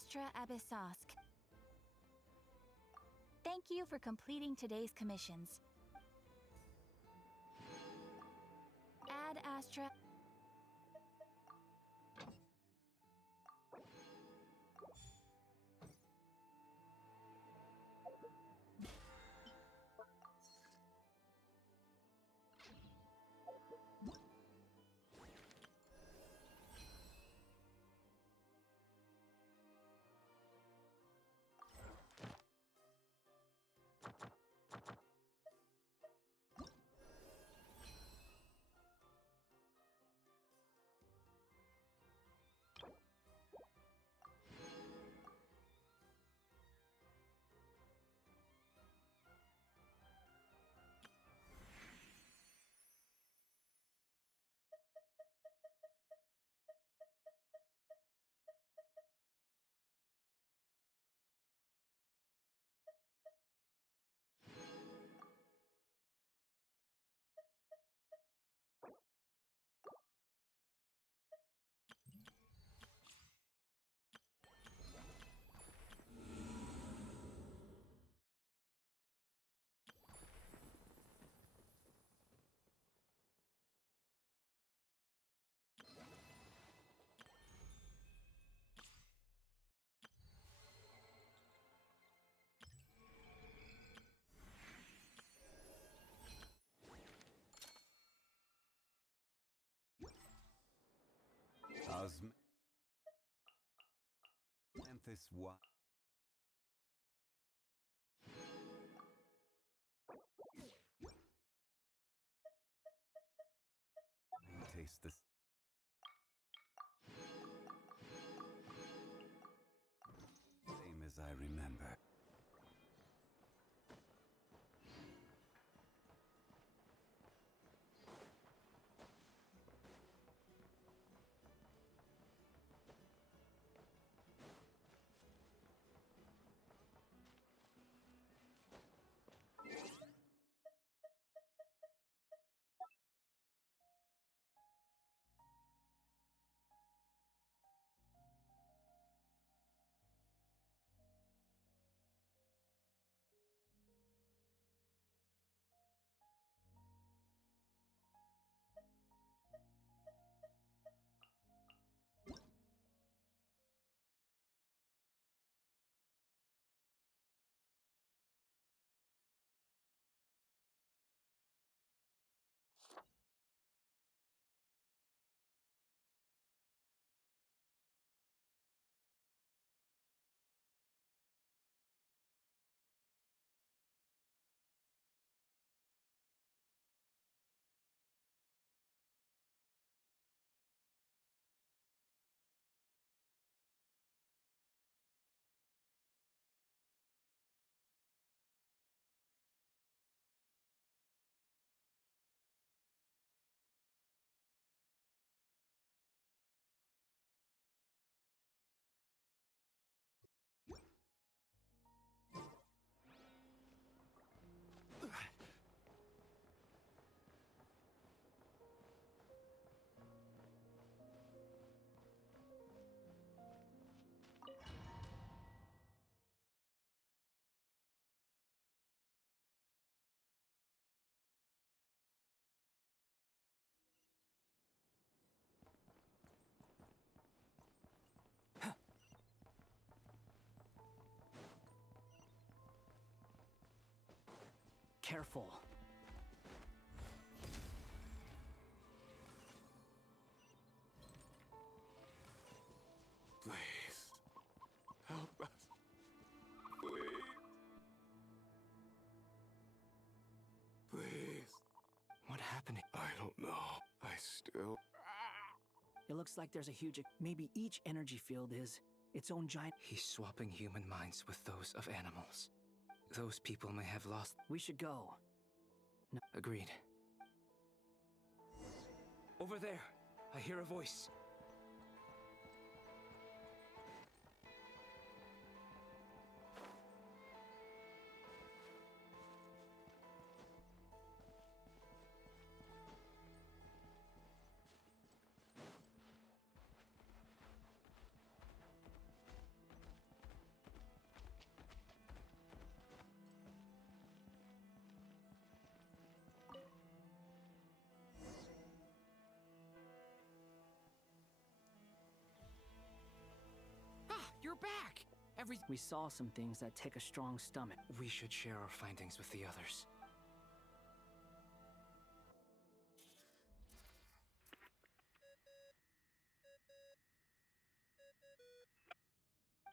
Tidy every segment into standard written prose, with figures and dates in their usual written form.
Astra Abyssosk. Thank you for completing today's commissions. Ad Astra. Memphis what? Taste this. Same as I remember. Careful. Please. Help us. Please. Please. What happened? I don't know. I still... It looks like there's a huge... Maybe each energy field is its own giant... He's swapping human minds with those of animals. Those people may have lost... We should go. No. Agreed. Over there! I hear a voice. back! We saw some things that take a strong stomach. We should share our findings with the others.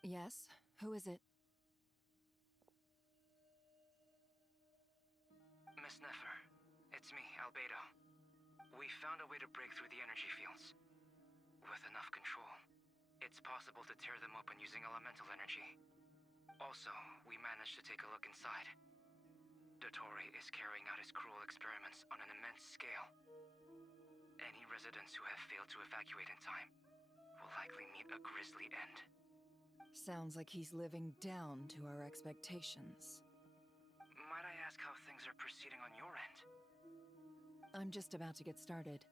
Yes? Who is it? Miss Nefer, it's me, Albedo. We found a way to break through the energy fields. With enough control, it's possible to tear them open using elemental energy. Also, we managed to take a look inside. Dottore is carrying out his cruel experiments on an immense scale. Any residents who have failed to evacuate in time will likely meet a grisly end. Sounds like he's living down to our expectations. Might I ask how things are proceeding on your end? I'm just about to get started.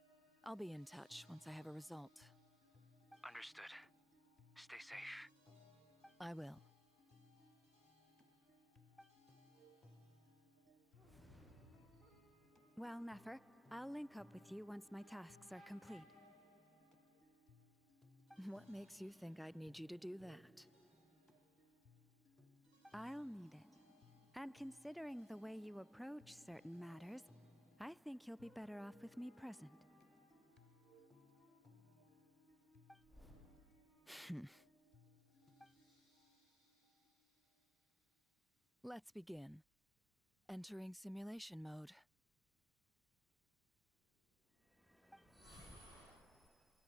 I'll be in touch once I have a result. Understood. Stay safe. I will. Well, Nefer, I'll link up with you once my tasks are complete. What makes you think I'd need you to do that? I'll need it. And considering the way you approach certain matters, I think you'll be better off with me present. Let's begin. Entering simulation mode.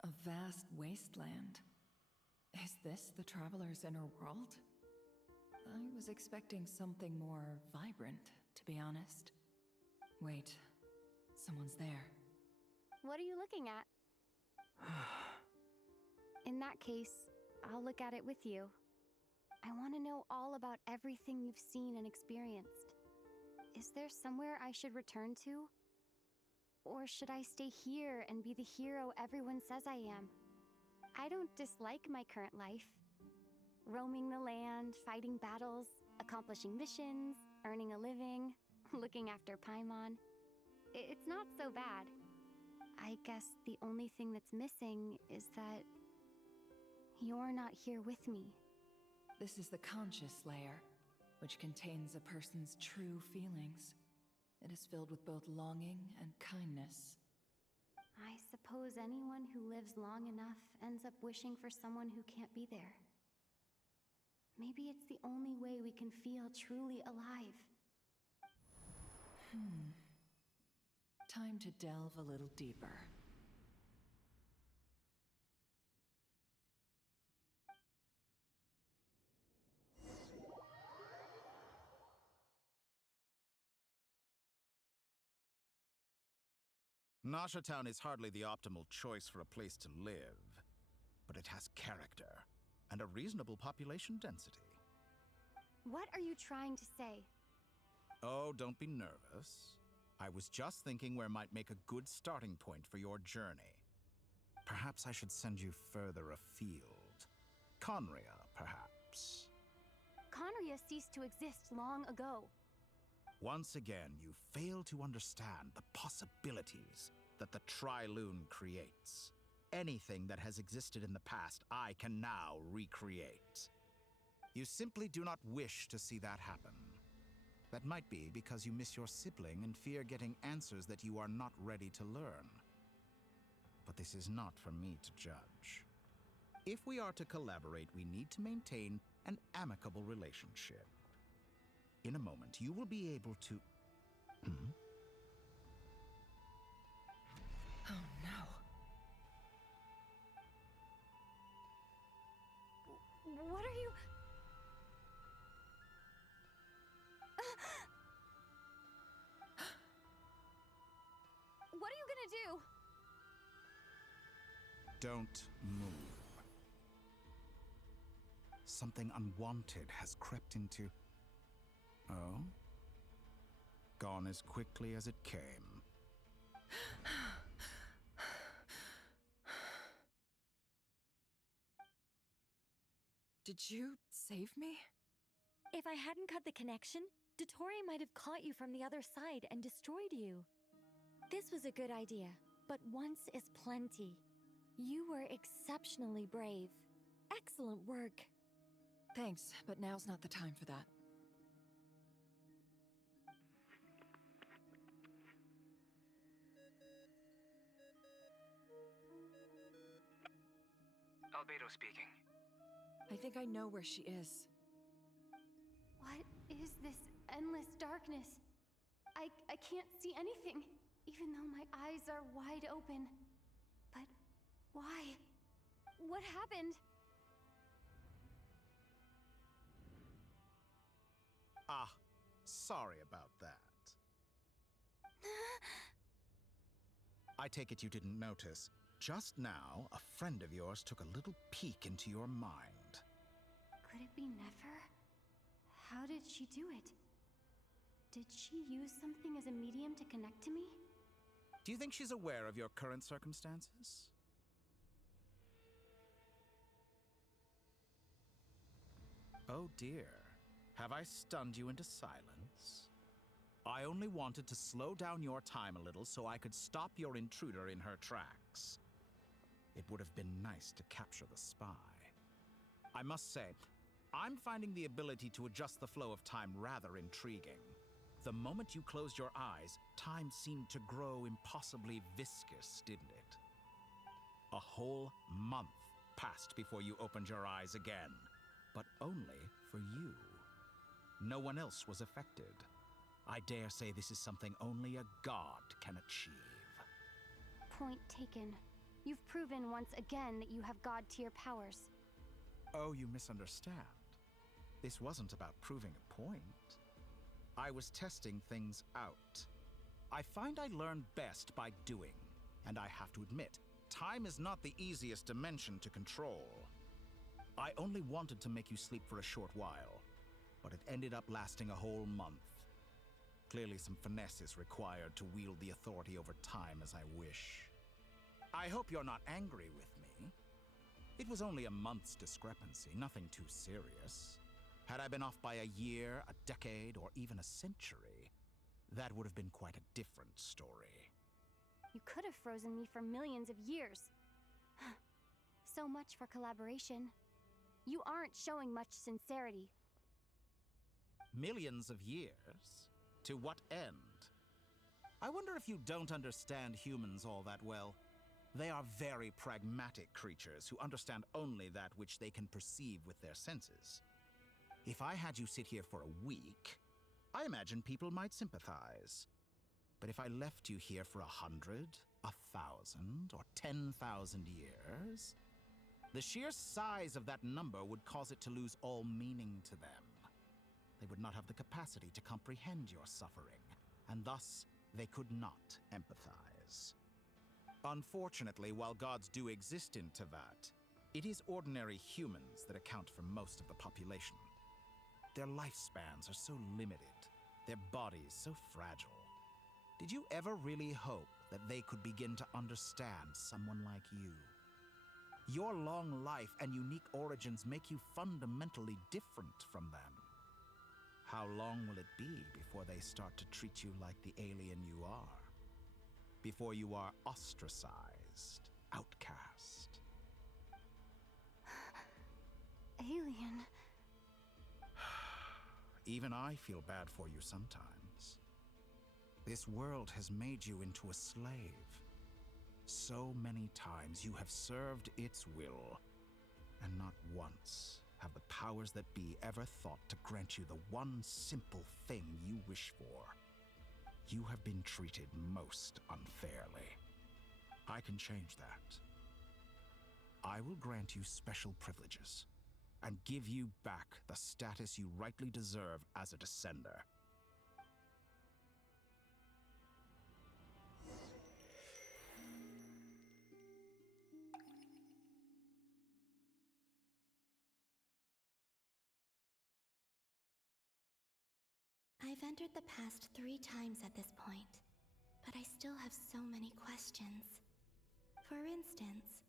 A vast wasteland. Is this the Traveler's inner world? I was expecting something more vibrant, to be honest. Wait, someone's there. What are you looking at? In that case, I'll look at it with you. I want to know all about everything you've seen and experienced. Is there somewhere I should return to? Or should I stay here and be the hero everyone says I am? I don't dislike my current life. Roaming the land, fighting battles, accomplishing missions, earning a living, looking after Paimon. It's not so bad. I guess the only thing that's missing is that you're not here with me. This is the conscious layer, which contains a person's true feelings. It is filled with both longing and kindness. I suppose anyone who lives long enough ends up wishing for someone who can't be there. Maybe it's the only way we can feel truly alive. Time to delve a little deeper. Nasha Town is hardly the optimal choice for a place to live, but it has character and a reasonable population density. What are you trying to say? Oh, don't be nervous. I was just thinking where might make a good starting point for your journey. Perhaps I should send you further afield. Conria, perhaps. Conria ceased to exist long ago. Once again, you fail to understand the possibilities that the Tri-Lune creates. Anything that has existed in the past, I can now recreate. You simply do not wish to see that happen. That might be because you miss your sibling and fear getting answers that you are not ready to learn. But this is not for me to judge. If we are to collaborate, we need to maintain an amicable relationship. In a moment, you will be able to... Oh no. What are you... What are you gonna do? Don't move. Something unwanted has crept into... Oh? Gone as quickly as it came. Did you save me? If I hadn't cut the connection, Dottore might have caught you from the other side and destroyed you. This was a good idea, but once is plenty. You were exceptionally brave. Excellent work. Thanks, but now's not the time for that. Albedo speaking. I think I know where she is. What is this endless darkness? I can't see anything, even though my eyes are wide open. But why? What happened? Ah, sorry about that. I take it you didn't notice. Just now, a friend of yours took a little peek into your mind. Could it be Nefer? How did she do it? Did she use something as a medium to connect to me? Do you think she's aware of your current circumstances? Oh dear. Have I stunned you into silence? I only wanted to slow down your time a little so I could stop your intruder in her tracks. It would have been nice to capture the spy. I must say, I'm finding the ability to adjust the flow of time rather intriguing. The moment you closed your eyes, time seemed to grow impossibly viscous, didn't it? A whole month passed before you opened your eyes again, but only for you. No one else was affected. I dare say this is something only a god can achieve. Point taken. You've proven once again that you have god-tier powers. Oh, you misunderstand. This wasn't about proving a point. I was testing things out. I find I learn best by doing, and I have to admit, time is not the easiest dimension to control. I only wanted to make you sleep for a short while, but it ended up lasting a whole month. Clearly some finesse is required to wield the authority over time as I wish. I hope you're not angry with me. It was only a month's discrepancy, nothing too serious. Had I been off by a year, a decade, or even a century, that would have been quite a different story. You could have frozen me for millions of years. So much for collaboration. You aren't showing much sincerity. Millions of years? To what end? I wonder if you don't understand humans all that well. They are very pragmatic creatures who understand only that which they can perceive with their senses. If I had you sit here for a week, I imagine people might sympathize. But if I left you here for 100, 1,000, or 10,000 years, the sheer size of that number would cause it to lose all meaning to them. They would not have the capacity to comprehend your suffering, and thus they could not empathize. Unfortunately, while gods do exist in Tevat, it is ordinary humans that account for most of the population. Their lifespans are so limited, their bodies so fragile. Did you ever really hope that they could begin to understand someone like you? Your long life and unique origins make you fundamentally different from them. How long will it be before they start to treat you like the alien you are? Before you are ostracized, outcast? Alien. Even I feel bad for you sometimes. This world has made you into a slave. So many times you have served its will, and not once have the powers that be ever thought to grant you the one simple thing you wish for. You have been treated most unfairly. I can change that. I will grant you special privileges and give you back the status you rightly deserve as a descender. I've entered the past 3 times at this point, but I still have so many questions. For instance,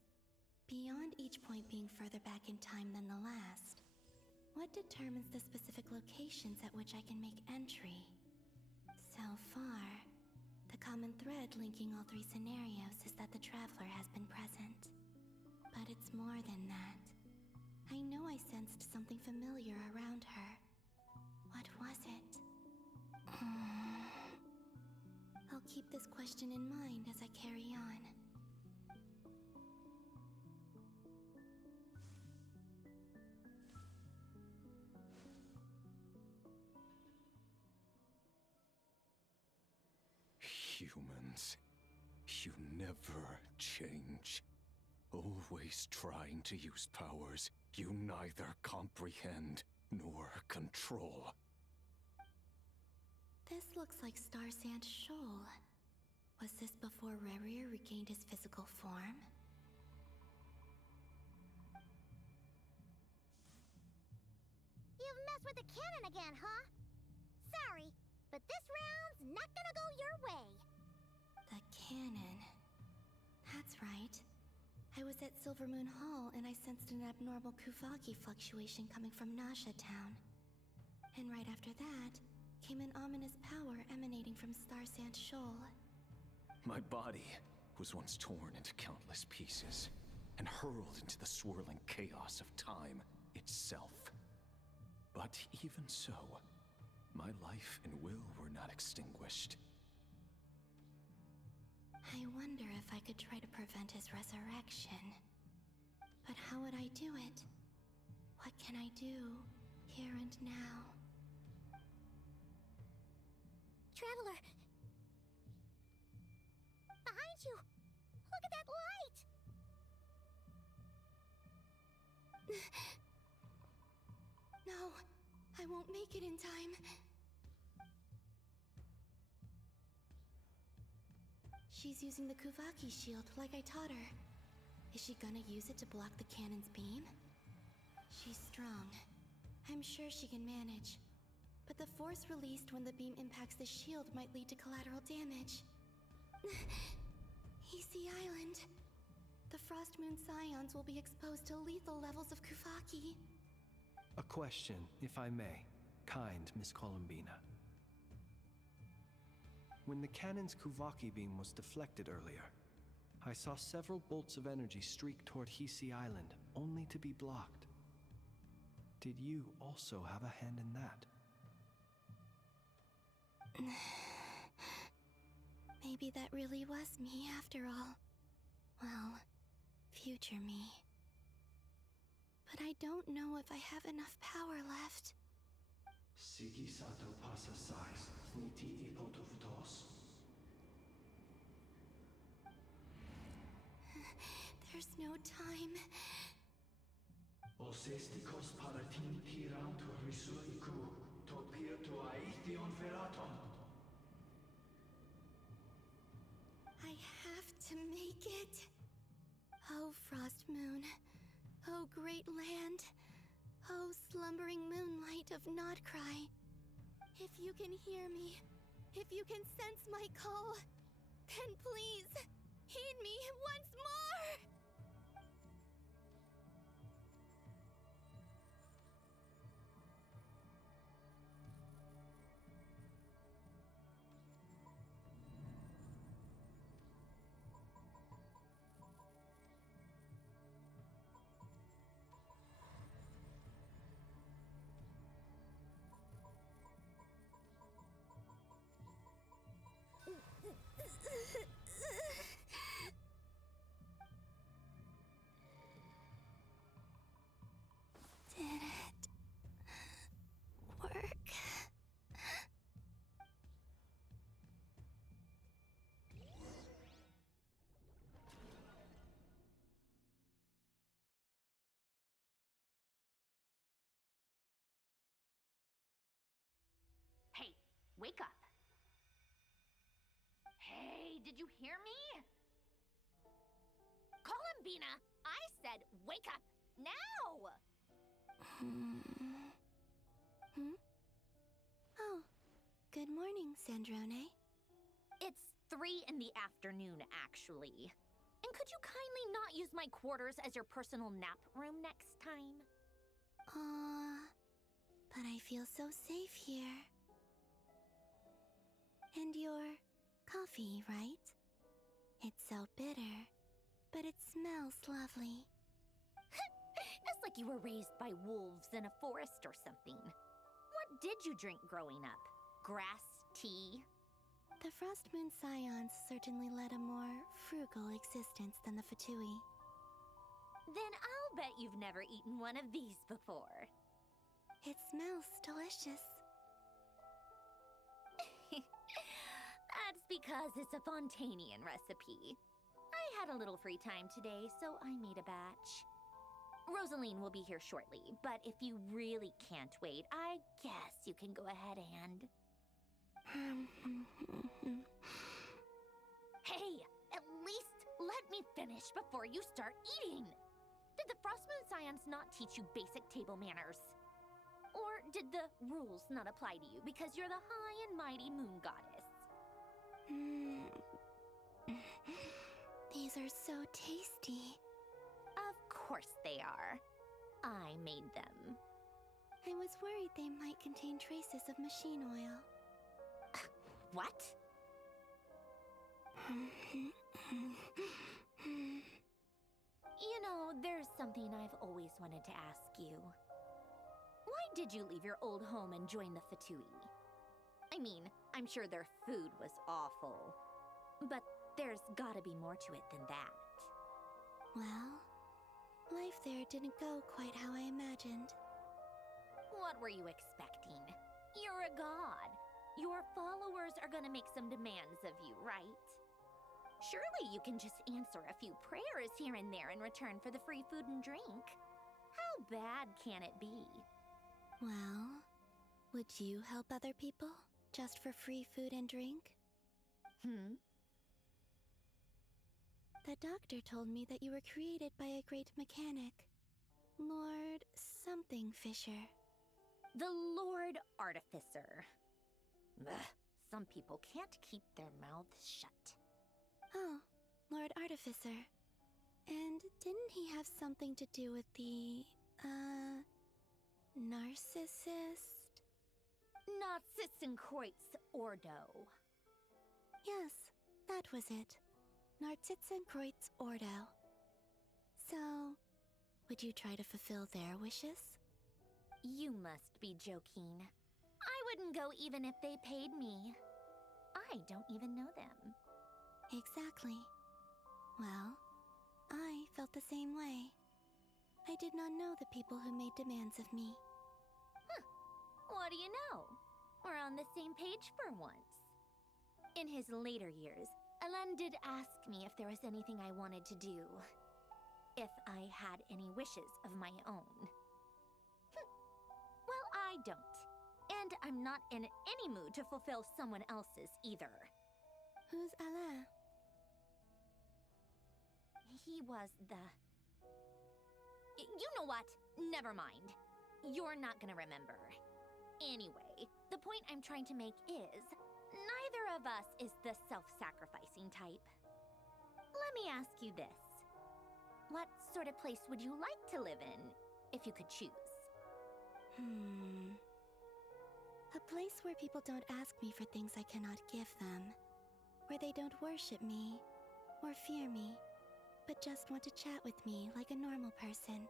beyond each point being further back in time than the last, what determines the specific locations at which I can make entry? So far, the common thread linking all 3 scenarios is that the traveler has been present. But it's more than that. I know I sensed something familiar around her. What was it? I'll keep this question in mind as I carry on. Humans, you never change. Always trying to use powers you neither comprehend nor control. This looks like Star Sand Shoal. Was this before Rerir regained his physical form? You've messed with the cannon again, huh? Sorry, but this round's not gonna go your way. The cannon. That's right. I was at Silver Moon Hall and I sensed an abnormal Kuvaki fluctuation coming from Nasha Town. And right after that, came an ominous power emanating from Star Sand Shoal. My body was once torn into countless pieces and hurled into the swirling chaos of time itself. But even so, my life and will were not extinguished. I wonder if I could try to prevent his resurrection. But how would I do it? What can I do, here and now? Traveler! Behind you! Look at that light! No, I won't make it in time. She's using the Kuvaki shield like I taught her. Is she gonna use it to block the cannon's beam? She's strong. I'm sure she can manage. But the force released when the beam impacts the shield might lead to collateral damage. Easy Island. The Frost Moon Scions will be exposed to lethal levels of Kuvaki. A question, if I may. Kind Miss Columbina. When the cannon's Kuvaki beam was deflected earlier, I saw several bolts of energy streak toward Hisi Island, only to be blocked. Did you also have a hand in that? Maybe that really was me after all. Well, future me. But I don't know if I have enough power left. Sigi sato pasa sais, niti ipotuvtos. There's no time. Osestikos paratin tiran to risuiku, topir to aithion veraton. I have to make it. Oh, Frost Moon. Oh, great land. Oh, slumbering moonlight of Nodcry. If you can hear me, if you can sense my call, then please, heed me once more! Did it work? Hey, wake up. Hey, did you hear me? Columbina, I said wake up now! Oh, good morning, Sandrone. It's 3 in the afternoon, actually. And could you kindly not use my quarters as your personal nap room next time? But I feel so safe here. And your coffee, right? It's so bitter, but it smells lovely. It's like you were raised by wolves in a forest or something. What did you drink growing up? Grass tea? The Frost Moon Scions certainly led a more frugal existence than the Fatui. Then I'll bet you've never eaten one of these before. It smells delicious. That's because it's a Fontanian recipe. I had a little free time today, so I made a batch. Rosaline will be here shortly, but if you really can't wait, I guess you can go ahead and... Hey, at least let me finish before you start eating! Did the Frost Moon Scions not teach you basic table manners? Or did the rules not apply to you because you're the high and mighty moon goddess? These are so tasty. Of course they are. I made them. I was worried they might contain traces of machine oil. What? You know, there's something I've always wanted to ask you. Why did you leave your old home and join the Fatui? I mean, I'm sure their food was awful. But there's gotta be more to it than that. Well, life there didn't go quite how I imagined. What were you expecting? You're a god. Your followers are gonna make some demands of you, right? Surely you can just answer a few prayers here and there in return for the free food and drink. How bad can it be? Well, would you help other people just for free food and drink? The doctor told me that you were created by a great mechanic, Lord something Fisher. The Lord Artificer. Ugh, some people can't keep their mouths shut. Oh, Lord Artificer. And didn't he have something to do with the, narcissist? Narcissenkreuz Ordo. Yes, that was it. Narcissenkreuz Ordo. So, would you try to fulfill their wishes? You must be joking. I wouldn't go even if they paid me. I don't even know them. Exactly. Well, I felt the same way. I did not know the people who made demands of me. What do you know? We're on the same page for once. In his later years, Alain did ask me if there was anything I wanted to do. If I had any wishes of my own. Well, I don't. And I'm not in any mood to fulfill someone else's either. Who's Alain? He was the... You know what? Never mind. You're not gonna remember. Anyway, the point I'm trying to make is, neither of us is the self-sacrificing type. Let me ask you this. What sort of place would you like to live in, if you could choose? A place where people don't ask me for things I cannot give them. Where they don't worship me, or fear me, but just want to chat with me like a normal person.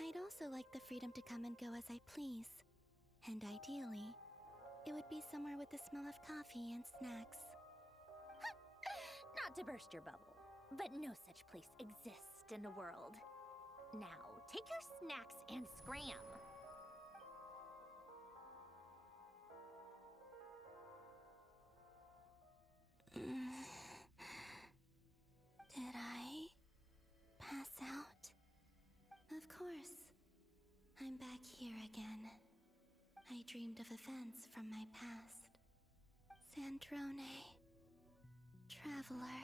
I'd also like the freedom to come and go as I please. And ideally, it would be somewhere with the smell of coffee and snacks. Not to burst your bubble, but no such place exists in the world. Now, take your snacks and scram. Did I pass out? Of course. I'm back here again. I dreamed of events from my past. Sandrone. Traveler.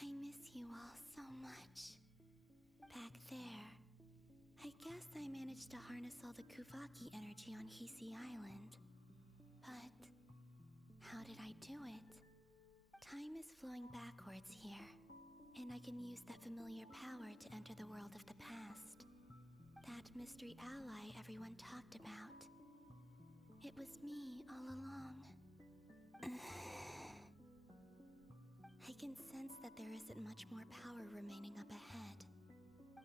I miss you all so much. Back there, I guess I managed to harness all the Kuvaki energy on Hisi Island. But how did I do it? Time is flowing backwards here, and I can use that familiar power to enter the world of the past. That mystery ally everyone talked about. It was me all along. I can sense that there isn't much more power remaining up ahead.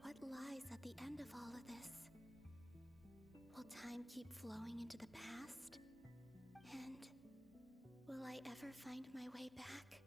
What lies at the end of all of this? Will time keep flowing into the past? And will I ever find my way back?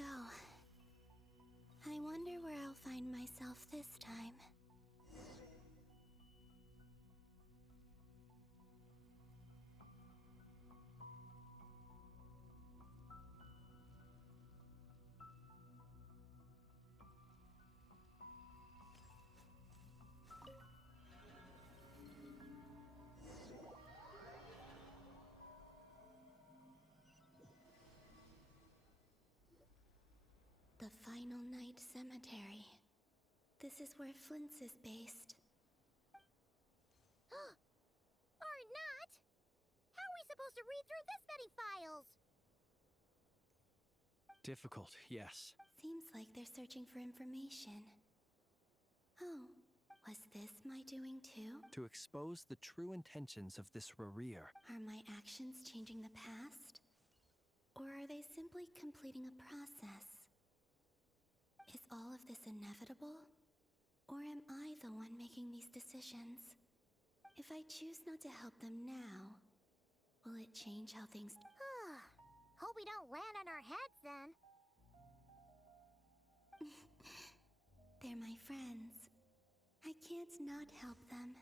go. I wonder where I'll find myself this time. The Final Night Cemetery. This is where Flint's is based. Or not! How are we supposed to read through this many files? Difficult, yes. Seems like they're searching for information. Oh, was this my doing too? To expose the true intentions of this Rarir. Are my actions changing the past? Or are they simply completing a process? Is all of this inevitable? Or am I the one making these decisions? If I choose not to help them now, will it change how things... Hope we don't land on our heads then. They're my friends. I can't not help them.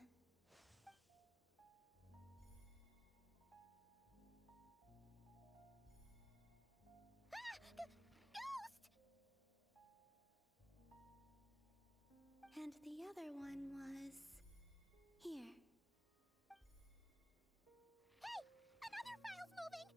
And the other one was... here. Hey! Another file's moving!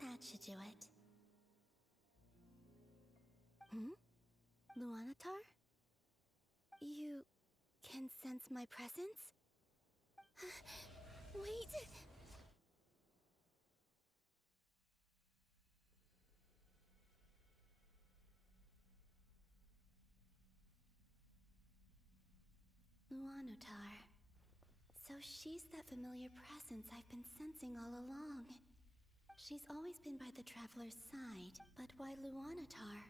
That should do it. Luanatar? You can sense my presence? Wait! Luanatar. So she's that familiar presence I've been sensing all along. She's always been by the Traveler's side, but why Luanatar?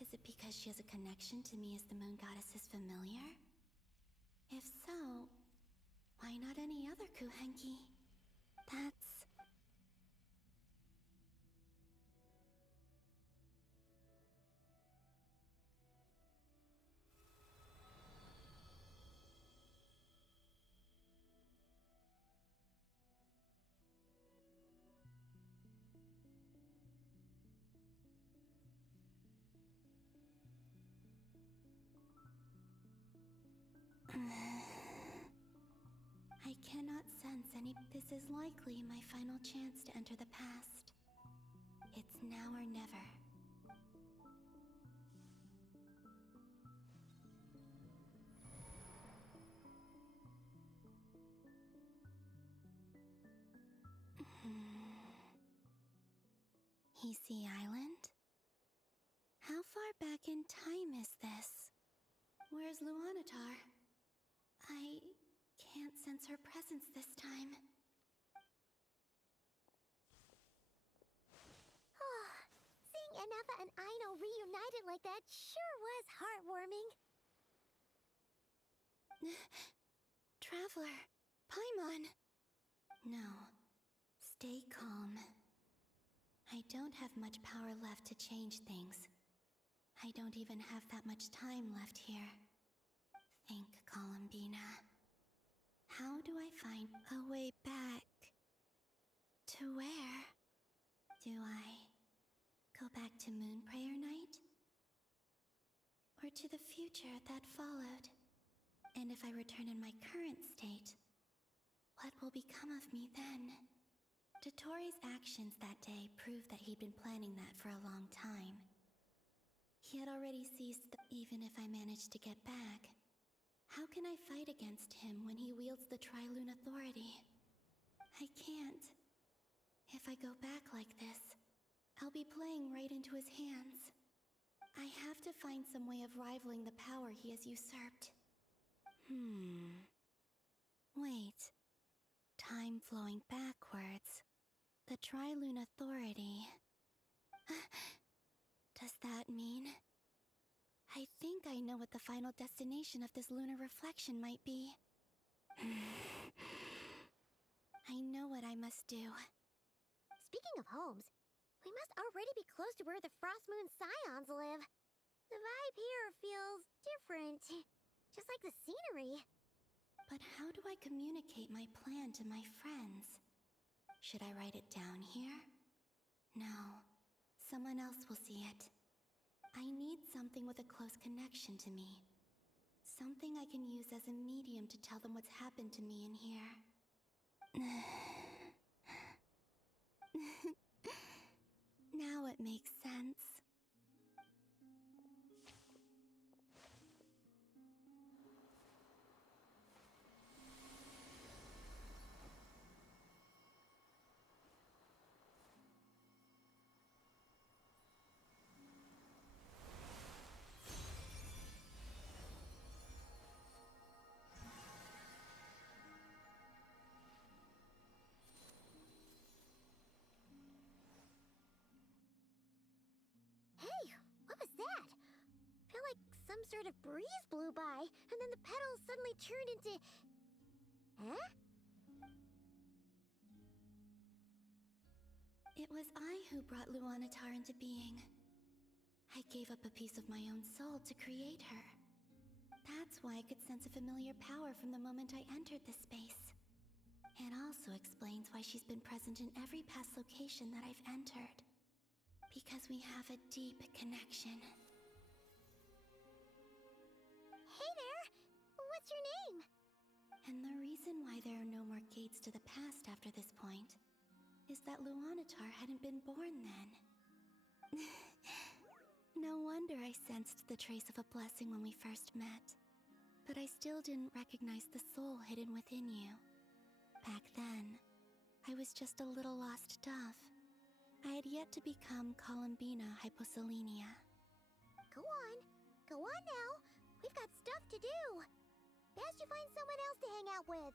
Is it because she has a connection to me as the Moon Goddess's familiar? If so, why not any other Kuhenki? That's... I cannot sense any... This is likely my final chance to enter the past. It's now or never. Hisey Island? How far back in time is this? Where's Luanatar? I can't sense her presence this time. Seeing Anafa and Aino reunited like that sure was heartwarming. Traveler, Paimon! No, stay calm. I don't have much power left to change things. I don't even have that much time left here. Think, Columbina. How do I find a way back? To where? Do I go back to Moon Prayer Night? Or to the future that followed? And if I return in my current state, what will become of me then? Dotori's actions that day proved that he'd been planning that for a long time. He had already seized even if I managed to get back. How can I fight against him when he wields the Tri-Lune authority? I can't. If I go back like this, I'll be playing right into his hands. I have to find some way of rivaling the power he has usurped. Wait. time flowing backwards. The Tri-Lune Authority. Does that mean? I think I know what the final destination of this lunar reflection might be. I know what I must do. Speaking of homes, we must already be close to where the Frost Moon Scions live. The vibe here feels different, just like the scenery. But how do I communicate my plan to my friends? Should I write it down here? No, someone else will see it. I need something with a close connection to me. Something I can use as a medium to tell them what's happened to me in here. Now it makes sense. Hey, what was that? I feel like some sort of breeze blew by, and then the petals suddenly turned into... Huh? It was I who brought Luanatar into being. I gave up a piece of my own soul to create her. That's why I could sense a familiar power from the moment I entered this space. It also explains why she's been present in every past location that I've entered. Because we have a deep connection. Hey there! What's your name? And the reason why there are no more gates to the past after this point is that Luanatar hadn't been born then. No wonder I sensed the trace of a blessing when we first met. But I still didn't recognize the soul hidden within you. Back then, I was just a little lost dove. I had yet to become Columbina Hyposelenia. Go on now. We've got stuff to do. Best you find someone else to hang out with.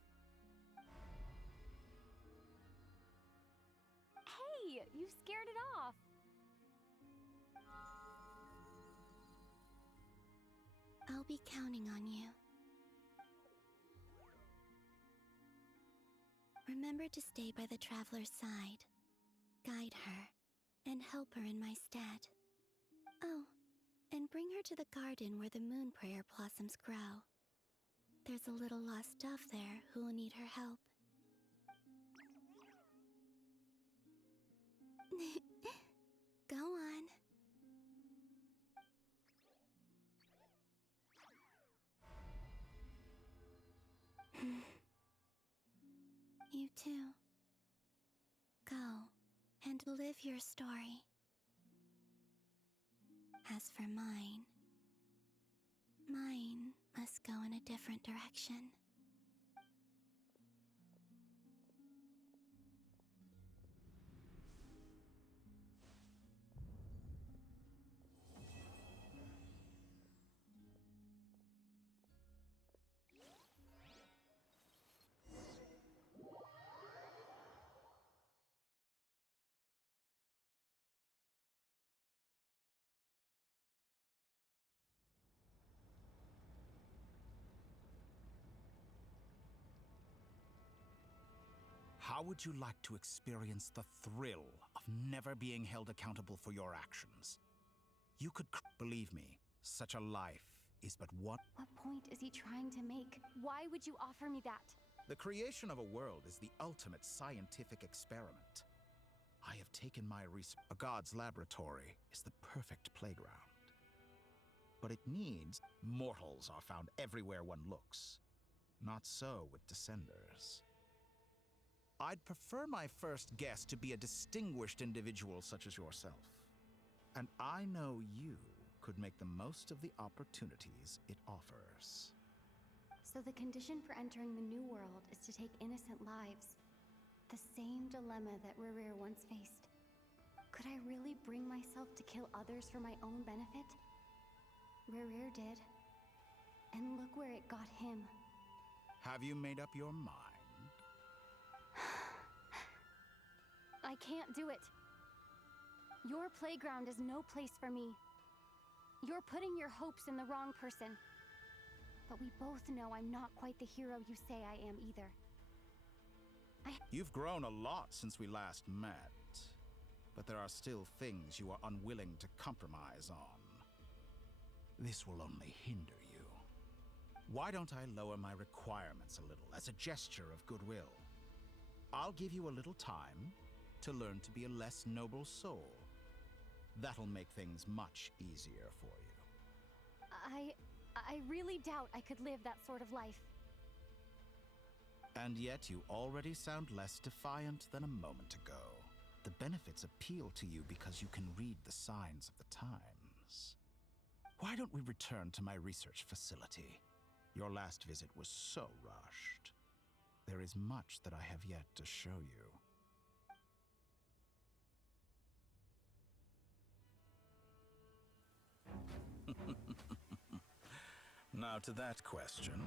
Hey, you scared it off. I'll be counting on you. Remember to stay by the traveler's side. Guide her, and help her in my stead. Oh, and bring her to the garden where the moon prayer blossoms grow. There's a little lost dove there who will need her help. Go on. You too. Go and live your story. As for mine must go in a different direction. How would you like to experience the thrill of never being held accountable for your actions? You could believe me, such a life is but one. What point is he trying to make? Why would you offer me that? The creation of a world is the ultimate scientific experiment. I have taken my research. A god's laboratory is the perfect playground. But it needs mortals are found everywhere one looks. Not so with descenders. I'd prefer my first guest to be a distinguished individual such as yourself. And I know you could make the most of the opportunities it offers. So the condition for entering the new world is to take innocent lives. The same dilemma that Rerir once faced. Could I really bring myself to kill others for my own benefit? Rerir did. And look where it got him. Have you made up your mind? I can't do it. Your playground is no place for me. You're putting your hopes in the wrong person. But we both know I'm not quite the hero you say I am either. You've grown a lot since we last met, but there are still things you are unwilling to compromise on. This will only hinder you. Why don't I lower my requirements a little as a gesture of goodwill? I'll give you a little time to learn to be a less noble soul. That'll make things much easier for you. I really doubt I could live that sort of life. And yet you already sound less defiant than a moment ago. The benefits appeal to you because you can read the signs of the times. Why don't we return to my research facility? Your last visit was so rushed. There is much that I have yet to show you. Now to that question,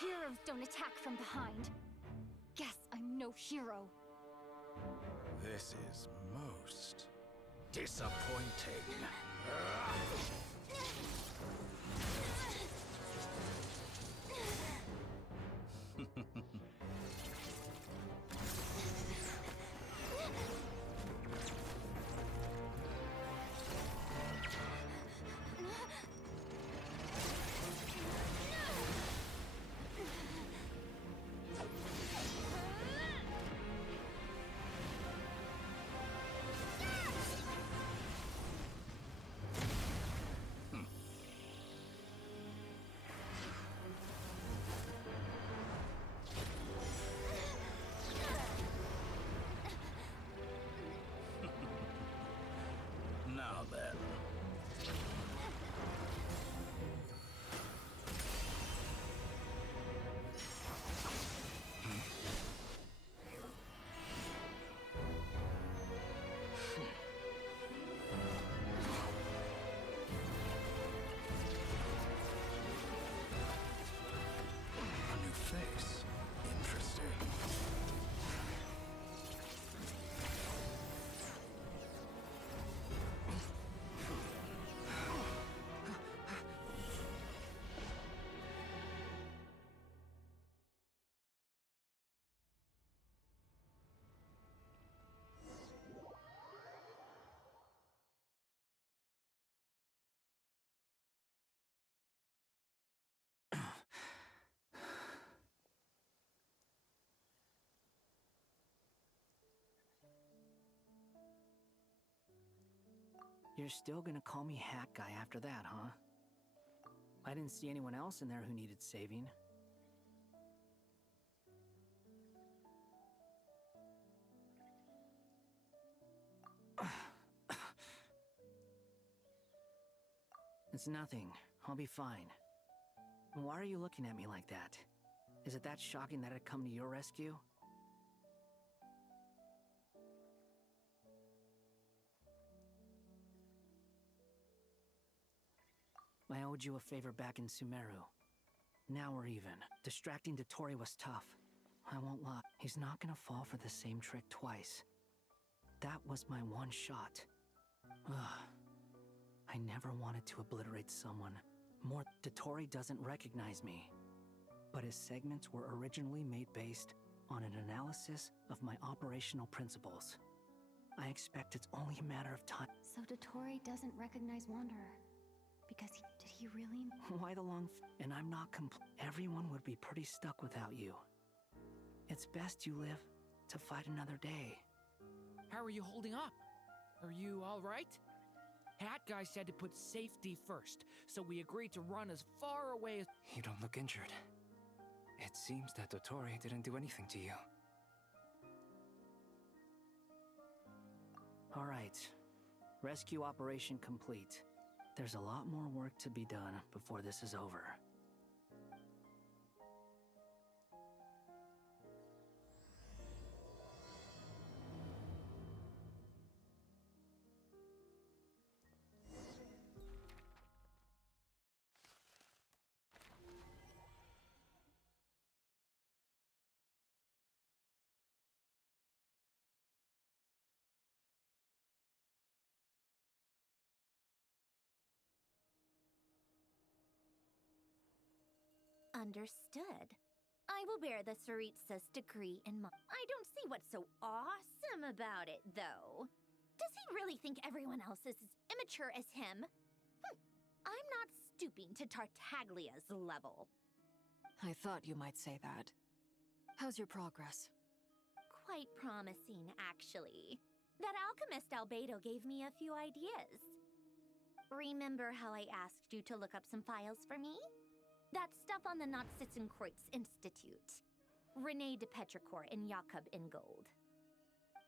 Heroes don't attack from behind. Guess I'm no hero. This is most disappointing. Now then. A new face. Interesting. You're still gonna call me Hat Guy after that, huh? I didn't see anyone else in there who needed saving. It's nothing. I'll be fine. Why are you looking at me like that? Is it that shocking that I'd come to your rescue? I owed you a favor back in Sumeru. Now we're even. Distracting Dotori was tough. I won't lie. He's not gonna fall for the same trick twice. That was my one shot. Ugh. I never wanted to obliterate someone. More, Dotori doesn't recognize me. But his segments were originally made based on an analysis of my operational principles. I expect it's only a matter of time. So Dotori doesn't recognize Wanderer. Because did he really? Why the long and I'm not everyone would be pretty stuck without you. It's best you live to fight another day. How are you holding up? Are you all right? Hat Guy said to put safety first, so we agreed to run as far away as— You don't look injured. It seems that Dotori didn't do anything to you. All right. Rescue operation complete. There's a lot more work to be done before this is over. Understood. I will bear the Tsaritsa's decree in mind. I don't see what's so awesome about it, though. Does he really think everyone else is as immature as him? I'm not stooping to Tartaglia's level. I thought you might say that. How's your progress? Quite promising, actually. That alchemist Albedo gave me a few ideas. Remember how I asked you to look up some files for me? That stuff on the Natsitzenkreuz Institute. René de Petrichor and Jakob Ingold.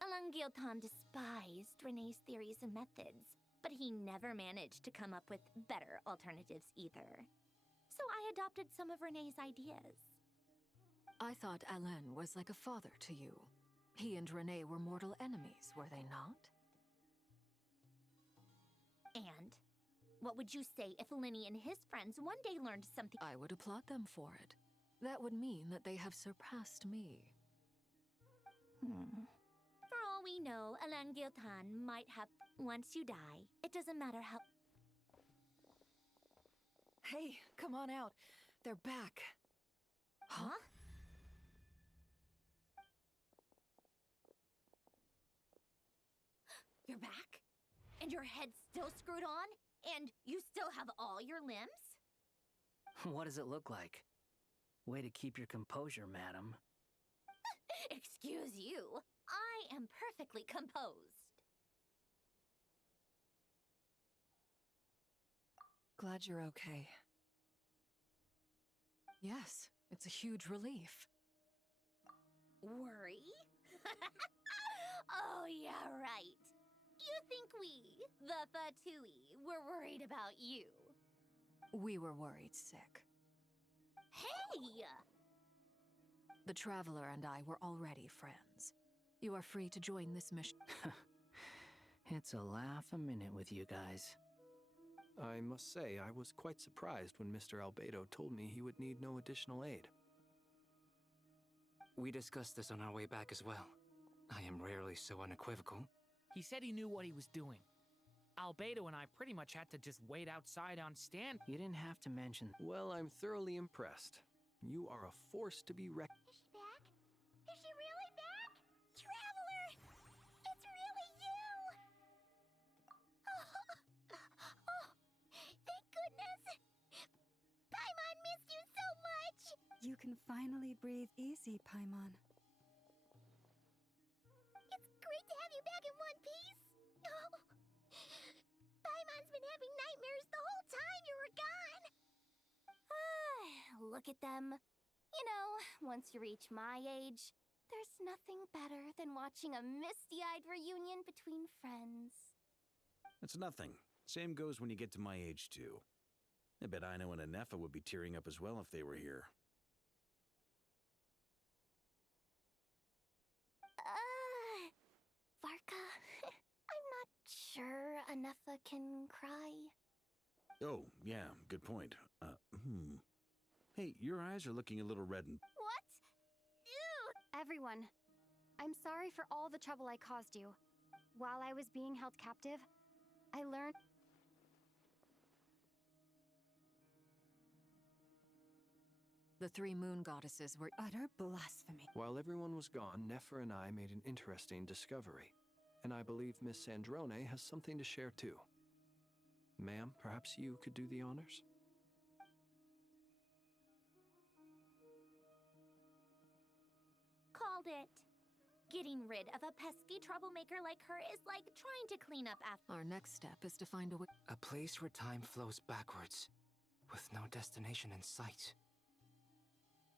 Alain Guillotin despised René's theories and methods, but he never managed to come up with better alternatives either. So I adopted some of René's ideas. I thought Alain was like a father to you. He and René were mortal enemies, were they not? And what would you say if Linny and his friends one day learned something? I would applaud them for it. That would mean that they have surpassed me. For all we know, Alain Guillotin might have... Once you die, it doesn't matter how... Hey, come on out. They're back. Huh? You're back? And your head's still screwed on? And you still have all your limbs? What does it look like? Way to keep your composure, madam. Excuse you. I am perfectly composed. Glad you're okay. Yes, it's a huge relief. Worry? Oh, yeah, right. You think we, the Fatui, were worried about you? We were worried sick. Hey! The Traveler and I were already friends. You are free to join this mission. It's a laugh a minute with you guys. I must say, I was quite surprised when Mr. Albedo told me he would need no additional aid. We discussed this on our way back as well. I am rarely so unequivocal. He said he knew what he was doing. Albedo and I pretty much had to just wait outside on stand. You didn't have to mention... Well, I'm thoroughly impressed. You are a force to be reckoned. Is she back? Is she really back? Traveler! It's really you! Oh, thank goodness! Paimon missed you so much! You can finally breathe easy, Paimon. It's great to have you back in one piece! Oh, Paimon's been having nightmares the whole time you were gone! Look at them. You know, once you reach my age, there's nothing better than watching a misty-eyed reunion between friends. It's nothing. Same goes when you get to my age, too. I bet Ino and Anefa would be tearing up as well if they were here. Varka, I'm not sure Anefa can cry. Oh, yeah, good point. Hey, your eyes are looking a little red and... What? Ew! Everyone, I'm sorry for all the trouble I caused you. While I was being held captive, I learned... The three moon goddesses were utter blasphemy. While everyone was gone, Nefer and I made an interesting discovery. And I believe Miss Sandrone has something to share too. Ma'am, perhaps you could do the honors? Called it. Getting rid of a pesky troublemaker like her is like trying to clean up after... Our next step is to find a way... A place where time flows backwards, with no destination in sight.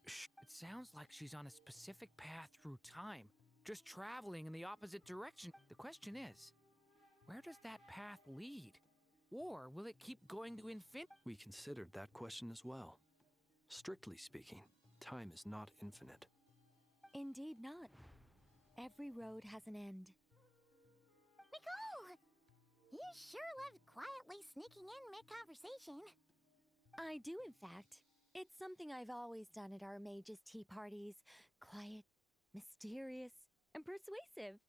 It sounds like she's on a specific path through time, just traveling in the opposite direction. The question is, where does that path lead? Or will it keep going to infinity? We considered that question as well. Strictly speaking, time is not infinite. Indeed not. Every road has an end. Nicole! You sure loved quietly sneaking in mid-conversation. I do, in fact. It's something I've always done at our mages' tea parties. Quiet, mysterious, and persuasive.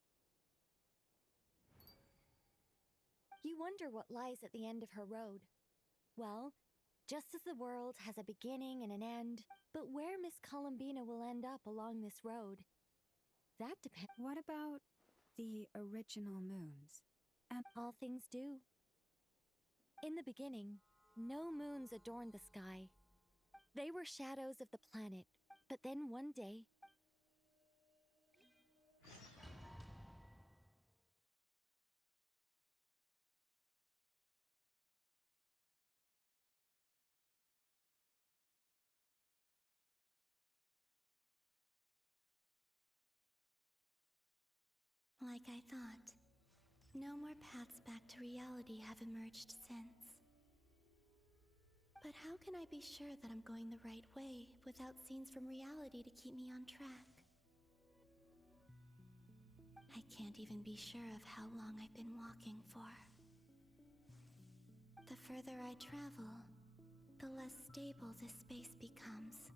You wonder what lies at the end of her road. Well, Just as the world has a beginning and an end, but where Miss Columbina will end up along this road, that depends. What about the original moons? And all things do. In the beginning, no moons adorned the sky. They were shadows of the planet, but then one day, like I thought, no more paths back to reality have emerged since. But how can I be sure that I'm going the right way without scenes from reality to keep me on track? I can't even be sure of how long I've been walking for. The further I travel, the less stable this space becomes.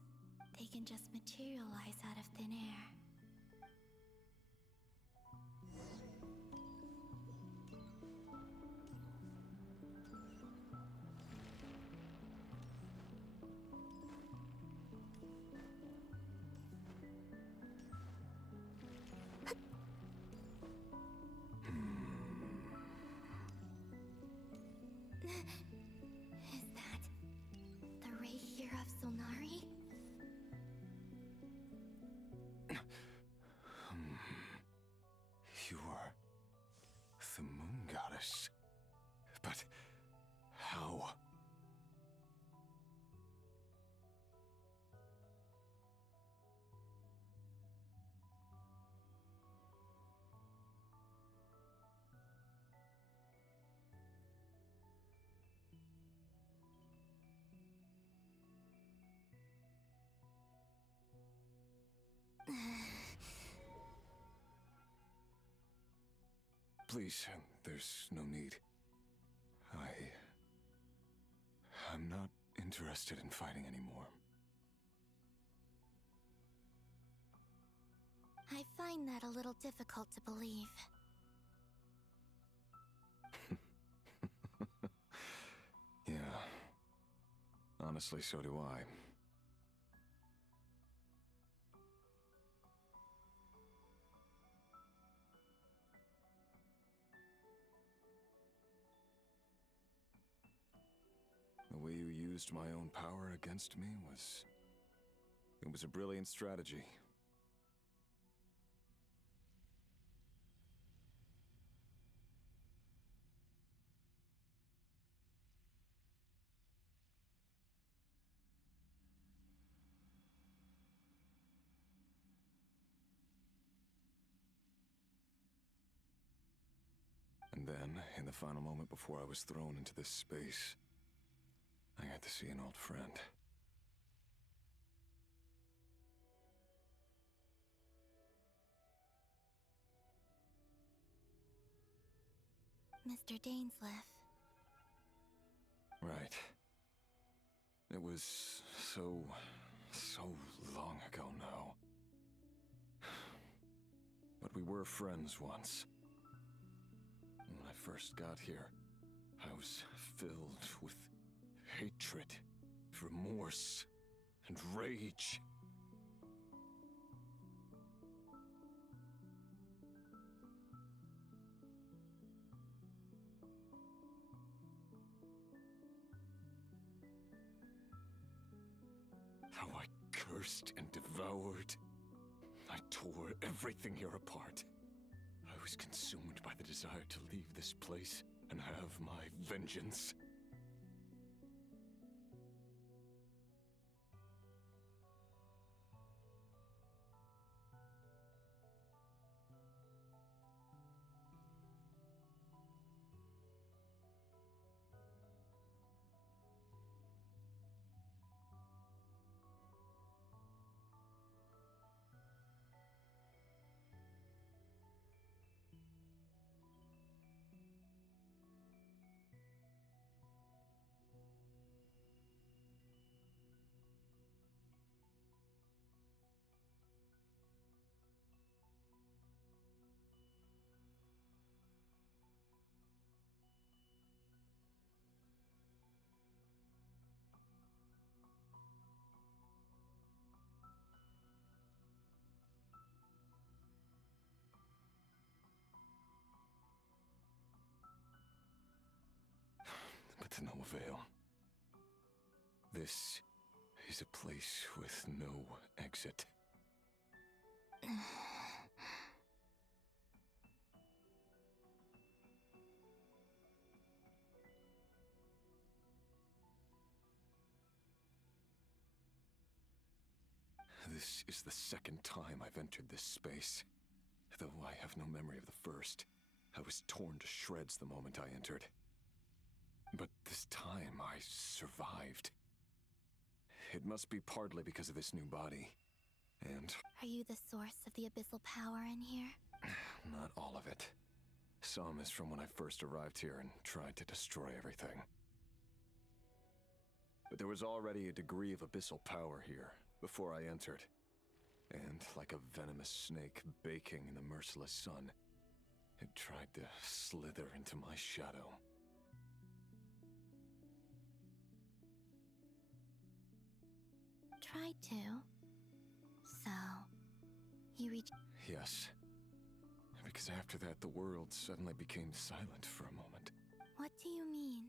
They can just materialize out of thin air. Is that the ray here of Solnari? You are the moon goddess. But how? Please, there's no need. I'm not interested in fighting anymore. I find that a little difficult to believe. Yeah. Honestly, so do I. The way you used my own power against me was... it was a brilliant strategy. And then, in the final moment before I was thrown into this space, I got to see an old friend. Mr. Dainsleif. Right. It was so long ago now. But we were friends once. When I first got here, I was filled with hatred, remorse, and rage. How I cursed and devoured. I tore everything here apart. I was consumed by the desire to leave this place and have my vengeance. to no avail. This is a place with no exit. This is the second time I've entered this space. Though I have no memory of the first. I was torn to shreds the moment I entered. But this time I survived. It must be partly because of this new body. And... Are you the source of the abyssal power in here? not all of it. Some is from when I first arrived here and tried to destroy everything. But there was already a degree of abyssal power here, before I entered. And like a venomous snake baking in the merciless sun, it tried to slither into my shadow. Tried to? So, you reached... Yes. Because after that, the world suddenly became silent for a moment. What do you mean?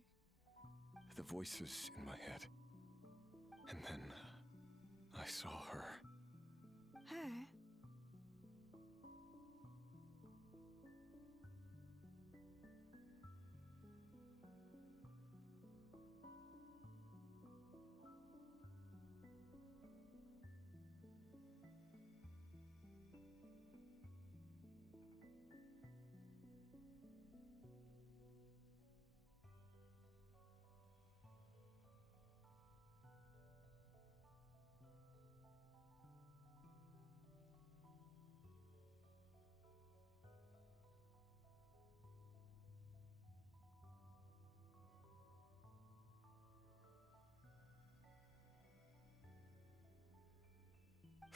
The voices in my head. And then... I saw her. Her?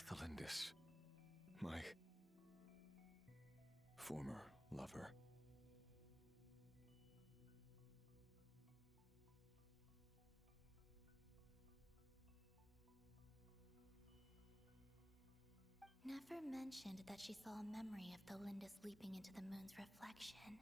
Thalindis, my former lover. Never mentioned that she saw a memory of Thalindis leaping into the moon's reflection.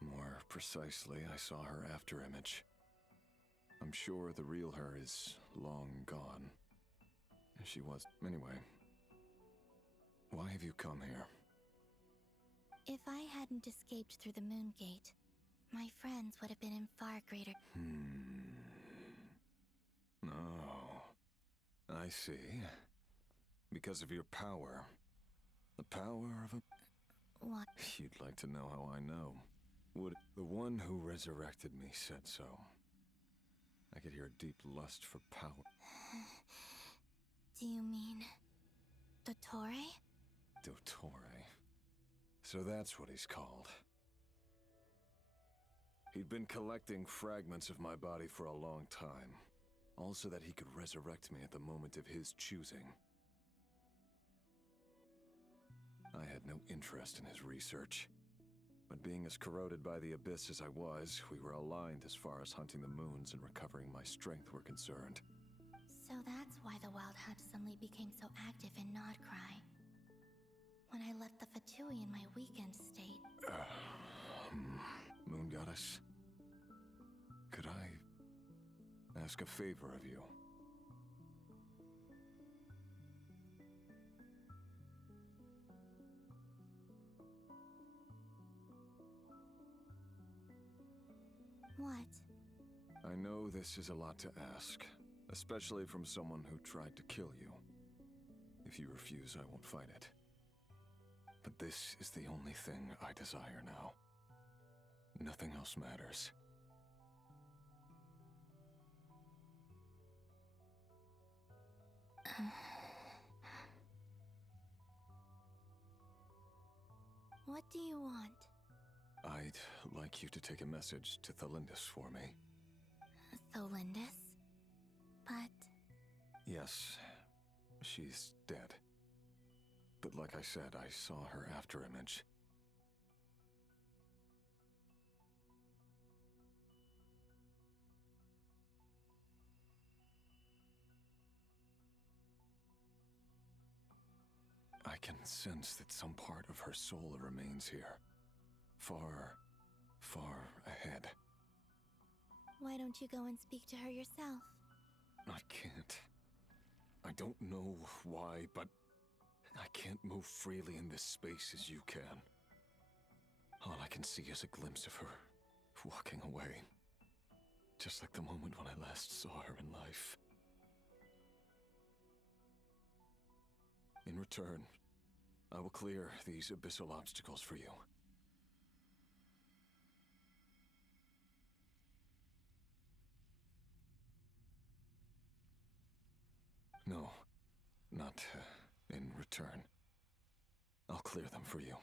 More precisely, I saw her afterimage. I'm sure the real her is long gone. She was... Anyway, why have you come here? If I hadn't escaped through the moon gate, my friends would have been in far greater... Oh, I see. Because of your power. The power of a... What? You'd like to know how I know. Would the one who resurrected me said so. I could hear a deep lust for power. Do you mean... Dottore? Dottore. So that's what he's called. He'd been collecting fragments of my body for a long time. All so that he could resurrect me at the moment of his choosing. I had no interest in his research. But being as corroded by the abyss as I was, we were aligned as far as hunting the moons and recovering my strength were concerned. So that's why the Wild Hunt suddenly became so active in Nodcry. When I left the Fatui in my weakened state. Moon Goddess, could I ask a favor of you? What? I know this is a lot to ask, especially from someone who tried to kill you. If you refuse, I won't fight it. But this is the only thing I desire now. Nothing else matters. What do you want? I'd like you to take a message to Thalindis for me. Thalindis? But... Yes, she's dead. But like I said, I saw her afterimage. I can sense that some part of her soul remains here. Far, far ahead. Why don't you go and speak to her yourself? I can't. I don't know why, but I can't move freely in this space as you can. All I can see is a glimpse of her walking away. Just like the moment when I last saw her in life. In return, I will clear these abyssal obstacles for you. No, not in return. I'll clear them for you.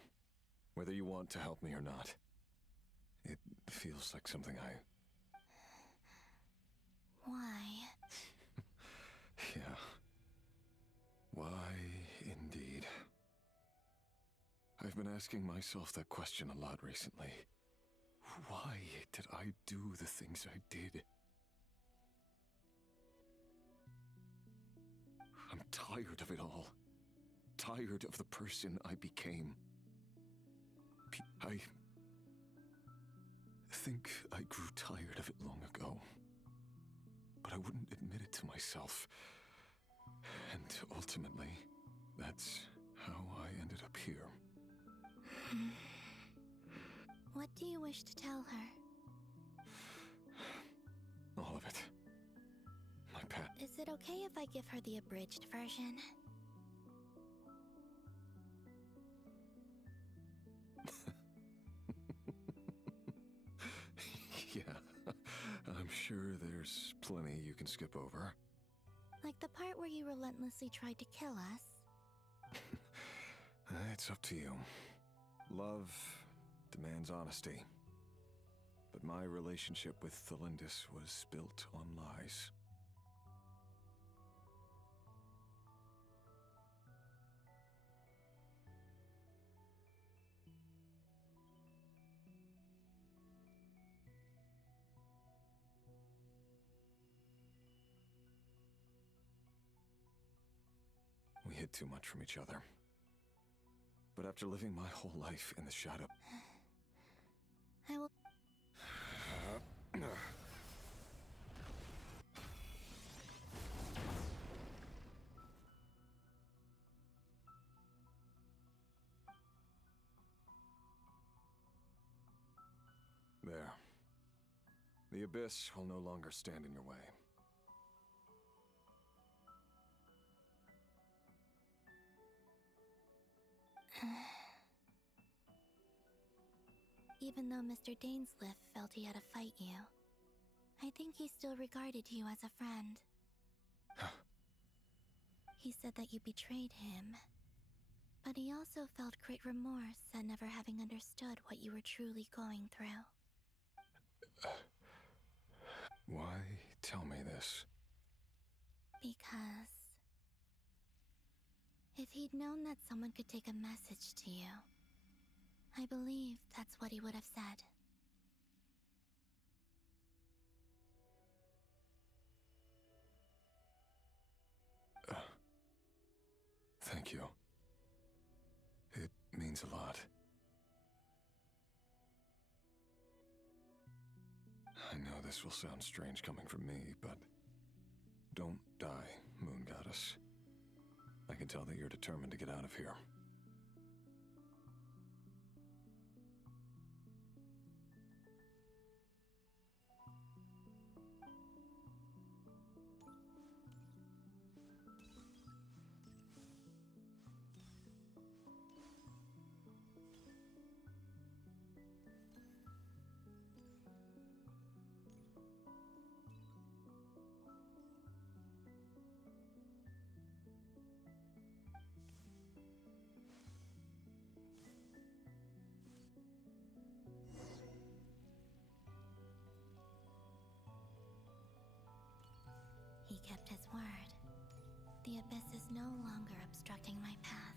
Whether you want to help me or not. It feels like something I... Why? Yeah. Why, indeed. I've been asking myself that question a lot recently. Why did I do the things I did? I'm tired of it all. Tired of the person I became. I think I grew tired of it long ago. But I wouldn't admit it to myself. And ultimately, that's how I ended up here. What do you wish to tell her? All of it. My past. Is it okay if I give her the abridged version? Yeah, I'm sure there's plenty you can skip over. Like the part where you relentlessly tried to kill us? It's up to you. Love demands honesty. But my relationship with Thelindis was built on lies. We hid too much from each other. But after living my whole life in the shadow... I will... There. The abyss will no longer stand in your way. Even though Mr. Dainsliff felt he had to fight you, I think he still regarded you as a friend. He said that you betrayed him, but he also felt great remorse at never having understood what you were truly going through. Why tell me this? Because if he'd known that someone could take a message to you, I believe that's what he would have said. Thank you. It means a lot. I know this will sound strange coming from me, but don't die, Moon Goddess. I can tell that you're determined to get out of here. He kept his word. The abyss is no longer obstructing my path.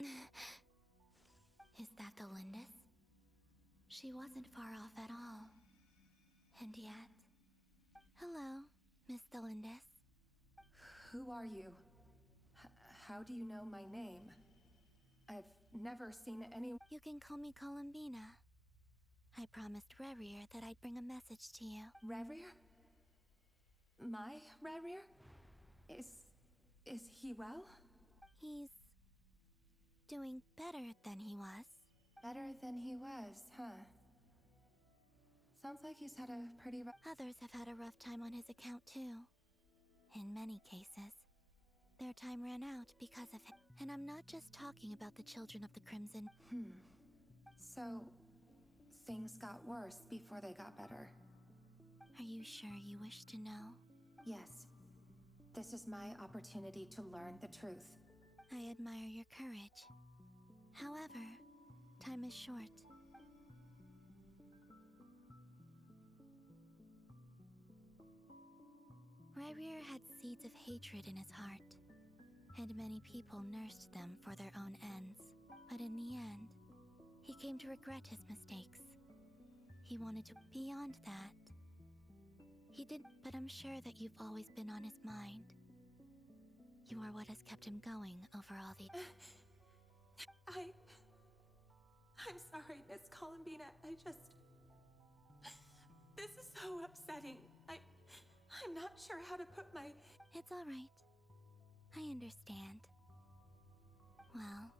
Is that the Lindis? She wasn't far off at all. And yet... Hello, Miss Delindis. Who are you? How do you know my name? I've never seen any... You can call me Columbina. I promised Rerir that I'd bring a message to you. Rerir? My Rerir? Is he well? He's... doing better than he was. Better than he was, huh? Sounds like he's had a pretty rough... Others have had a rough time on his account, too. In many cases. Their time ran out because of him. And I'm not just talking about the children of the Crimson. So, things got worse before they got better. Are you sure you wish to know? Yes. This is my opportunity to learn the truth. I admire your courage. However, time is short. Rerir had seeds of hatred in his heart, and many people nursed them for their own ends. But in the end, he came to regret his mistakes. He wanted to... Beyond that, he did... But I'm sure that you've always been on his mind. You are what has kept him going over all the... I'm sorry, Miss Columbina. This is so upsetting. I'm not sure how to put my... It's all right. I understand. Well,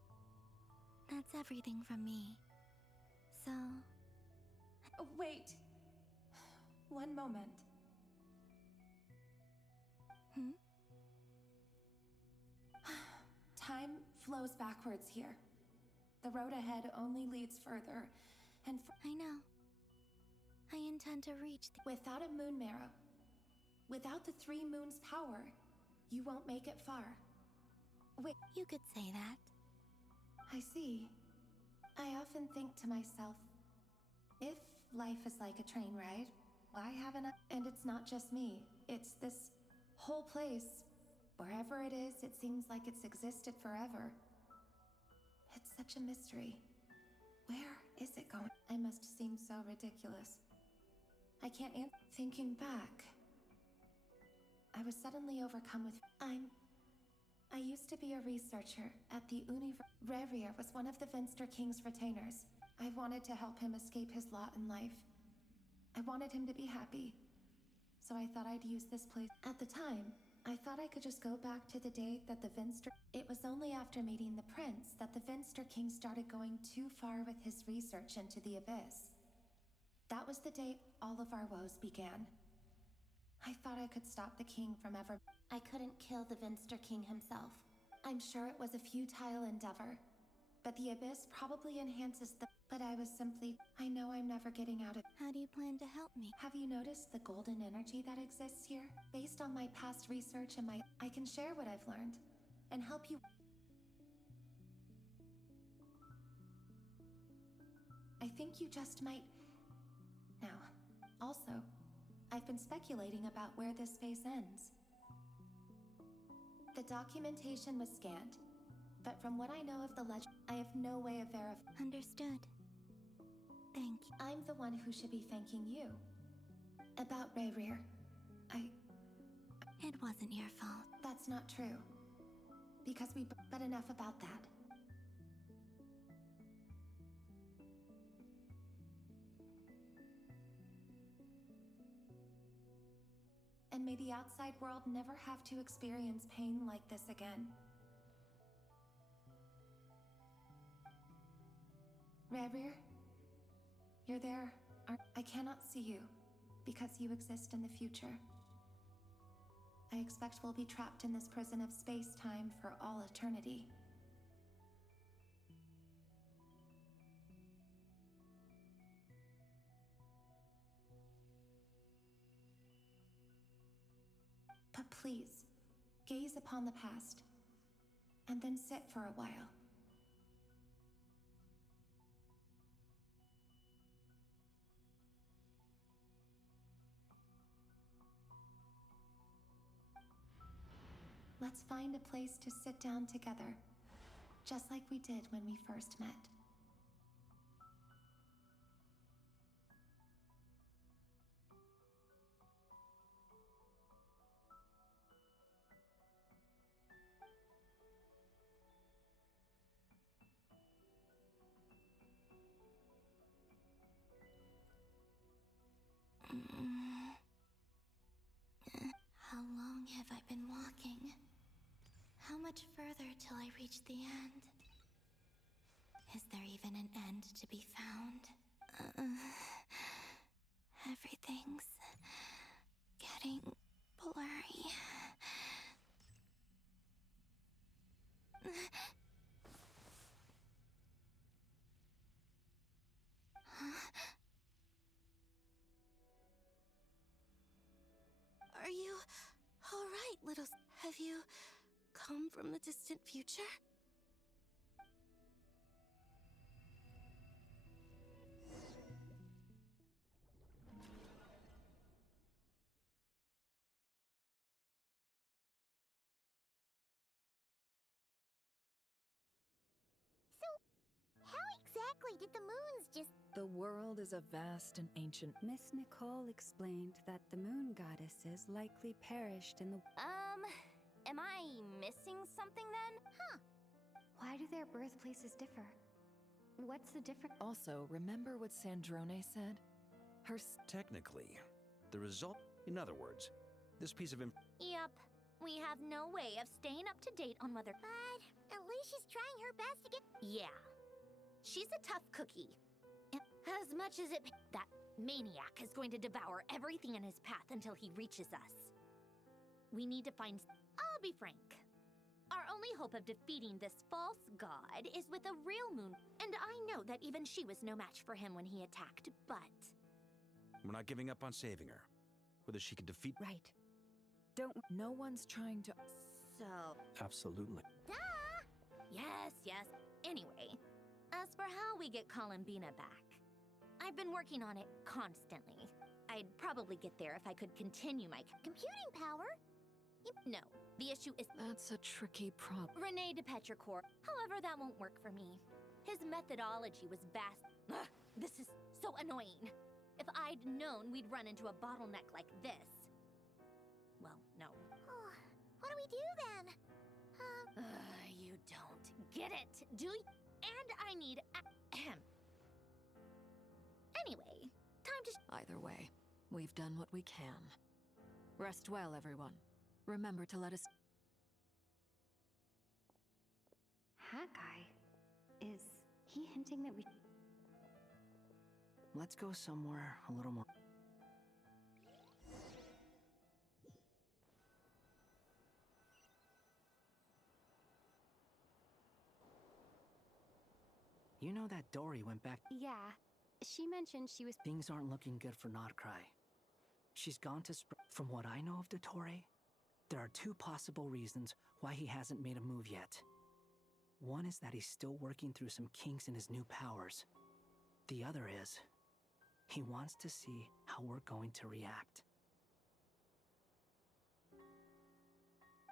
that's everything from me. So... Wait. One moment. Time flows backwards here. The road ahead only leads further, and I know. I intend to reach without a moon marrow, without the 3 moons' power, you won't make it far. Wait, you could say that. I see. I often think to myself, if life is like a train ride, why haven't I? And it's not just me. It's this whole place. Wherever it is, it seems like it's existed forever. It's such a mystery. Where is it going? I must seem so ridiculous. I can't answer. Thinking back, I was suddenly overcome with... I used to be a researcher at the Rerir was one of the Finster King's retainers. I wanted to help him escape his lot in life. I wanted him to be happy. So I thought I'd use this place. At the time, I thought I could just go back to the day that the Finster... It was only after meeting the prince that the Finster King started going too far with his research into the abyss. That was the day all of our woes began. I thought I could stop the king from ever... I couldn't kill the Finster King himself. I'm sure it was a futile endeavor. But the abyss probably enhances the... But I was simply... I know I'm never getting out of... How do you plan to help me? Have you noticed the golden energy that exists here? Based on my past research and my... I can share what I've learned and help you... I think you just might... Now, also, I've been speculating about where this space ends. The documentation was scanned, but from what I know of the legend, I have no way of verifying. Understood. Thank you. I'm the one who should be thanking you. About Rerir. It wasn't your fault. That's not true. Because we... But enough about that. And may the outside world never have to experience pain like this again. Rerir? You're there. I cannot see you, because you exist in the future. I expect we'll be trapped in this prison of space-time for all eternity. But please, gaze upon the past, and then sit for a while. Let's find a place to sit down together. just like we did when we first met. How long have I been walking? How much further till I reach the end? Is there even an end to be found? Everything's getting blurry. Are you all right, little? Have you come from the distant future? How exactly did the moons just... The world is a vast and ancient... Miss Nicole explained that the moon goddesses likely perished in the... Am I missing something then? Huh. Why do their birthplaces differ? What's the difference? Also, remember what Sandrone said? Technically, the result... In other words, this piece of Yep. We have no way of staying up to date on whether... But at least she's trying her best to get... Yeah. She's a tough cookie. As much as it... That maniac is going to devour everything in his path until he reaches us. We need to find... I'll be frank. Our only hope of defeating this false god is with a real moon. And I know that even she was no match for him when he attacked, but... We're not giving up on saving her. Whether she can defeat... Right. Don't... No one's trying to... So... Absolutely. Duh! Yes. Anyway, as for how we get Columbina back, I've been working on it constantly. I'd probably get there if I could continue my... Computing power? No, the issue is... That's a tricky problem. Rene de Petrichor. However, that won't work for me. His methodology was vast... Ugh, this is so annoying. If I'd known we'd run into a bottleneck like this... Well, no. Oh, what do we do then? You don't get it, do you? And I need... Anyway, time to... Either way, we've done what we can. Rest well, everyone. Remember to let us... Haggai? Is he hinting that we... Let's go somewhere a little more... You know that Dory went back... Yeah. She mentioned she was... Things aren't looking good for Notcry. She's gone to From what I know of Dottore, there are two possible reasons why he hasn't made a move yet. One is that he's still working through some kinks in his new powers. The other is, he wants to see how we're going to react.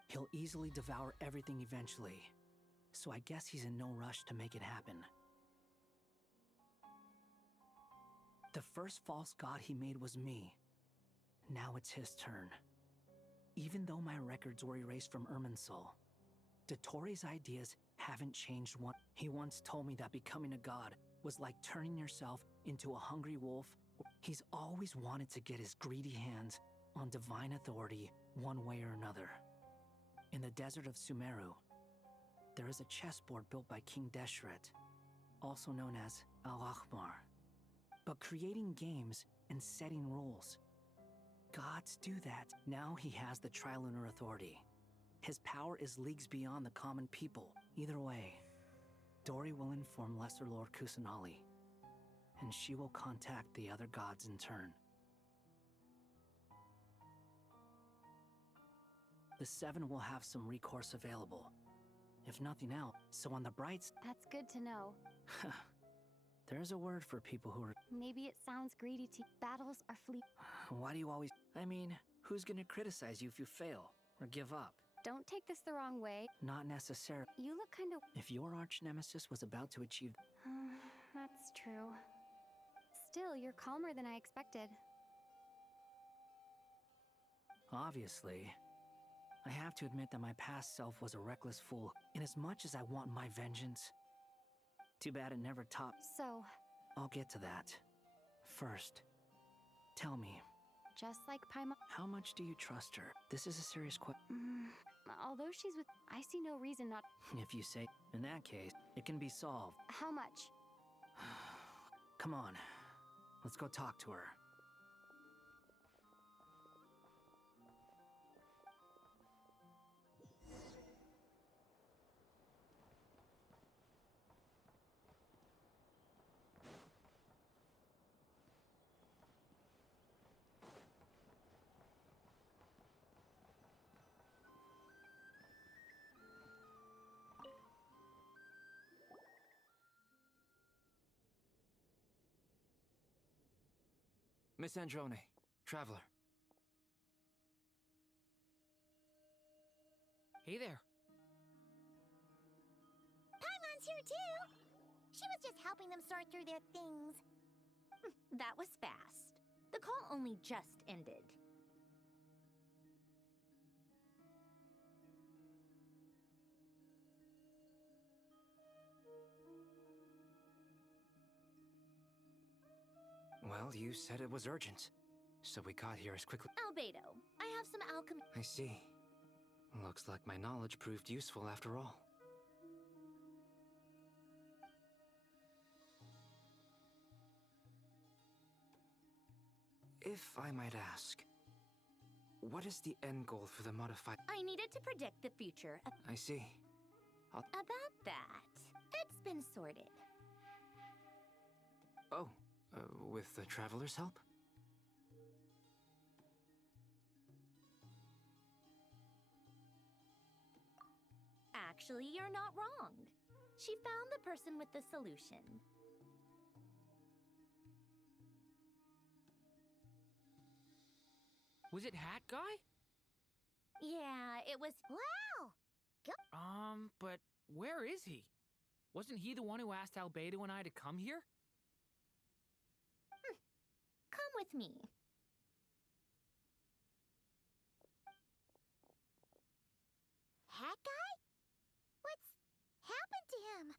He'll easily devour everything eventually, so I guess he's in no rush to make it happen. The first false god he made was me. Now it's his turn. Even though my records were erased from Irminsul, Dottore's ideas haven't changed one. He once told me that becoming a god was like turning yourself into a hungry wolf. He's always wanted to get his greedy hands on divine authority one way or another. In the desert of Sumeru, there is a chessboard built by King Deshret, also known as Al-Ahmar. But creating games and setting rules, gods do that. Now he has the Trilunar Authority. His power is leagues beyond the common people. Either way, Dory will inform Lesser Lord Kusanali, and she will contact the other gods in turn. The Seven will have some recourse available, if nothing else. So on the bright side... That's good to know. There's a word for people who are... Maybe it sounds greedy to... Battles are fleet... Why do you always... I mean, who's gonna criticize you if you fail or give up? Don't take this the wrong way. Not necessarily. You look kind of... If your arch nemesis was about to achieve... That's true. Still, you're calmer than I expected. Obviously. I have to admit that my past self was a reckless fool, in as much as I want my vengeance. Too bad it never topped. So... I'll get to that. First, tell me. Just like Paimon... How much do you trust her? This is a serious question. Although she's with... I see no reason not... If you say... In that case, it can be solved. How much? Come on. Let's go talk to her. Miss Androne, traveler. Hey there. Paimon's here too! She was just helping them sort through their things. That was fast. The call only just ended. Well, you said it was urgent, so we got here as quickly. Albedo, I have some alchemy. I see. Looks like my knowledge proved useful after all. If I might ask, what is the end goal for the modified... I needed to predict the future. I see. About that, it's been sorted. Oh, with the traveler's help? Actually, you're not wrong. She found the person with the solution. Was it Hat Guy? Yeah, it was... Wow! But where is he? Wasn't he the one who asked Albedo and I to come here? Come with me. Hat Guy? What's happened to him?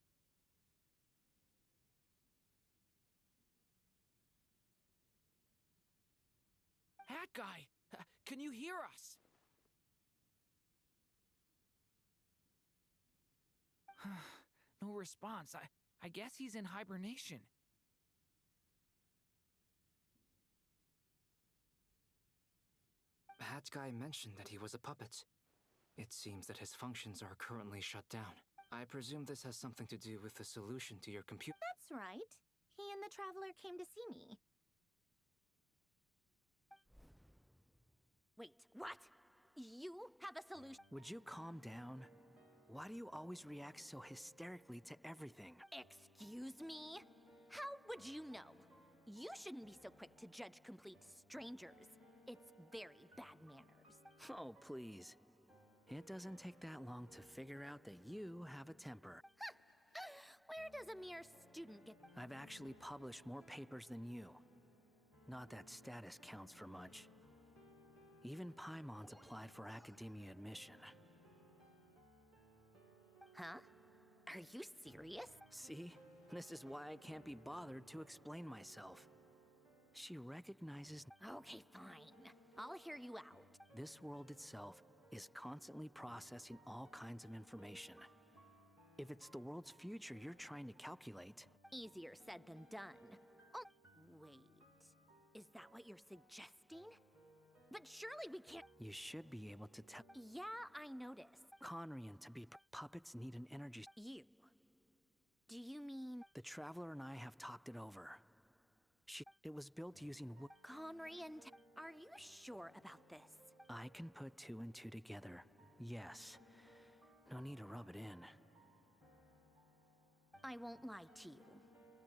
Hat Guy! Can you hear us? No response. I guess he's in hibernation. Hat Guy mentioned that he was a puppet. It seems that his functions are currently shut down. I presume this has something to do with the solution to your computer. That's right. He and the traveler came to see me. Wait, what? You have a solution? Would you calm down? Why do you always react so hysterically to everything? Excuse me? How would you know? You shouldn't be so quick to judge complete strangers. It's very bad manners. Oh, please. It doesn't take that long to figure out that you have a temper. Where does a mere student get... I've actually published more papers than you. Not that status counts for much. Even Paimon's applied for academia admission. Huh? Are you serious? See? This is why I can't be bothered to explain myself. She recognizes... Okay, fine. I'll hear you out. This world itself is constantly processing all kinds of information. If it's the world's future you're trying to calculate... Easier said than done. Oh, wait. Is that what you're suggesting? But surely we can't... You should be able to tell... Yeah, I notice. Conrian to be puppets need an energy... You. Do you mean... The Traveler and I have talked it over. It was built using wood... Conrian... Are you sure about this? I can put 2 and 2 together. Yes. No need to rub it in. I won't lie to you.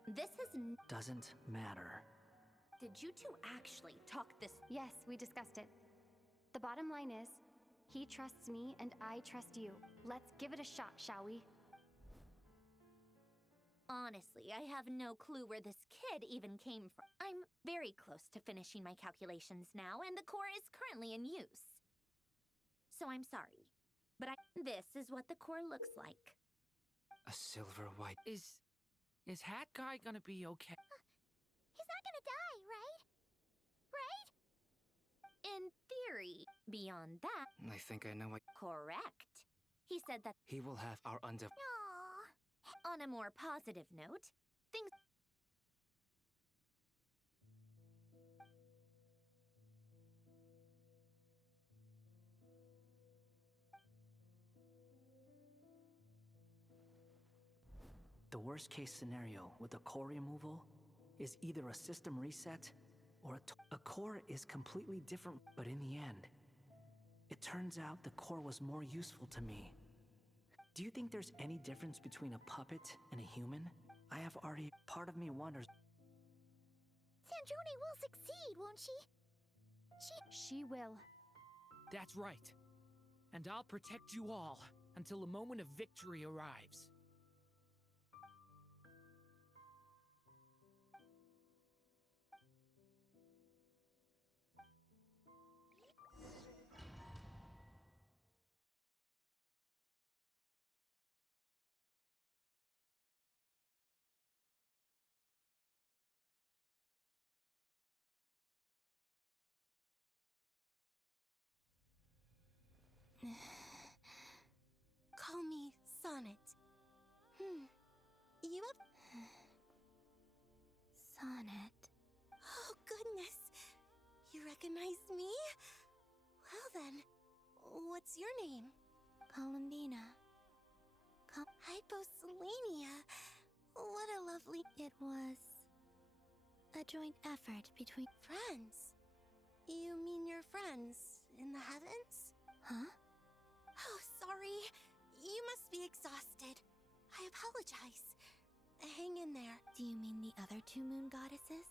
This is... Doesn't matter. Did you two actually talk this? Yes, we discussed it. The bottom line is, He trusts me, and I trust you. Let's give it a shot, shall we? Honestly, I have no clue where this kid even came from. I'm very close to finishing my calculations now, and the core is currently in use. So I'm sorry, but this is what the core looks like. A silver white. Is Hat Guy gonna be okay? He's not gonna die, right? Right? In theory. Beyond that... I think I know what... Correct. He said that... He will have our Aww. On a more positive note, things... The worst case scenario with the core removal is either a system reset or a core is completely different. But in the end, it turns out the core was more useful to me. Do you think there's any difference between a puppet and a human? I have already... Part of me wonders... Sanjoni will succeed, won't she? She will. That's right. And I'll protect you all until a moment of victory arrives. Call me Sonnet. You have... Sonnet. Oh, goodness. You recognize me? Well then, what's your name? Columbina. Hyposelenia. What a lovely... It was... a joint effort between... Friends? You mean your friends in the heavens? Huh? Oh, sorry. You must be exhausted. I apologize. Hang in there. Do you mean the other two moon goddesses?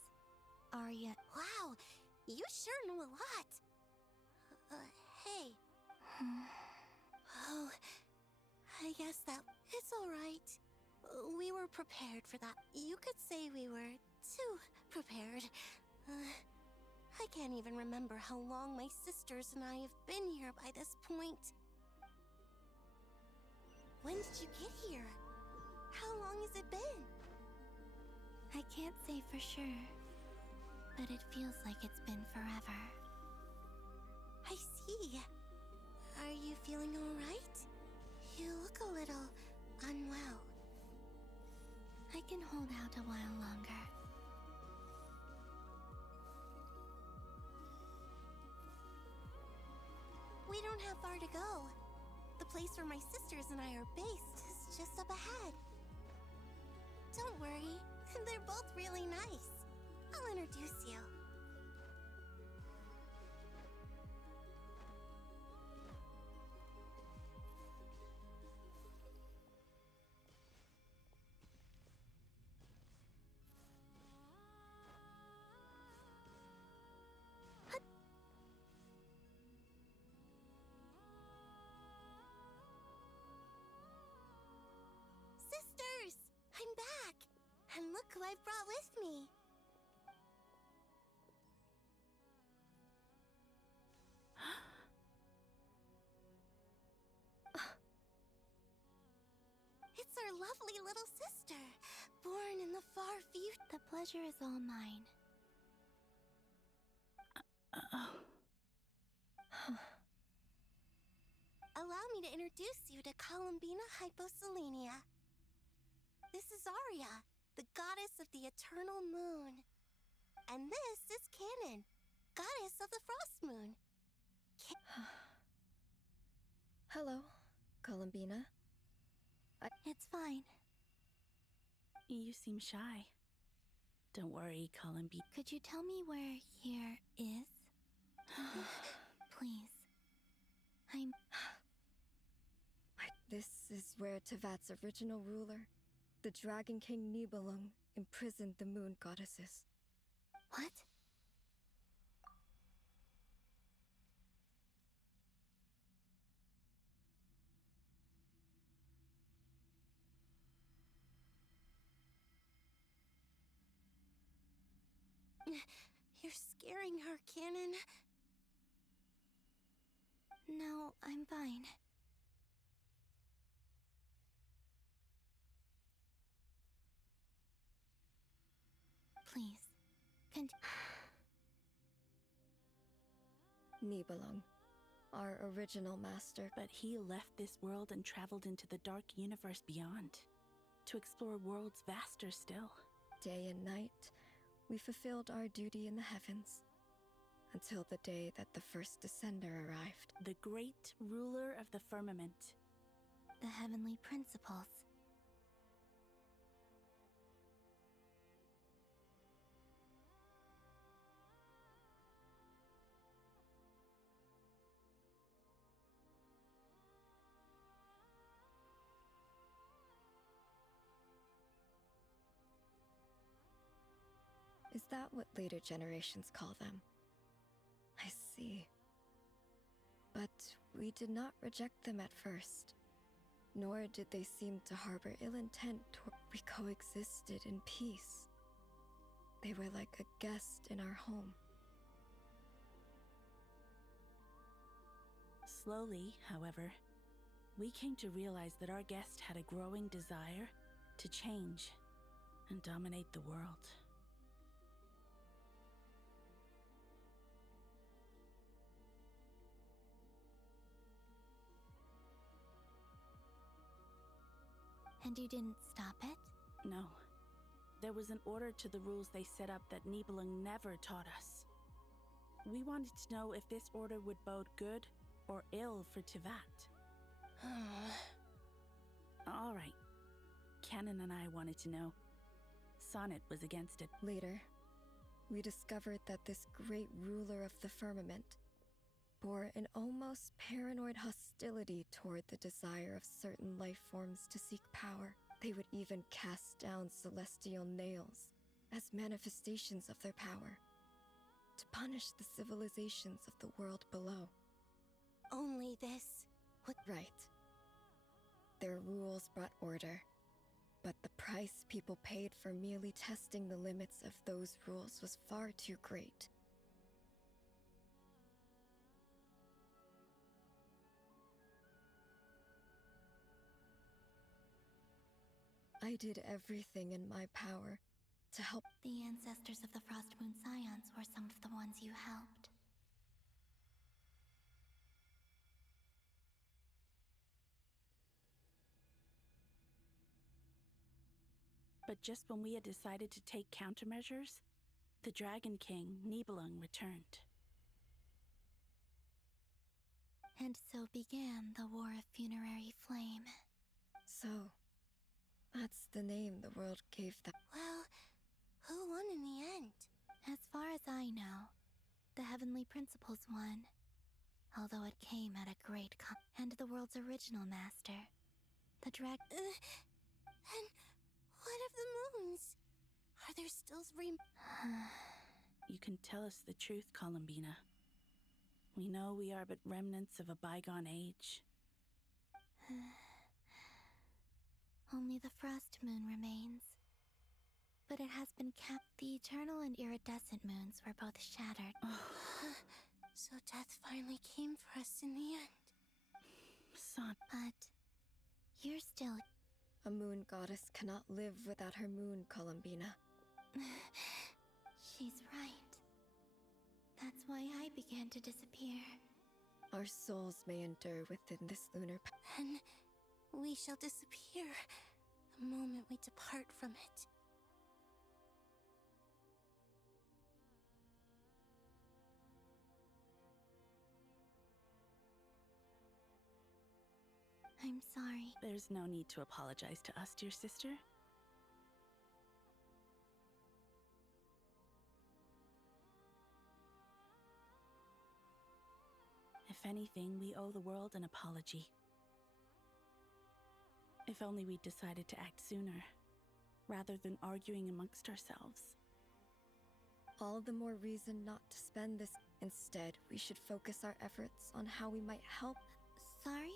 Arya... Wow, you sure know a lot. Hey. Oh, I guess that... It's alright. We were prepared for that. You could say we were too prepared. I can't even remember how long my sisters and I have been here by this point. When did you get here? How long has it been? I can't say for sure, but it feels like it's been forever. I see. Are you feeling alright? You look a little unwell. I can hold out a while longer. We don't have far to go. The place where my sisters and I are based is just up ahead. Don't worry, they're both really nice. I'll introduce you. Sisters! I'm back! And look who I've brought with me! It's our lovely little sister, born in the far future. The pleasure is all mine. Allow me to introduce you to Columbina Hyposelenia. This is Arya, the goddess of the eternal moon. And this is Canon, goddess of the frost moon. Hello, Columbina. It's fine. You seem shy. Don't worry, Columbina. Could you tell me where here is? Please. This is where Tevat's original ruler, the Dragon King Nibelung, imprisoned the moon goddesses. You're scaring her, Canon. No, I'm fine. Please, Nibelung, our original master. But he left this world and traveled into the dark universe beyond, to explore worlds vaster still. Day and night, we fulfilled our duty in the heavens, until the day that the first descender arrived. The great ruler of the firmament. The heavenly principles. Is that what later generations call them? I see. But we did not reject them at first, nor did they seem to harbor ill intent toward. We coexisted in peace. They were like a guest in our home. Slowly, however, we came to realize that our guest had a growing desire to change and dominate the world. And you didn't stop it? No. There was an order to the rules they set up that Nibelung never taught us. We wanted to know if this order would bode good or ill for Teyvat. All right. Canon and I wanted to know. Sonnet was against it. Later, we discovered that this great ruler of the firmament bore an almost paranoid hostility toward the desire of certain life forms to seek power. They would even cast down celestial nails as manifestations of their power, to punish the civilizations of the world below. Only this? What? Right. Their rules brought order, but the price people paid for merely testing the limits of those rules was far too great. I did everything in my power to help. The ancestors of the Frostmoon Scions were some of the ones you helped. But just when we had decided to take countermeasures, the Dragon King, Nibelung, returned. And so began the War of Funerary Flame. So, that's the name the world gave that. Well, who won in the end? As far as I know, the Heavenly Principles won. Although it came at a great cost. And the world's original master, the And what of the moons? Are there still You can tell us the truth, Columbina. We know we are but remnants of a bygone age. Only the Frost Moon remains. But it has been kept. The eternal and iridescent moons were both shattered. So death finally came for us in the end. Son. But you're still... A moon goddess cannot live without her moon, Columbina. She's right. That's why I began to disappear. Our souls may endure within this lunar Then we shall disappear the moment we depart from it. I'm sorry. There's no need to apologize to us, dear sister. If anything, we owe the world an apology. If only we'd decided to act sooner, rather than arguing amongst ourselves. All the more reason not to spend this. Instead, we should focus our efforts on how we might help. Sorry?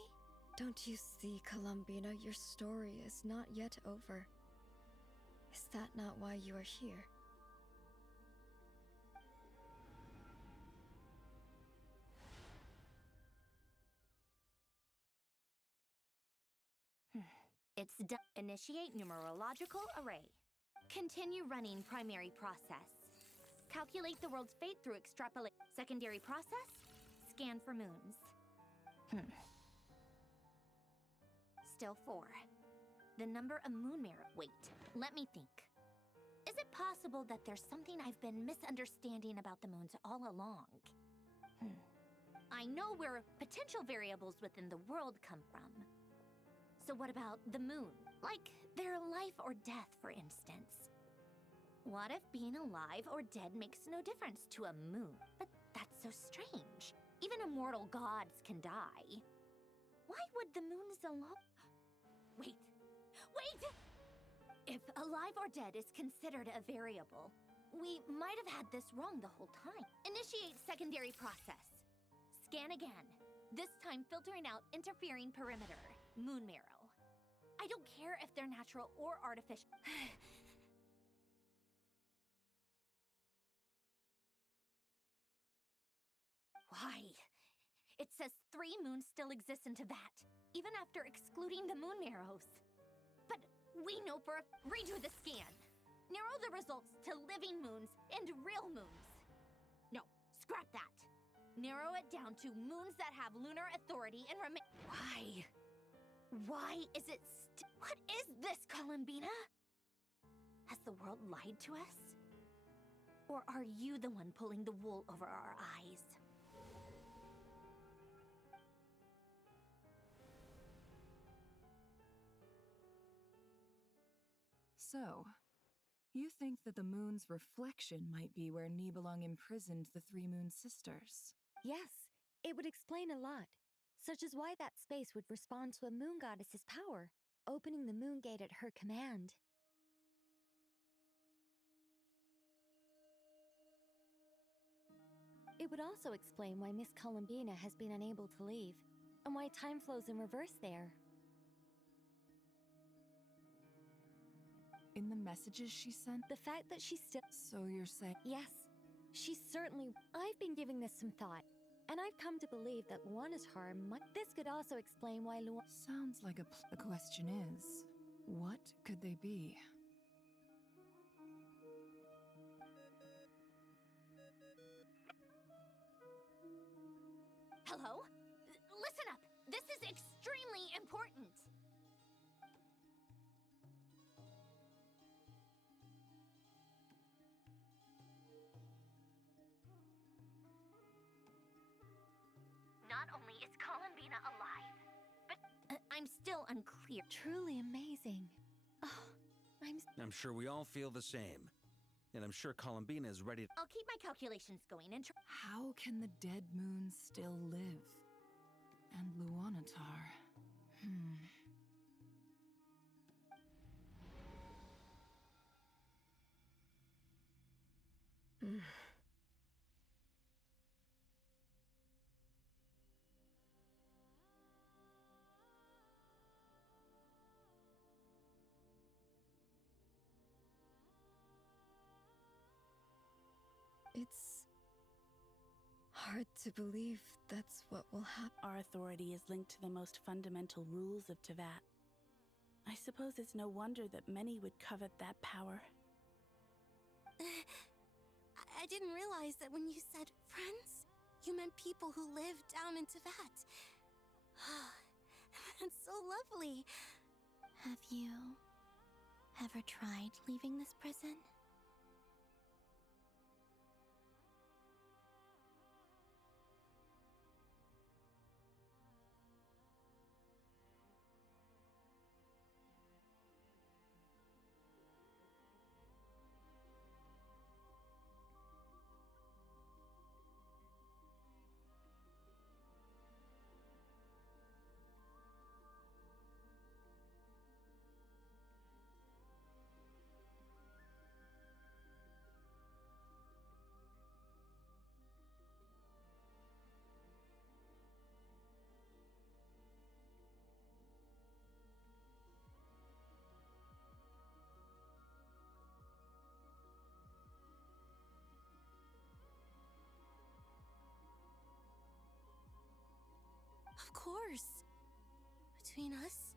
Don't you see, Columbina, your story is not yet over. Is that not why you are here? It's done. Initiate numerological array. Continue running primary process. Calculate the world's fate through extrapolate. Secondary process. Scan for moons. Still 4. The number of moon mirror. Wait, let me think. Is it possible that there's something I've been misunderstanding about the moons all along? I know where potential variables within the world come from. So what about the moon? Like their life or death, for instance. What if being alive or dead makes no difference to a moon? But that's so strange. Even immortal gods can die. Why would the moons alone? Wait! If alive or dead is considered a variable, we might have had this wrong the whole time. Initiate secondary process. Scan again. This time filtering out interfering perimeter. Moon marrow. I don't care if they're natural or artificial. Why? It says 3 moons still exist in Teyvat, even after excluding the moon marrows. But we know for a redo the scan. Narrow the results to living moons and real moons. No, scrap that. Narrow it down to moons that have lunar authority and remain. Why? Why is it What is this, Columbina? Has the world lied to us? Or are you the one pulling the wool over our eyes? So, you think that the moon's reflection might be where Nibelung imprisoned the 3 moon sisters? Yes, it would explain a lot, such as why that space would respond to a moon goddess's power, opening the moon gate at her command. It would also explain why Miss Columbina has been unable to leave, and why time flows in reverse there. In the messages she sent? The fact that she still... So you're saying... Yes, she certainly... I've been giving this some thought, and I've come to believe that Luana's harm might... This could also explain why Luana... Sounds like the question is, what could they be? Hello? Listen up! This is extremely important! Not only is Columbina alive, but I'm still unclear. Truly amazing. Oh, I'm sure we all feel the same. And I'm sure Columbina is ready. I'll keep my calculations going and How can the dead moon still live? And Luanatar... It's hard to believe that's what will happen. Our authority is linked to the most fundamental rules of Teyvat. I suppose it's no wonder that many would covet that power. I didn't realize that when you said friends, you meant people who live down in Teyvat. That's so lovely. Have you ever tried leaving this prison? Of course. Between us,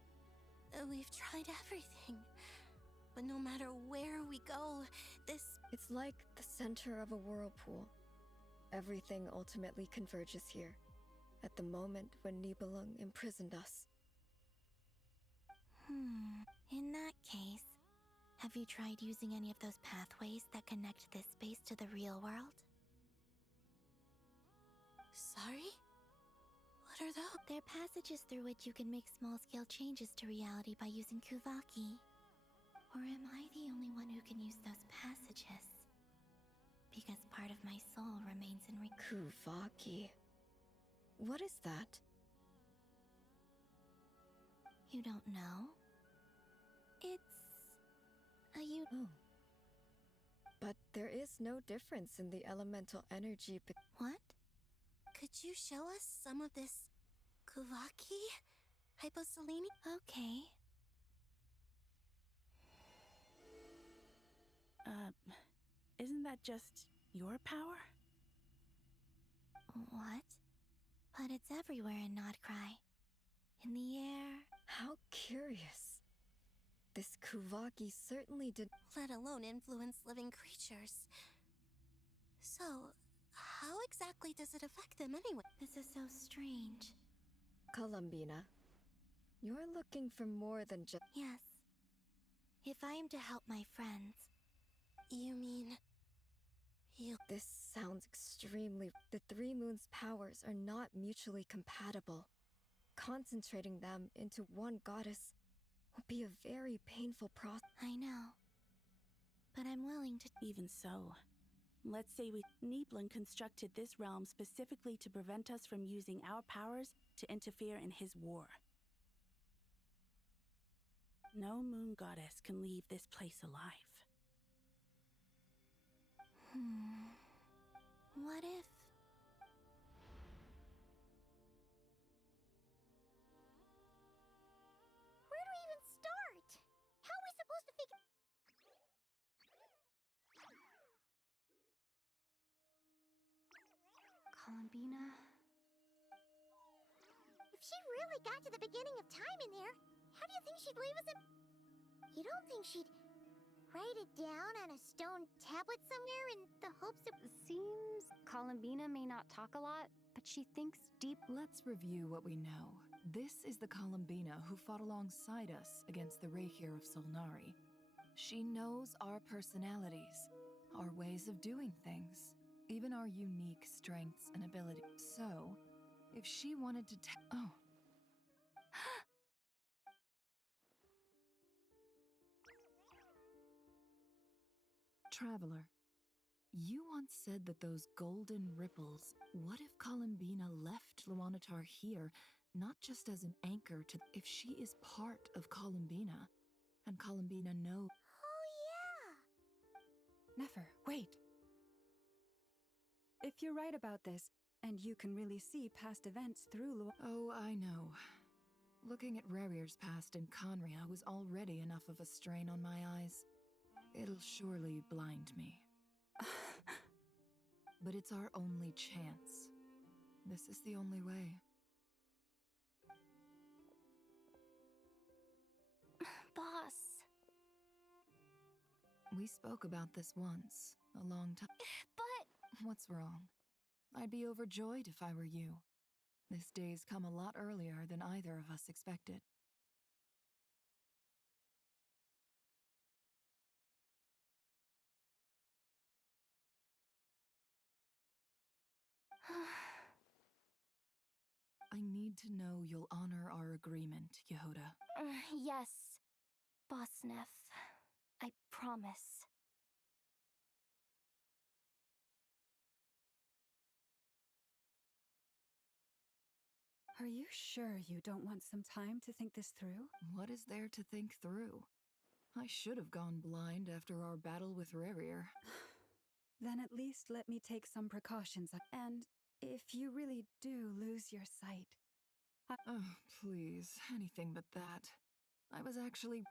We've tried everything. But no matter where we go, It's like the center of a whirlpool. Everything ultimately converges here, at the moment when Nibelung imprisoned us. In that case, have you tried using any of those pathways that connect this space to the real world? Sorry? What are those? They're passages through which you can make small-scale changes to reality by using Kuvaki. Or am I the only one who can use those passages? Because part of my soul remains in Kuvaki. What is that? You don't know? It's Oh. But there is no difference in the elemental energy What? Could you show us some of this Kuvaki? Hyposelene? Okay. Isn't that just your power? What? But it's everywhere in Notcry. In the air. How curious. This Kuvaki certainly did. Let alone influence living creatures. So, how exactly does it affect them anyway? This is so strange. Columbina, you're looking for more than just. Yes. If I am to help my friends, you mean... This sounds extremely. The Three Moons' powers are not mutually compatible. Concentrating them into one goddess would be a very painful process. I know. But I'm willing to. Even so, let's say Nibelung constructed this realm specifically to prevent us from using our powers to interfere in his war. No moon goddess can leave this place alive. What if... Where do we even start? How are we supposed to figure... Columbina? If she really got to the beginning of time in there, how do you think she'd leave us in... You don't think she'd write it down on a stone tablet somewhere in the hopes of... Seems Columbina may not talk a lot, but she thinks deep. Let's review what we know. This is the Columbina who fought alongside us against the Reikir of Solnari. She knows our personalities, our ways of doing things, even our unique strengths and abilities. So, if she wanted to Oh. Traveler, you once said that those golden ripples. What if Columbina left Luanatar here, not just as an anchor to. If she is part of Columbina, and Columbina knows. Oh, yeah! Nefer, wait! If you're right about this, and you can really see past events through Oh, I know. Looking at Rerir's past in Conria was already enough of a strain on my eyes. It'll surely blind me. But it's our only chance. This is the only way. Boss. We spoke about this once, a long time. But... What's wrong? I'd be overjoyed if I were you. This day's come a lot earlier than either of us expected. I need to know you'll honor our agreement, Yehoda. Yes, Boss Neff. I promise. Are you sure you don't want some time to think this through? What is there to think through? I should have gone blind after our battle with Rerir. Then at least let me take some precautions. And if you really do lose your sight... Oh, please, anything but that. I was actually...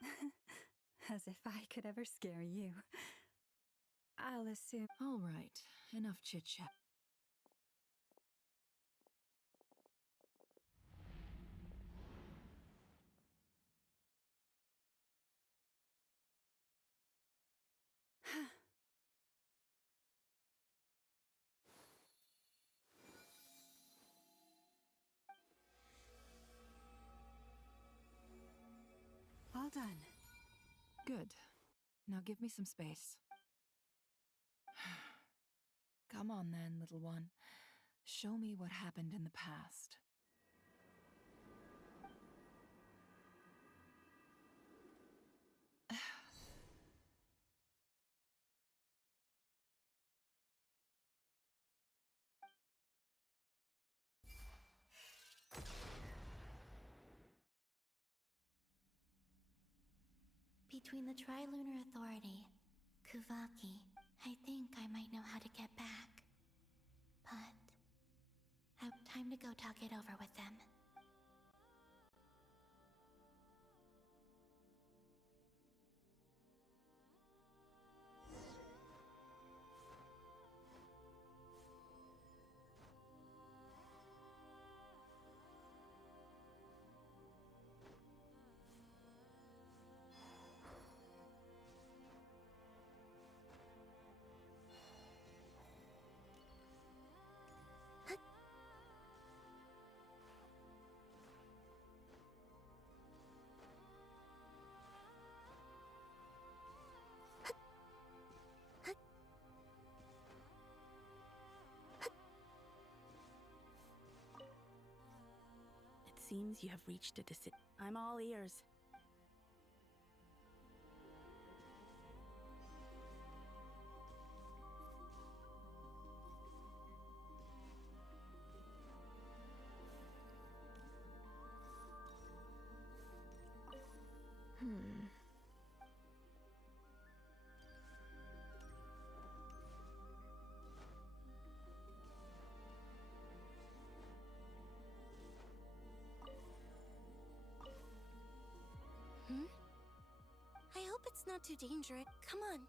As if I could ever scare you. I'll assume... All right, enough chit-chat. done. Good. Now give me some space. Come on then, little one. Show me what happened in the past. Between the Trilunar Authority, Kuvaki, I think I might know how to get back. But I have time to go talk it over with them. It seems you have reached a decision. I'm all ears. I hope it's not too dangerous. Come on.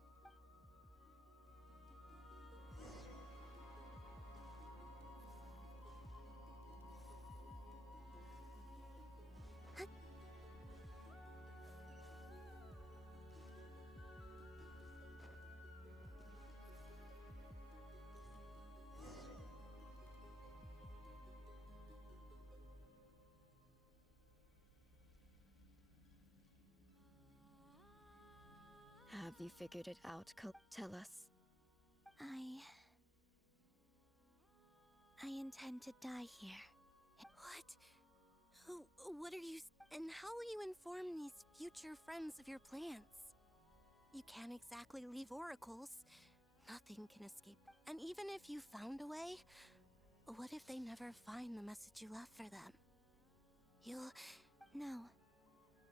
Have you figured it out? Tell us. I intend to die here. What? What are you... And how will you inform these future friends of your plans? You can't exactly leave oracles. Nothing can escape. And even if you found a way, what if they never find the message you left for them? You'll... No.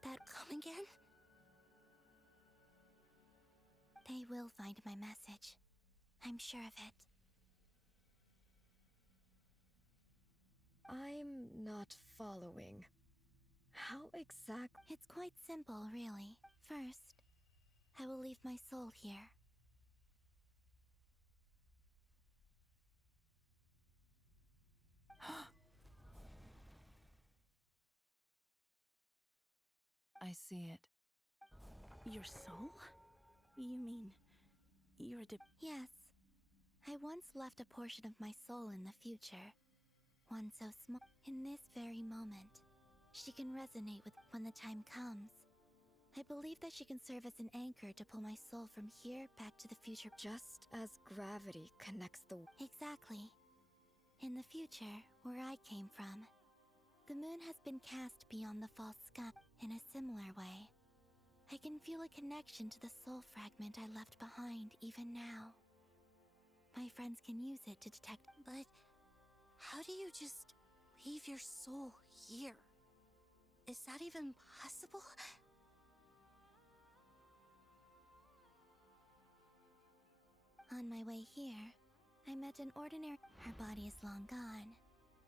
Come again? They will find my message. I'm sure of it. I'm not following. How exact? It's quite simple, really. First, I will leave my soul here. I see it. Your soul? You mean you're Yes. I once left a portion of my soul in the future. One so small. In this very moment, she can resonate with when the time comes. I believe that she can serve as an anchor to pull my soul from here back to the future. Just as gravity connects the... Exactly. In the future, where I came from, the moon has been cast beyond the false sky. In a similar way, I can feel a connection to the soul fragment I left behind even now. My friends can use it to detect... But how do you just leave your soul here? Is that even possible? On my way here, I met an ordinary... Her body is long gone,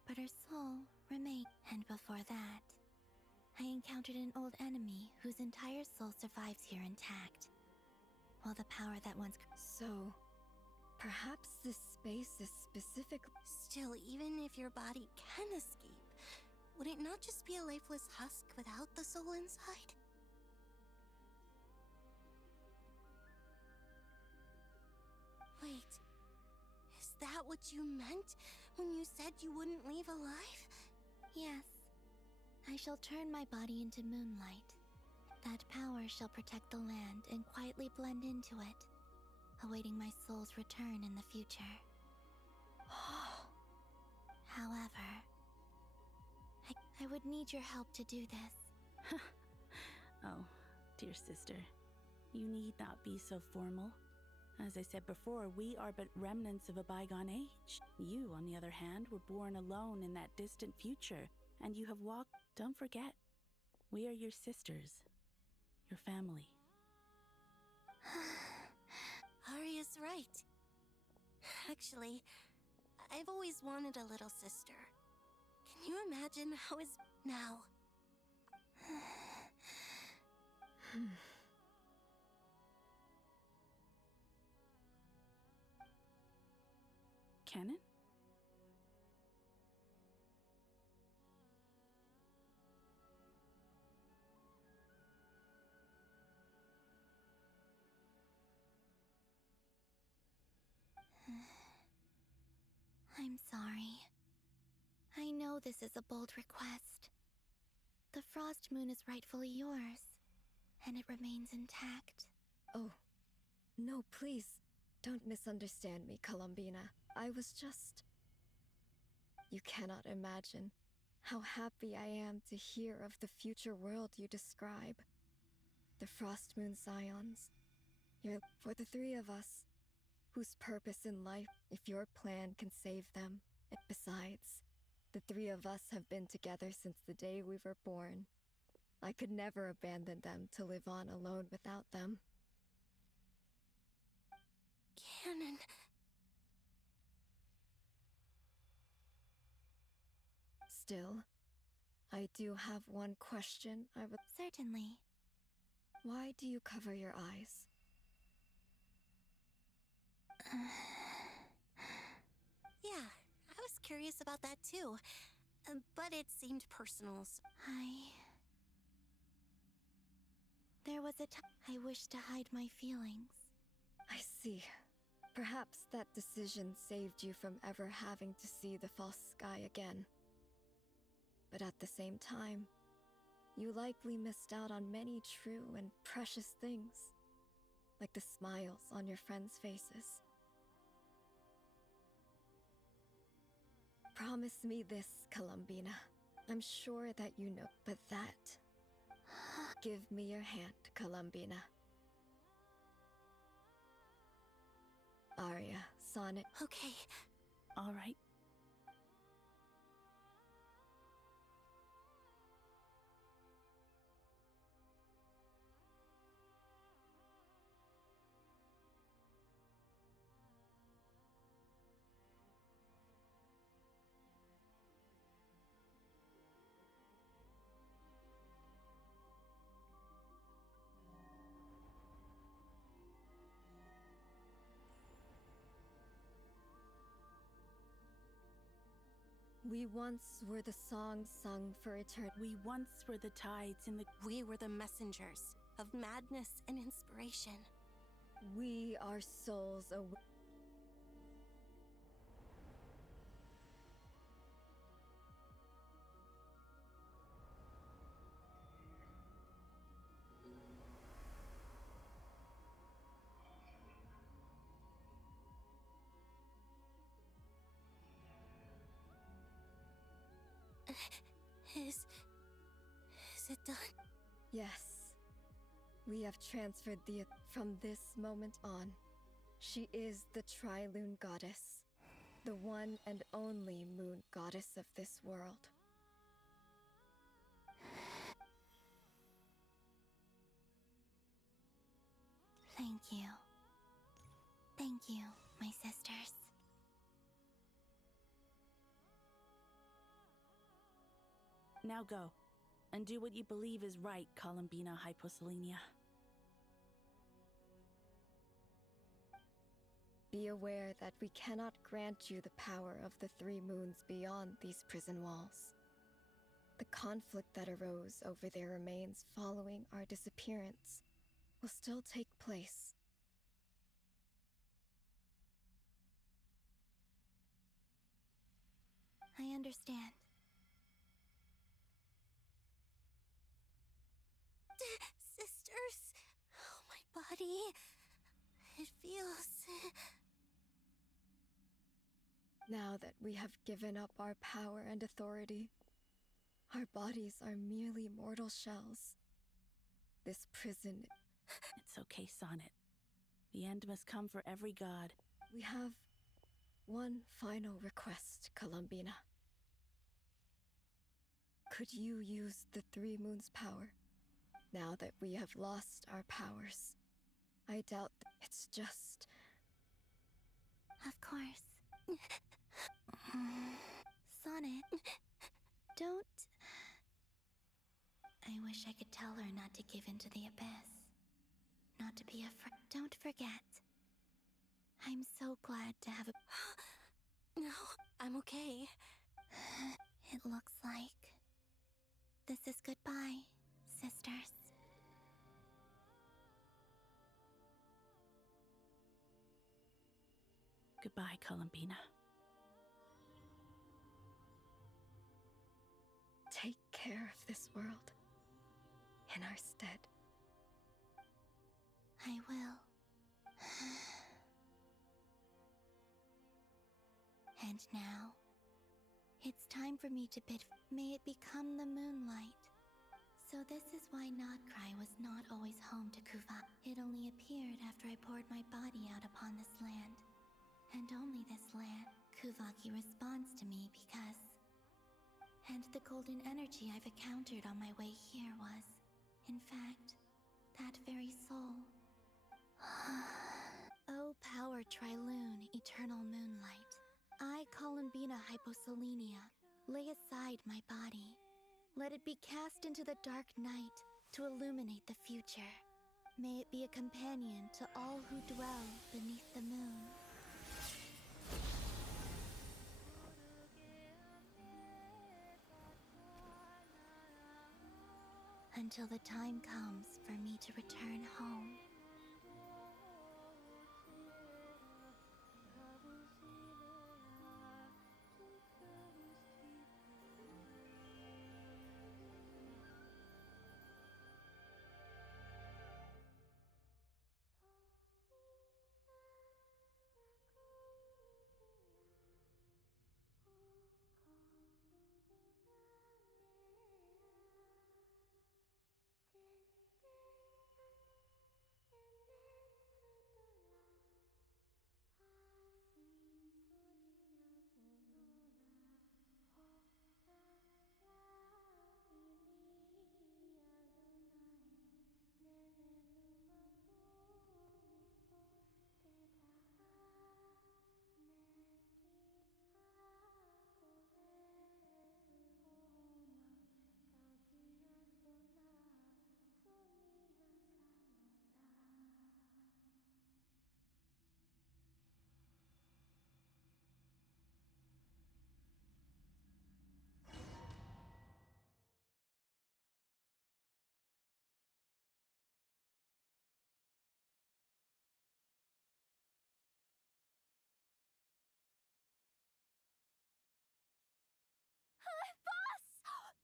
but her soul remained. And before that, I encountered an old enemy whose entire soul survives here intact. While the power that once... So, perhaps this space is specific... Still, even if your body can escape, would it not just be a lifeless husk without the soul inside? Wait, is that what you meant when you said you wouldn't leave alive? Yes. I shall turn my body into moonlight. That power shall protect the land and quietly blend into it, awaiting my soul's return in the future. However, I would need your help to do this. Oh, dear sister, you need not be so formal. As I said before, we are but remnants of a bygone age. You, on the other hand, were born alone in that distant future, and you have walked. Don't forget, we are your sisters, your family. Arya's right. Actually, I've always wanted a little sister. Can you imagine how it's now? Canon? I'm sorry. I know this is a bold request. The Frost Moon is rightfully yours, and it remains intact. Oh, no, please. Don't misunderstand me, Columbina. I was just... You cannot imagine how happy I am to hear of the future world you describe. The Frost Moon Scions. You're for the three of us, whose purpose in life, if your plan can save them. Besides, the three of us have been together since the day we were born. I could never abandon them to live on alone without them. Canon. Still, I do have one question I would... Certainly. Why do you cover your eyes? Yeah, I was curious about that too. But it seemed personal. There was a time I wished to hide my feelings. I see. Perhaps that decision saved you from ever having to see the false sky again. But at the same time, you likely missed out on many true and precious things, like the smiles on your friends' faces. Promise me this, Columbina. I'm sure that you know, but that... Give me your hand, Columbina. Arya, Sonnet. Okay. All right. We once were the songs sung for eternity. We once were the tides in the... We were the messengers of madness and inspiration. We are souls away. Is it done? Yes. We have transferred the... From this moment on, she is the Tri-Lune Goddess. The one and only moon goddess of this world. Thank you. Thank you, my sisters. Now go, and do what you believe is right, Columbina Hyposelenia. Be aware that we cannot grant you the power of the three moons beyond these prison walls. The conflict that arose over their remains following our disappearance will still take place. I understand. body. It feels... Now that we have given up our power and authority, our bodies are merely mortal shells. This prison... It's okay, Sonnet. The end must come for every god. We have one final request, Columbina. Could you use the Three Moons' power, now that we have lost our powers? I doubt it's just... Of course. Sonnet, don't... I wish I could tell her not to give in to the abyss. Not to be afraid. Don't forget. I'm so glad to have a... No, I'm okay. It looks like... this is goodbye, sisters. Goodbye, Columbina. Take care of this world in our stead. I will. And now, it's time for me to bid. May it become the moonlight. So this is why Notcry was not always home to Kuva. It only appeared after I poured my body out upon this land. And only this land. Kuvaki responds to me because... And the golden energy I've encountered on my way here was, in fact, that very soul. O power Triloon, eternal moonlight. I, Columbina Hyposelenia, lay aside my body. Let it be cast into the dark night to illuminate the future. May it be a companion to all who dwell beneath the moon. Until the time comes for me to return home.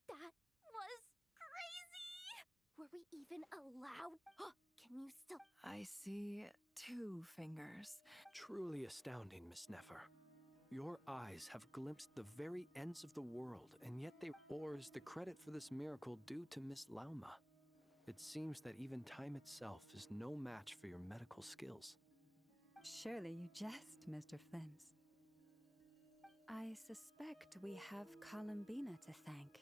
That was crazy! Were we even allowed? Can you still... I see 2 fingers. Truly astounding, Miss Nefer. Your eyes have glimpsed the very ends of the world, and yet they... Or is the credit for this miracle due to Miss Lauma? It seems that even time itself is no match for your medical skills. Surely you jest, Mr. Flins. I suspect we have Columbina to thank.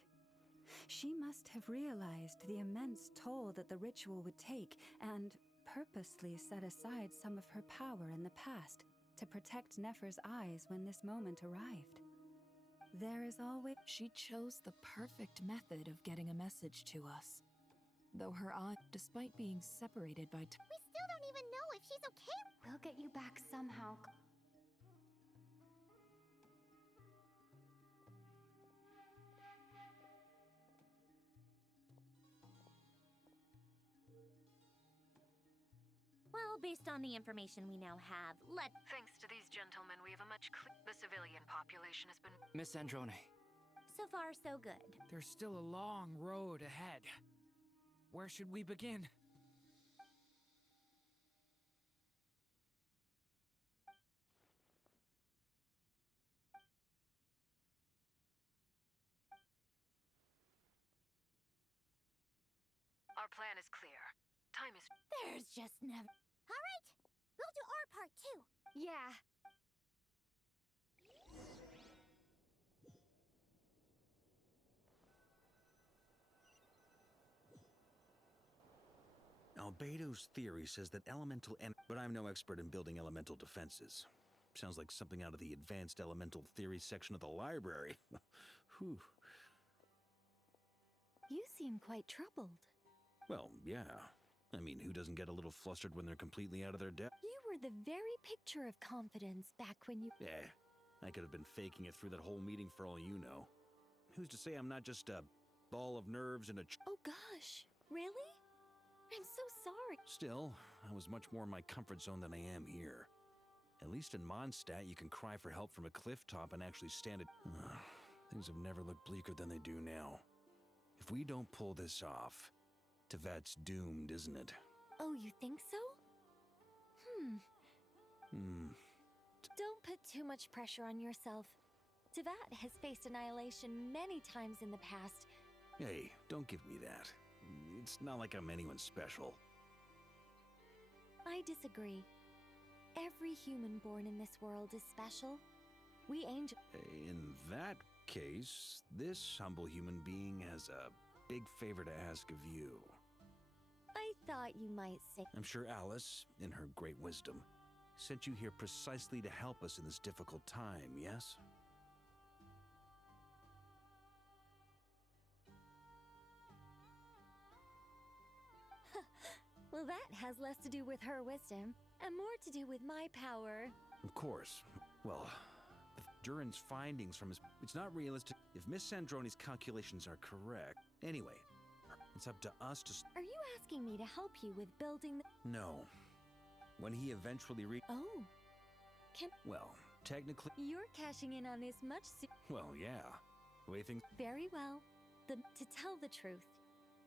She must have realized the immense toll that the ritual would take and purposely set aside some of her power in the past to protect Nefer's eyes when this moment arrived. There is always... She chose the perfect method of getting a message to us. Though her eye, despite being separated by... We still don't even know if she's okay. We'll get you back somehow. Well, based on the information we now have, Thanks to these gentlemen, we have a much The civilian population has been... Miss Androne. So far, so good. There's still a long road ahead. Where should we begin? Our plan is clear. Time is. There's just never. All right, we'll do our part too. Yeah. Albedo's theory says that but I'm no expert in building elemental defenses. Sounds like something out of the advanced elemental theory section of the library. Whew. You seem quite troubled. Well, yeah. I mean, who doesn't get a little flustered when they're completely out of their depth? You were the very picture of confidence back when you... I could have been faking it through that whole meeting for all you know. Who's to say I'm not just a ball of nerves and a... Oh gosh, really? I'm so sorry. Still, I was much more in my comfort zone than I am here. At least in Mondstadt, you can cry for help from a cliff top and actually stand it. Things have never looked bleaker than they do now. If we don't pull this off, Tevat's doomed, isn't it? Oh, you think so? Don't put too much pressure on yourself. Tevat has faced annihilation many times in the past. Hey, don't give me that. It's not like I'm anyone special. I disagree. Every human born in this world is special. We angels... In that case, this humble human being has a big favor to ask of you. I thought you might say... I'm sure Alice, in her great wisdom, sent you here precisely to help us in this difficult time, yes? Well, that has less to do with her wisdom, and more to do with my power. Of course. Well, if Duran's findings from his... It's not realistic if Miss Sandroni's calculations are correct. Anyway, it's up to us to... Are you asking me to help you with building the... No. When he eventually Oh. Well, technically... You're cashing in on this much sooner. Well, yeah. The way things... Very well. To tell the truth,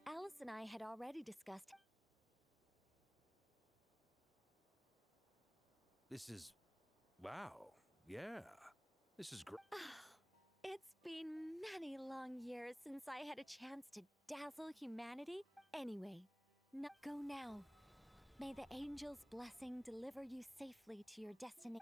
Alice and I had already discussed... This is... Wow. Yeah. This is great. It's been many long years since I had a chance to dazzle humanity. Anyway, go now. May the angel's blessing deliver you safely to your destination.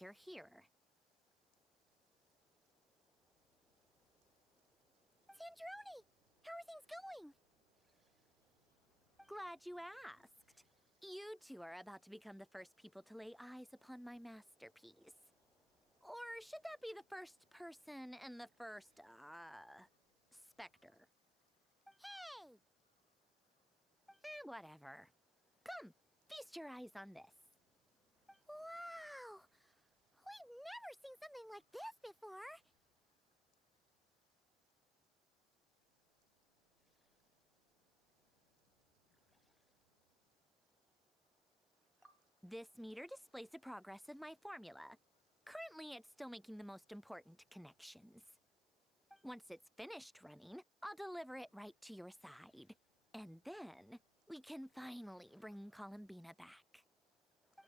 You're here. Sandroni! How are things going? Glad you asked. You two are about to become the first people to lay eyes upon my masterpiece. Or should that be the first person and the first, specter? Hey! Whatever. Come, feast your eyes on this. Wow! We've never seen something like this before. This meter displays the progress of my formula. Currently, it's still making the most important connections. Once it's finished running, I'll deliver it right to your side. And then, we can finally bring Columbina back.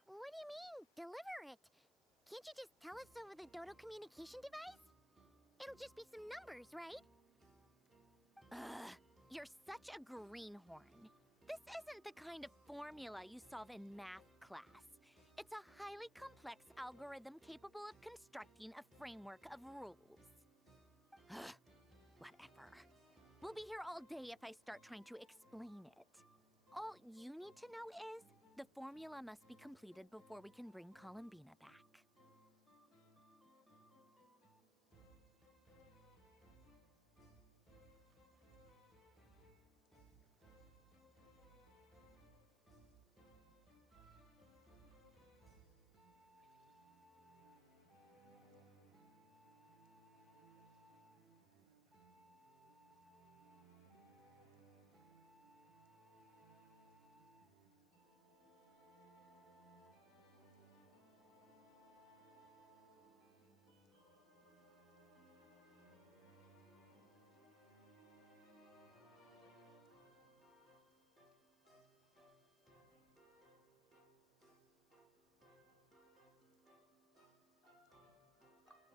What do you mean, deliver it? Can't you just tell us over the Dodo communication device? It'll just be some numbers, right? Ugh, you're such a greenhorn. This isn't the kind of formula you solve in math class. It's a highly complex algorithm capable of constructing a framework of rules. Ugh, whatever. We'll be here all day if I start trying to explain it. All you need to know is the formula must be completed before we can bring Columbina back.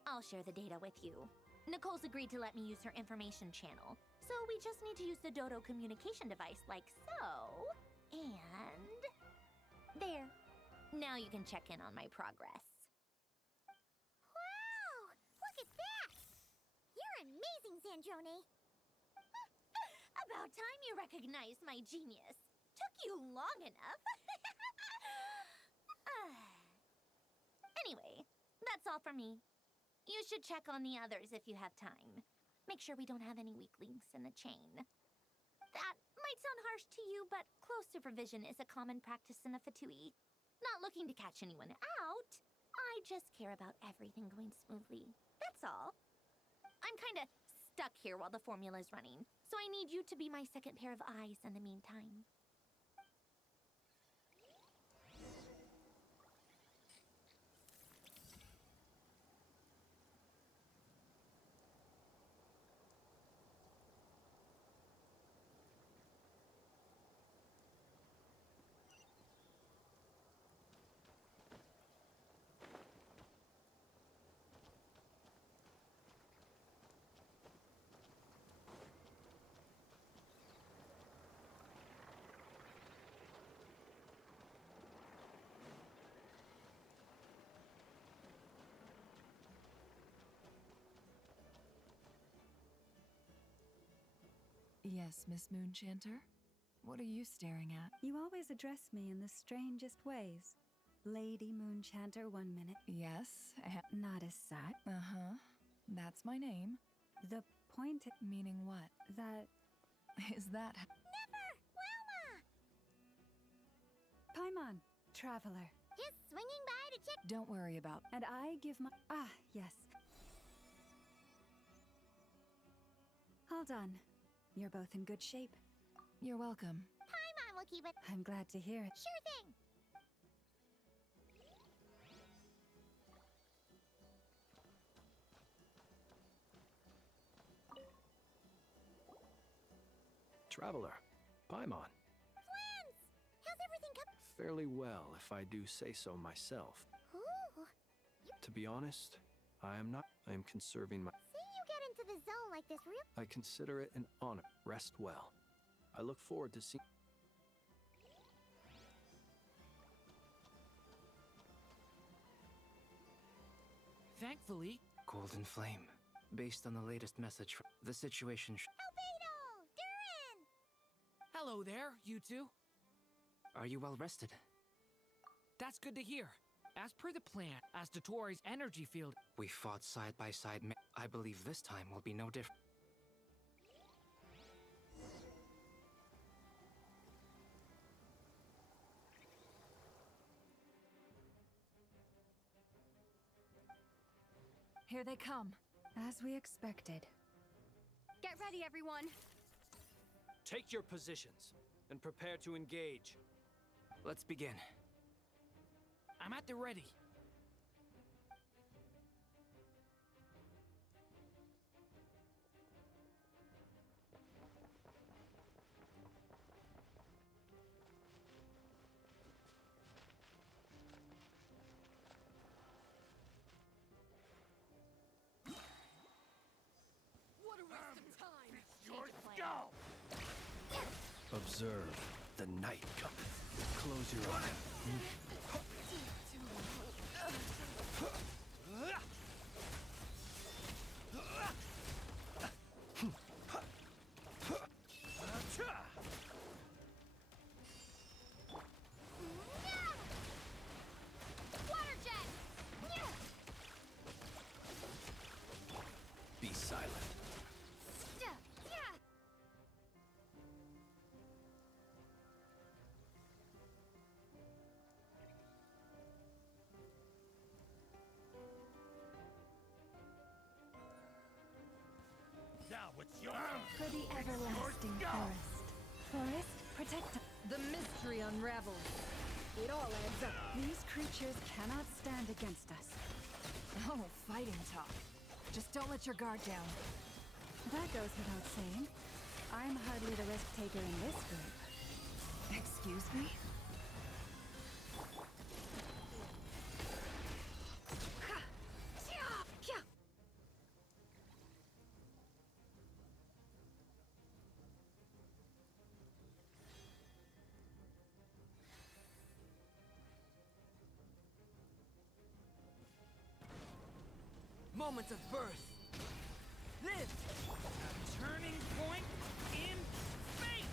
I'll share the data with you. Nicole's agreed to let me use her information channel, so we just need to use the Dodo communication device like so. And... there. Now you can check in on my progress. Wow! Look at that! You're amazing, Sandrone. About time you recognized my genius. Took you long enough. Anyway, that's all for me. You should check on the others if you have time. Make sure we don't have any weak links in the chain. That might sound harsh to you, but close supervision is a common practice in a Fatui. Not looking to catch anyone out. I just care about everything going smoothly. That's all. I'm kinda stuck here while the formula is running, so I need you to be my second pair of eyes in the meantime. Yes, Miss Moonchanter? What are you staring at? You always address me in the strangest ways. Lady Moonchanter 1 minute. Yes, not as such. Uh-huh. That's my name. The point... Meaning what? That... Is that... Never! Wilma! Paimon, traveler. Just swinging by to check... Don't worry about... And I give my... Ah, yes. All done. You're both in good shape. You're welcome. Paimon will keep it. I'm glad to hear it. Sure thing. Traveler, Paimon. Flans! How's everything come? Fairly well, if I do say so myself. Ooh. To be honest, I am not. I am conserving my... Seeing you get into the zone like this real... I consider it an honor. Rest well. I look forward to seeing... Thankfully... Golden Flame. Based on the latest message, the situation... Albedo! Durin! Hello, Hello there, you two. Are you well rested? That's good to hear. As per the plan, as Dotori's energy field... We fought side by side. I believe this time will be no different. Here they come. As we expected. Get ready, everyone. Take your positions and prepare to engage. Let's begin. I'm at the ready. What a waste of time! Your skull! Observe the night cometh. Close your eyes. Water jet! Be silent. Now it's your For the everlasting forest. Forest, protect us. The mystery unravels. It all adds up. These creatures cannot stand against us. Oh, fighting talk. Just don't let your guard down. That goes without saying. I'm hardly the risk taker in this group. Excuse me? Moment of birth. This, a turning point in fate.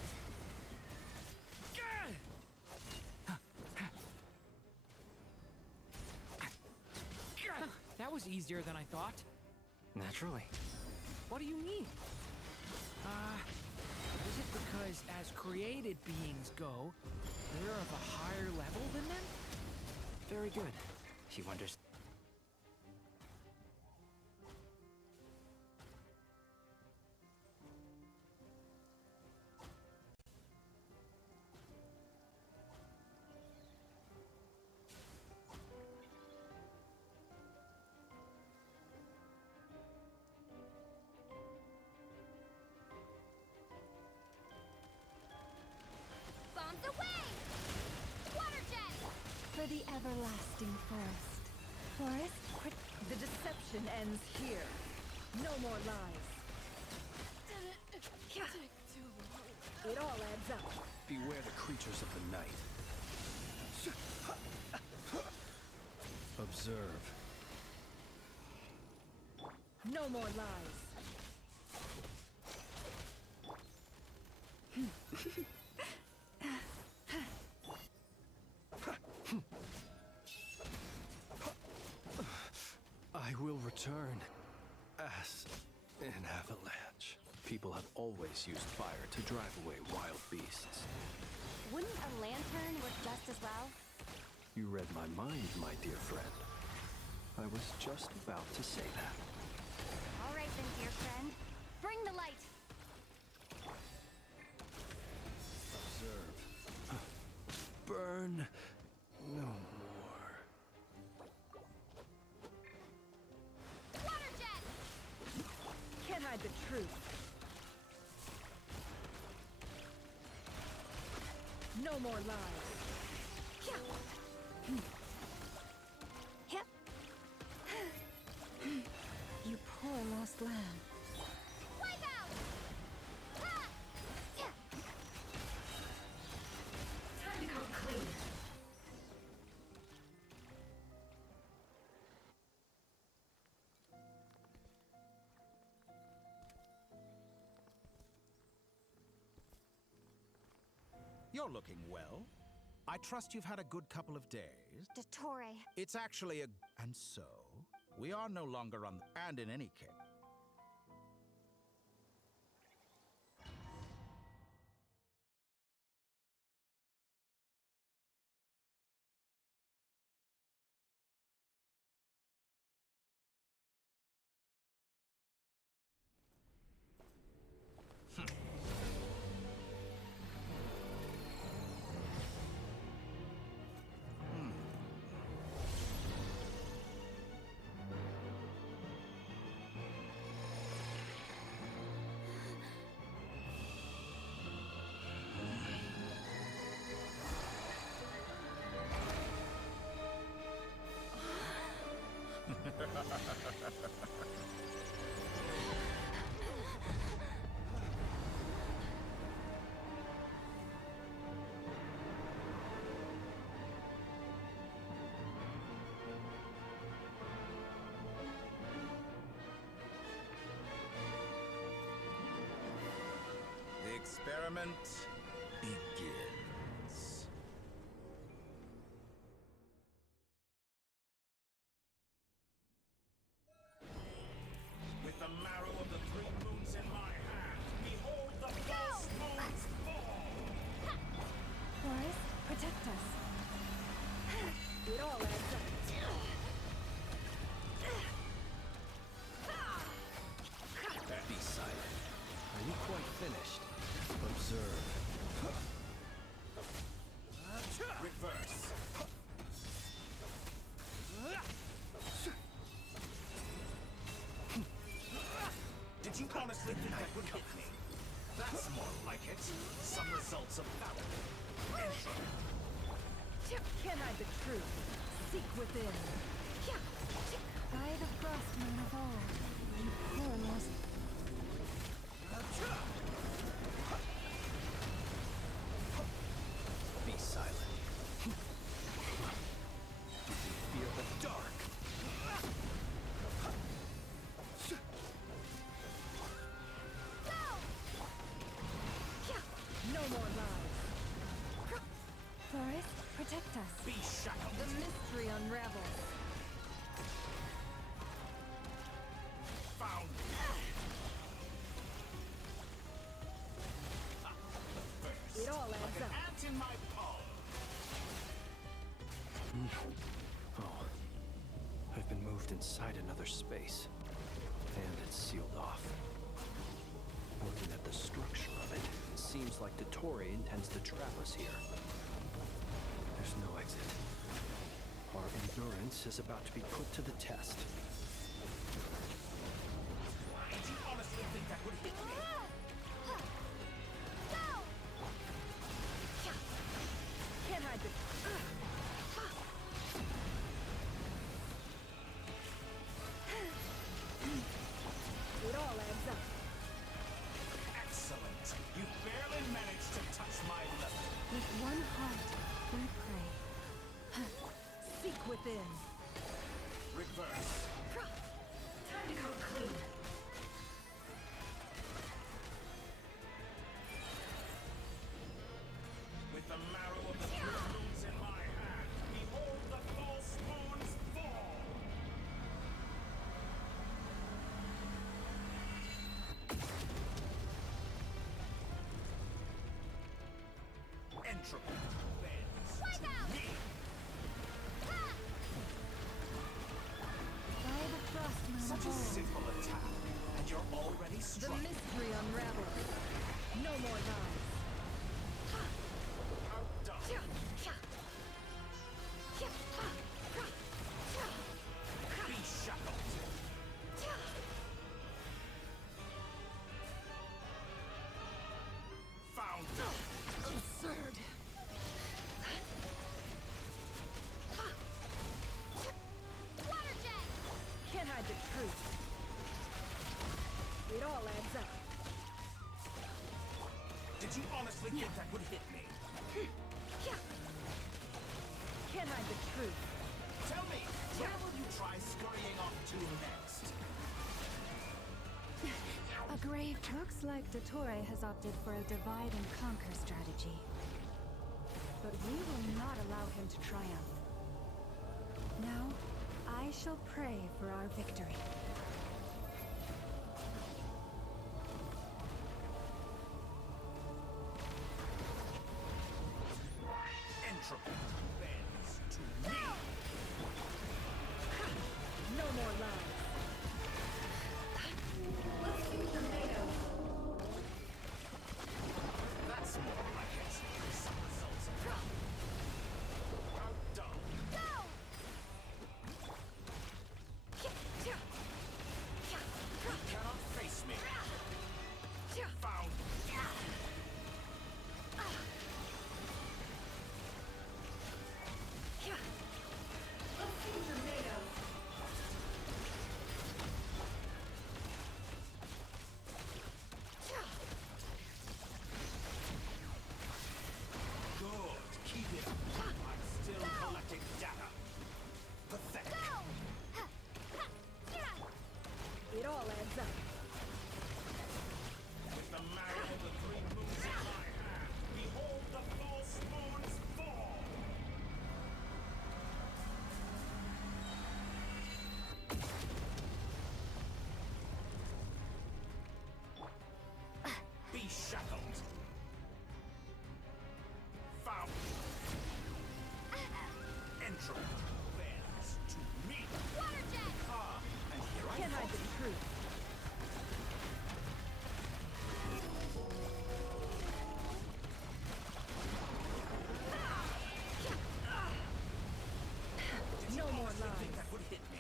That was easier than I thought. Naturally. What do you mean? Is it because as created beings go, they're of a higher level than them? Very good. You understand. Bombs away! Water jet! For the everlasting forest. Forest, The deception ends here. No more lies. It all adds up. Beware the creatures of the night. Observe. No more lies. I will return as an avalanche. People have always used fire to drive away wild beasts. Wouldn't a lantern work just as well? You read my mind, my dear friend. I was just about to say that. All right then, dear friend. Bring the light! Observe. Burn no more. Water jet! Can't hide the truth. No more lies. you poor lost lamb. Wipe out! Ha! Time to come clean. You're looking well. I trust you've had a good couple of days. Dottore. It's actually a... And so, we are no longer on... And in any case... The experiment begins. With the marrow of the three moons in my hand, behold the false moons fall! Boris, protect us. It all adds up. Be silent. Are you quite finished? Observe. Reverse. Did you honestly think that would hit me? That's more like it. Some results of valor. Can't hide the truth. Seek within. By the frost moon of old, you poor lost. Be silent. Fear the dark. No more lies. Boris, protect us. Be shackled. The mystery unravels. Found. It all adds up. Ant in my palm. Oh. I've been moved inside another space. And it's sealed off. Looking at the structure of it, it seems like Dottore intends to trap us here. There's no exit. Our endurance is about to be put to the test. Did you honestly think that would hit me? Can't hide the... It all adds up. Excellent. You barely managed to touch my level. With one heart, we pray. Seek within. Reverse. Time to go clean. With the marrow of the three moons in my hand, behold the false moons fall! Entropy bends to me! By the frost moon Such of a old, simple attack, and you're already the struggling. mystery unravels. No more lies. Outdone. Be shackled. Found. Absurd. Water jet! Can't hide the truth. It all adds up. Did you honestly think that would hit me? Can't hide the truth. Tell me, where will you try scurrying off to next? A grave. Looks like Dottore has opted for a divide and conquer strategy. but we will not allow him to triumph. Now, I shall pray for our victory. Entropy bends to me. No more lies. Let's do tomatoes. That's more like it. Some results are outdone. You cannot face me. Found. Let's do tomatoes. Good. Keep it up. I'm still collecting data. Pathetic. It all adds up. With the marrow of the three moons in my hand, behold the false moon's fall. Be shackled. Found. Entropy bends to me. Water jet! And here I Can't hide fall. the truth. Did No you more honestly lies. think that would hit me?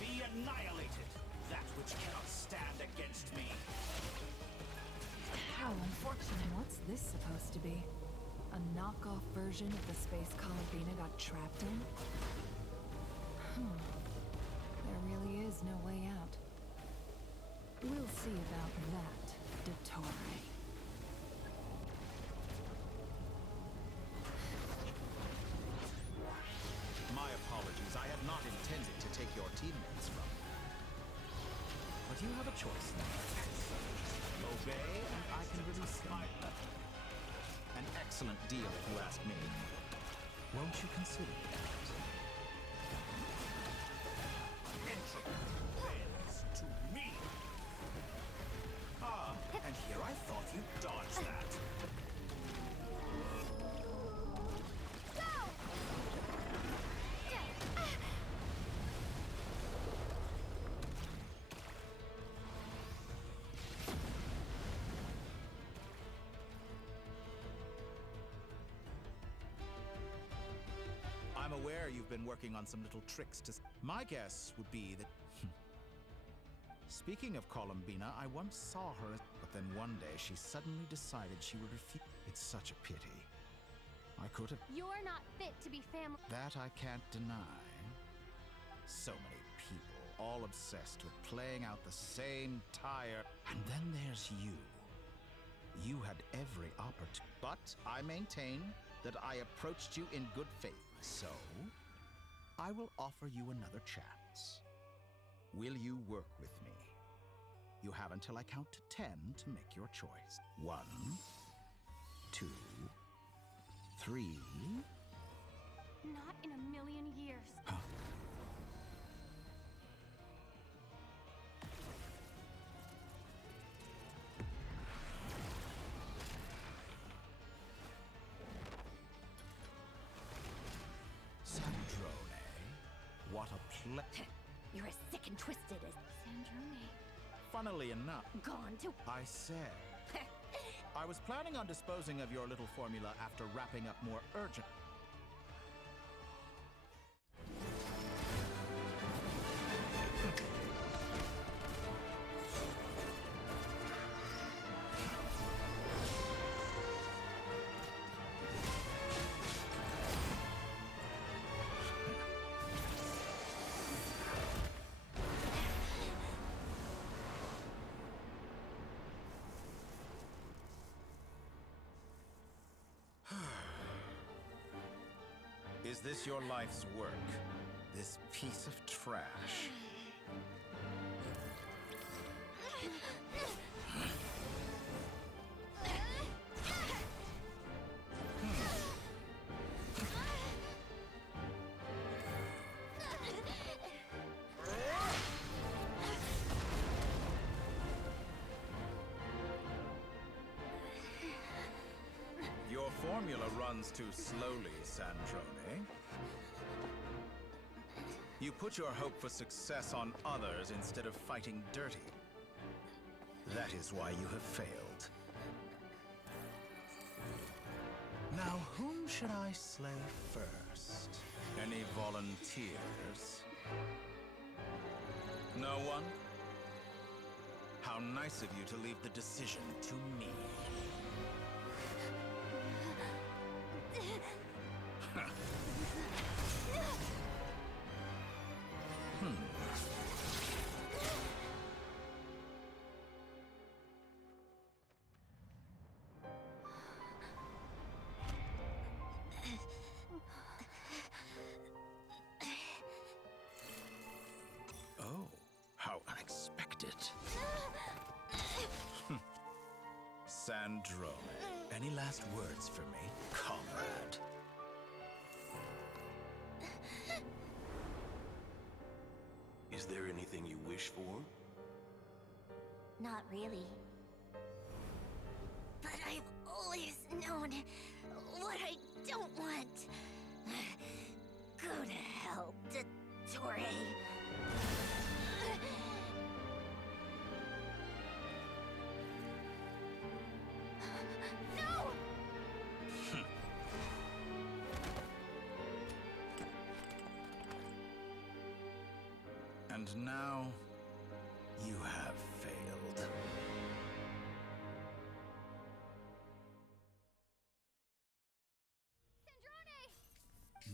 Be annihilated, that which cannot stand against me. How unfortunate. What's this supposed to be? A knockoff version of the space Columbina got trapped in? There really is no way out. We'll see about that, Dottore. My apologies. I had not intended to take your teammates from you. But you have a choice now. Obey, and I can release them. An excellent deal, if you ask me. Won't you consider that? Entropy bends to me. And here I thought you'd dodge that. I'm aware you've been working on some little tricks to... My guess would be that... Speaking of Columbina, I once saw her, but then one day she suddenly decided she would refuse. It's such a pity. I could have... You're not fit to be family. That I can't deny. So many people, all obsessed with playing out the same tire. And then there's you. You had every opportunity. But I maintain that I approached you in good faith. So, I will offer you another chance. Will you work with me? You have until I count to 10 to make your choice. 1, 2, 3. Not in a million years. Sandrone, what a You're as sick and twisted as Sandrone. Funnily enough, gone to. I said. I was planning on disposing of your little formula after wrapping up more urgent. Is this your life's work? This piece of trash? runs too slowly, Sandrone. You put your hope for success on others instead of fighting dirty. That is why you have failed. Now, whom should I slay first? Any volunteers? No one? How nice of you to leave the decision to me. Oh, how unexpected. Sandrone, any last words for me, comrade? Is there anything you wish for? Not really. But I've always known what I don't want. Go to hell, Dottore. No! And now, you have failed.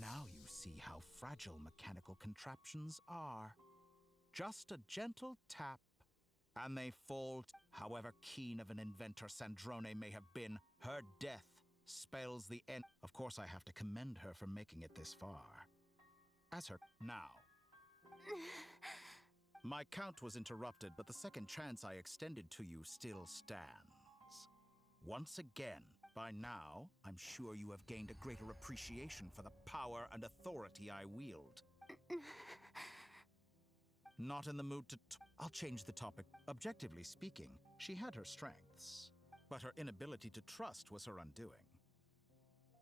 Now you see how fragile mechanical contraptions are. Just a gentle tap, and they fall. However keen of an inventor Sandrone may have been, her death spells the end. Of course, I have to commend her for making it this far. As her now. My count was interrupted, but the second chance I extended to you still stands. Once again, by now, I'm sure you have gained a greater appreciation for the power and authority I wield. Not in the mood to I'll change the topic. Objectively speaking, she had her strengths, but her inability to trust was her undoing.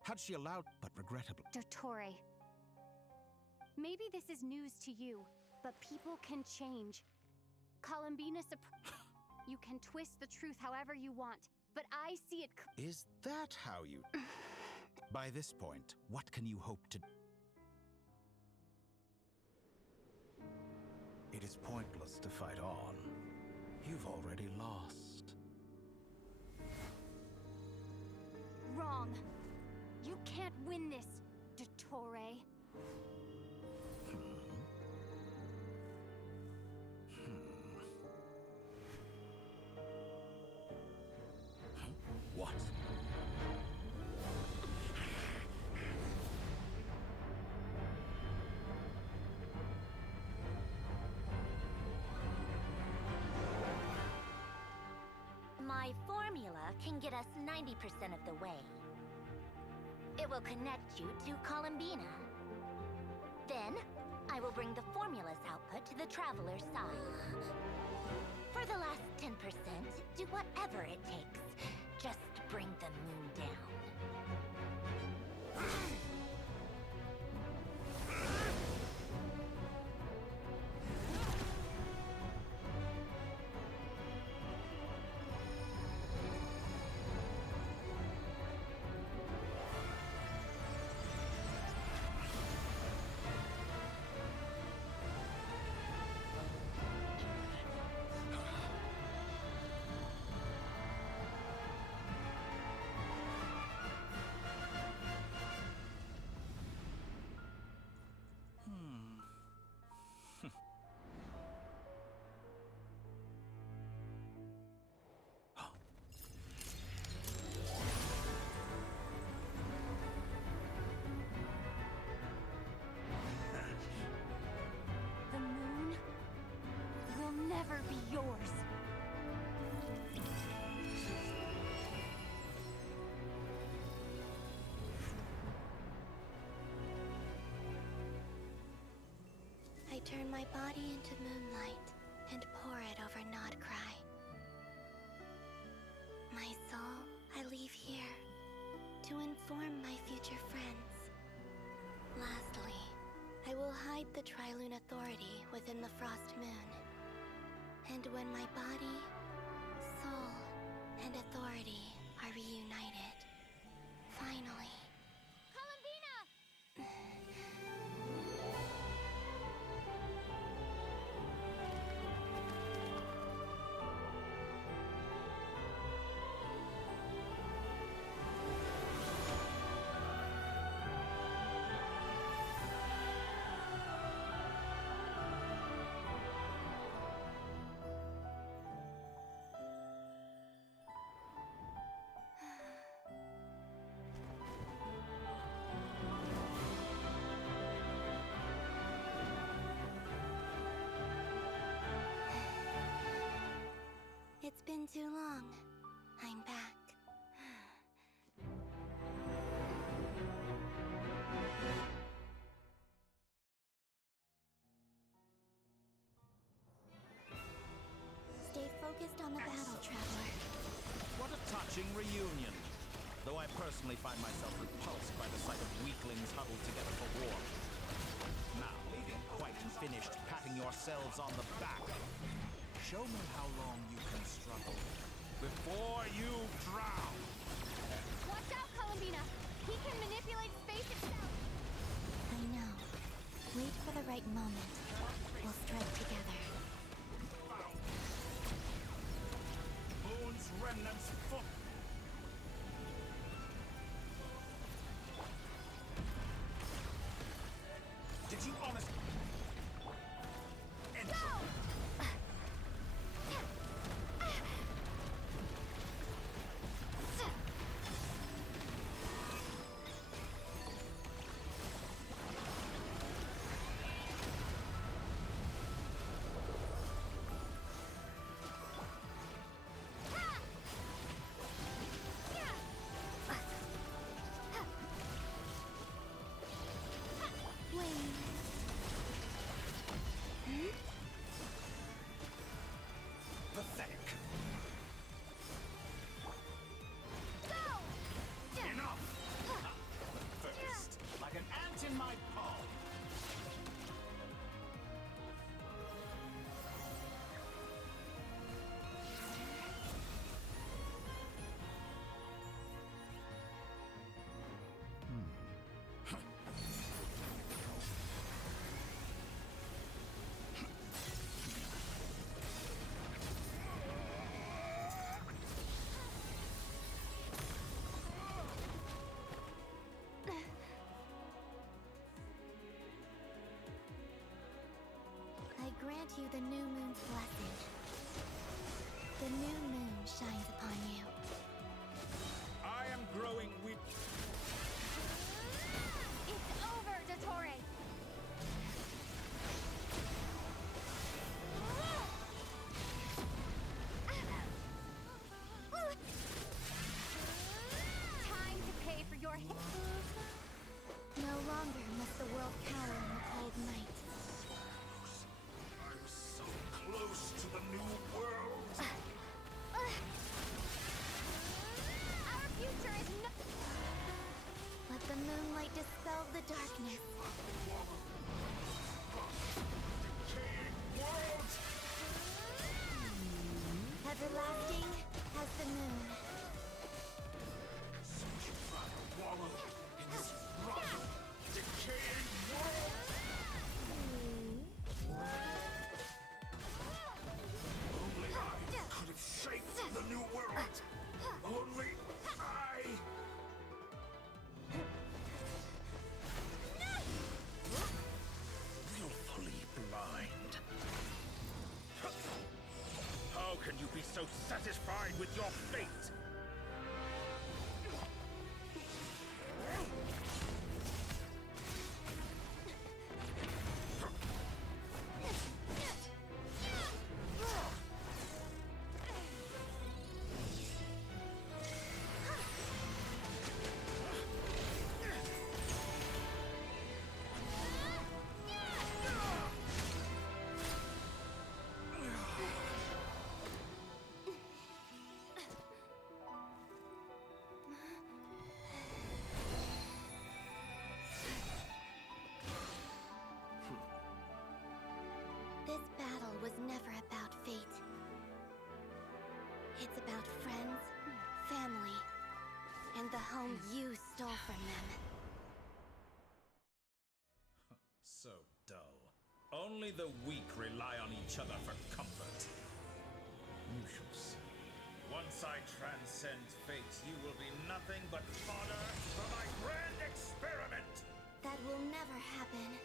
Had she allowed, but regrettably. Dottore, maybe this is news to you, but people can change. Columbina you can twist the truth however you want, but I see it. Is that how you... By this point, what can you hope to... It is pointless to fight on. You've already lost. Wrong. You can't win this, Dottore. What? My formula can get us 90% of the way. It will connect you to Columbina. Then, I will bring the formula's output to the Traveler's side. For the last 10%, do whatever it takes. Just bring the moon down. The moon will never be yours. I turn my body into moonlight and pour it over Nodcry. My soul I leave here to inform my the Trilune Authority within the Frost Moon. And when my body, soul, and authority are reunited, finally. It's been too long. I'm back. Stay focused on the battle, Traveler. What a touching reunion. Though I personally find myself repulsed by the sight of weaklings huddled together for war. Now, quite finished patting yourselves on the back, show me how long you can struggle before you drown. Watch out, Columbina! He can manipulate space itself! I know. Wait for the right moment. We'll strike together. Moon's remnants foot. Did you honestly? Pathetic. Enough! First, like an ant in my palm. I grant you the new moon's blessing. The new moon shines upon you. I am growing weak. It's over, Dottore! Time to pay for your hit. No longer must the world cower in the cold night. I'm so close to the new world. Our future is no— Let the moonlight dispel the darkness. Everlasting as the moon. Wallow in this rotten, decaying world. Only I could have shaped the new world. Only I. Willfully blind. How can you be so satisfied with your fate? It's about friends, family, and the home you stole from them. So dull. Only the weak rely on each other for comfort. You shall see. Once I transcend fate, you will be nothing but fodder for my grand experiment! That will never happen.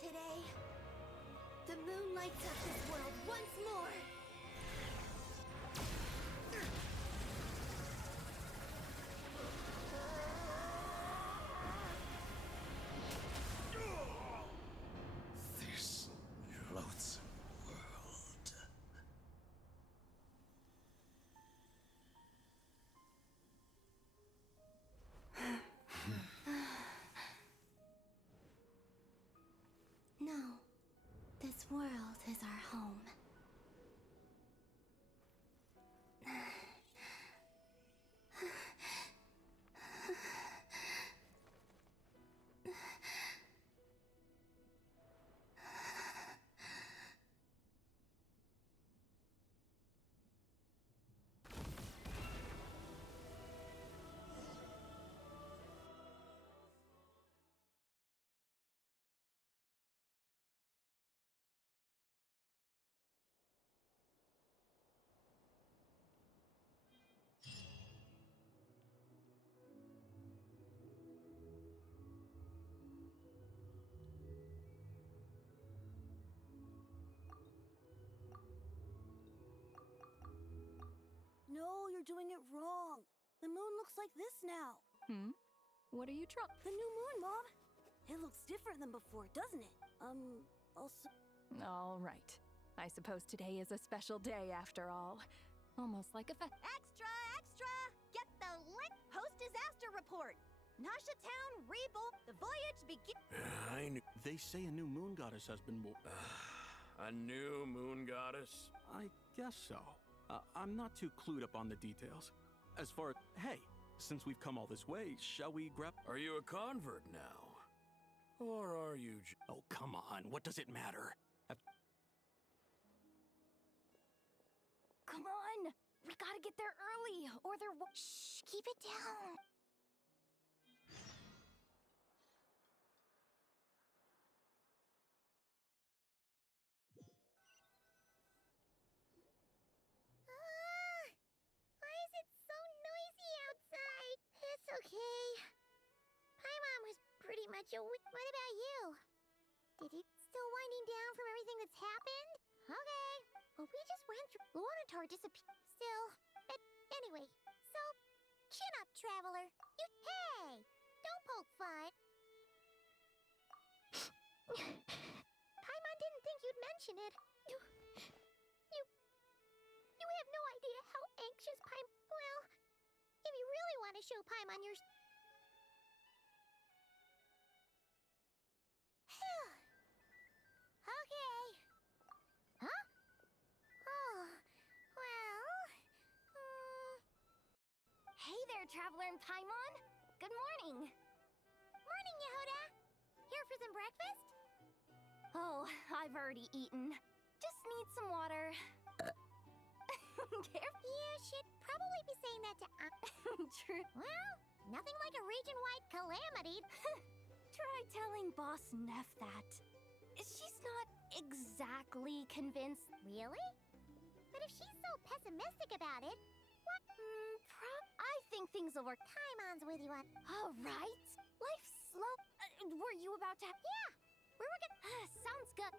Today, the moon lights up this world once more. This loathsome world. No, this world is our home. No, you're doing it wrong. The moon looks like this now. What are you trying? The new moon, Mom. It looks different than before, doesn't it? Also... All right. I suppose today is a special day after all. Almost like a Extra, extra! Get the lit post-disaster report! Nasha Town rebuilt. The voyage begins. I knew. They say a new moon goddess has been born. A new moon goddess? I guess so. I'm not too clued up on the details. As far as, hey, since we've come all this way, shall we grab... Are you a convert now? Or are you Oh, come on, what does it matter? Come on! We gotta get there early, or there won't. Shh, keep it down. Why is it so noisy outside? It's okay. Paimon was pretty much awake. What about you? Did you still winding down from everything that's happened? Okay. Well, we just went through. Lunatar disappeared. Still. Anyway, so chin up, traveler. You. Hey! Don't poke fun. Paimon didn't think you'd mention it. You have no idea how anxious Well, if you really want to show Paimon your... Okay. Huh? Oh, well... Hey there, Traveler and Paimon! Good morning! Morning, Yehuda! Here for some breakfast? Oh, I've already eaten. Just need some water. Careful. You should probably be saying that to... True. Well, nothing like a region-wide calamity. Try telling Boss Neff that. She's not exactly convinced. Really? But if she's so pessimistic about it, what? I think things will work. Paimon's with you on... All right. Life's slow. Were you about to... Yeah. We were gonna... Sounds good.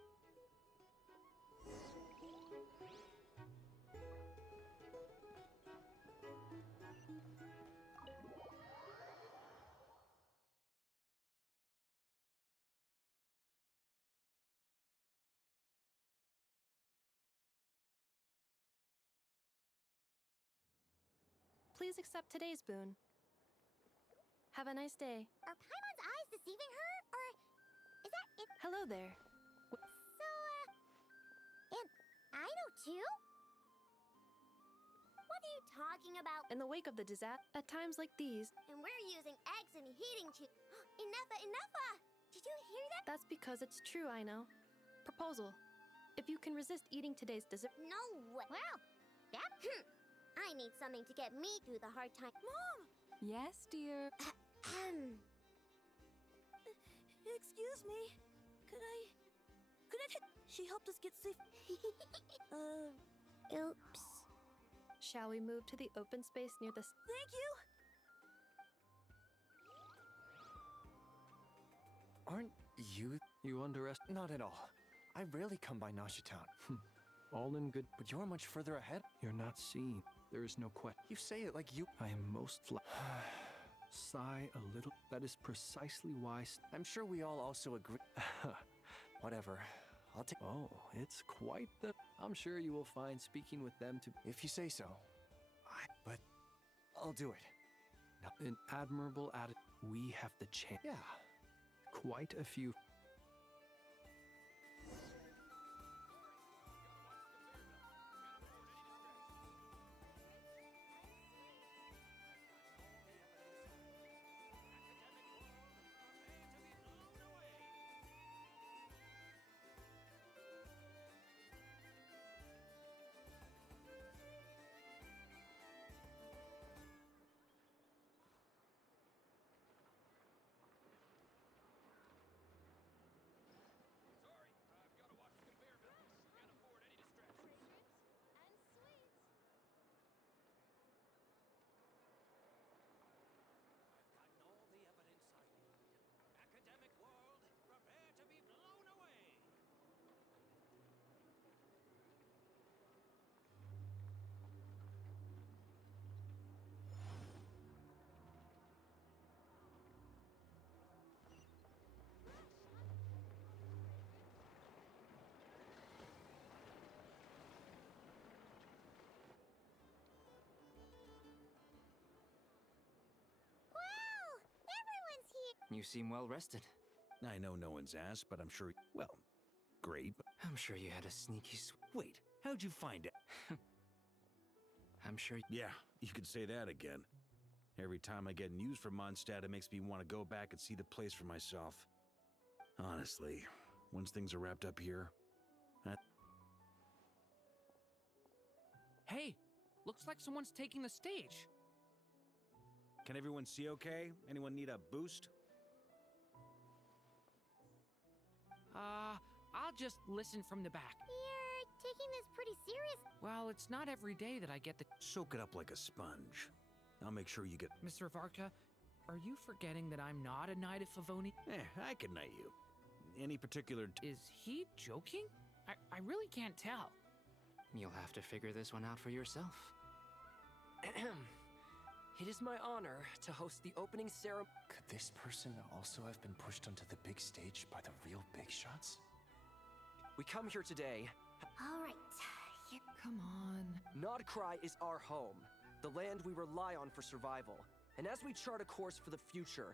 Please accept today's boon. Have a nice day. Are Paimon's eyes deceiving her? Or is that it? Hello there. So, and I know too? What are you talking about? In the wake of the disaster, at times like these... And we're using eggs and heating tube. Enough! Did you hear that? That's because it's true, I know. Proposal. If you can resist eating today's dessert... No way. Wow. That... I need something to get me through the hard time. Mom! Yes, dear. Excuse me. Could I She helped us get safe. Oops. Shall we move to the open space near the... Thank you! Aren't you... You underestimate... Not at all. I rarely come by Nashitown. All in good... But you're much further ahead. You're not seen. There is no question. You say it like you... I am most Sigh a little. That is precisely why... I'm sure we all also agree. Whatever. I'll take... Oh, it's quite the... I'm sure you will find speaking with them to... If you say so. But... I'll do it. No. An admirable attitude. We have the chance. Yeah. Quite a few... You seem well rested. I know no one's asked, but I'm sure... Well, great. I'm sure you had a sneaky Wait, how'd you find it? I'm sure... Yeah, you could say that again. Every time I get news from Mondstadt, it makes me want to go back and see the place for myself. Honestly, once things are wrapped up here... Hey, looks like someone's taking the stage. Can everyone see okay? Anyone need a boost? I'll just listen from the back. You're taking this pretty serious. Well, it's not every day that I get the... Soak it up like a sponge. I'll make sure you get... Mr. Varka, are you forgetting that I'm not a knight of Favoni? I can knight you. Any particular... Is he joking? I really can't tell. You'll have to figure this one out for yourself. It is my honor to host the opening ceremony. Could this person also have been pushed onto the big stage by the real big shots? We come here today. All right. Come on. Nodcry is our home, the land we rely on for survival. And as we chart a course for the future,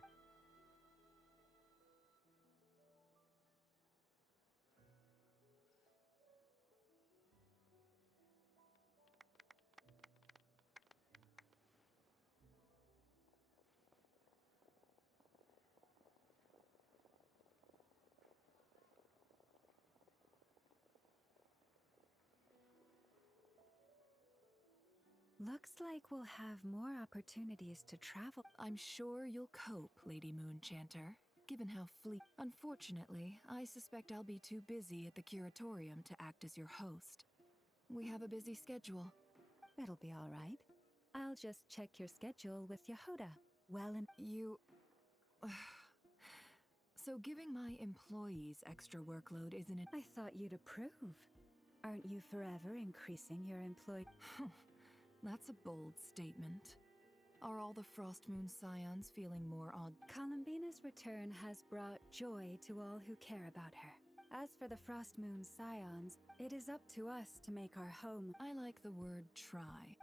Looks like we'll have more opportunities to travel. I'm sure you'll cope, Lady Moonchanter, given how Unfortunately, I suspect I'll be too busy at the curatorium to act as your host. We have a busy schedule. It'll be all right. I'll just check your schedule with Yehuda. Well, and you... So giving my employees extra workload isn't it? I thought you'd approve. Aren't you forever increasing your employee? That's a bold statement. Are all the Frost Moon Scions feeling more odd? Columbina's return has brought joy to all who care about her. As for the Frost Moon Scions, it is up to us to make our home. I like the word try.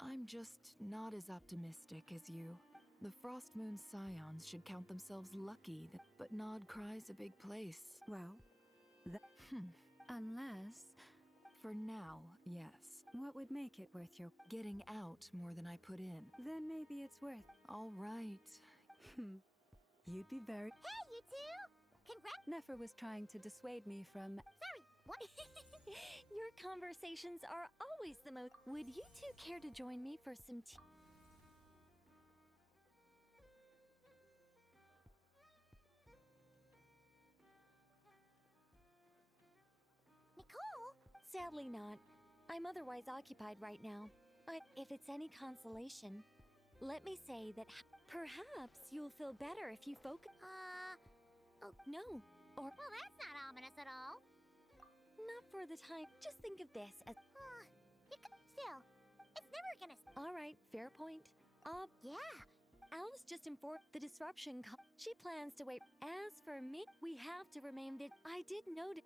I'm just not as optimistic as you. The Frost Moon Scions should count themselves lucky that, but Nod Cry's a big place. Well, unless... For now, yes. What would make it worth your... Getting out more than I put in. Then maybe it's worth... All right. You'd be very... Hey, you two! Congrats! Nefer was trying to dissuade me from... Sorry, what? Your conversations are always the most... Would you two care to join me for some tea? Nicole? Sadly not. I'm otherwise occupied right now. But if it's any consolation, let me say that perhaps you'll feel better if you focus... Oh, no. Or... Well, that's not ominous at all. Not for the time. Just think of this as... Still, it's never gonna... All right, fair point. Yeah. Alice just informed the disruption. She plans to wait. As for me, we have to remain I did notice...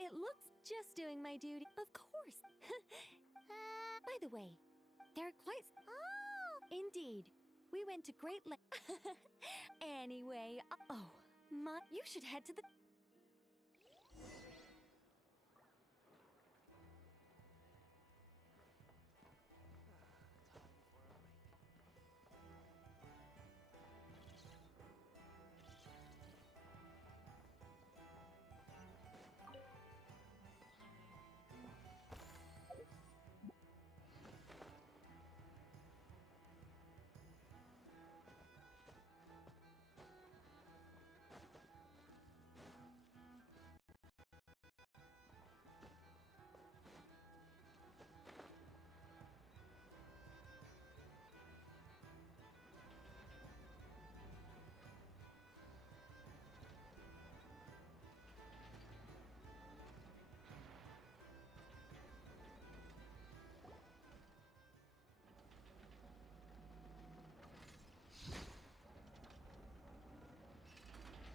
It looks just doing my duty. Of course. By the way, they're quite... Oh! Indeed. We went to great lengths. Anyway, you should head to the...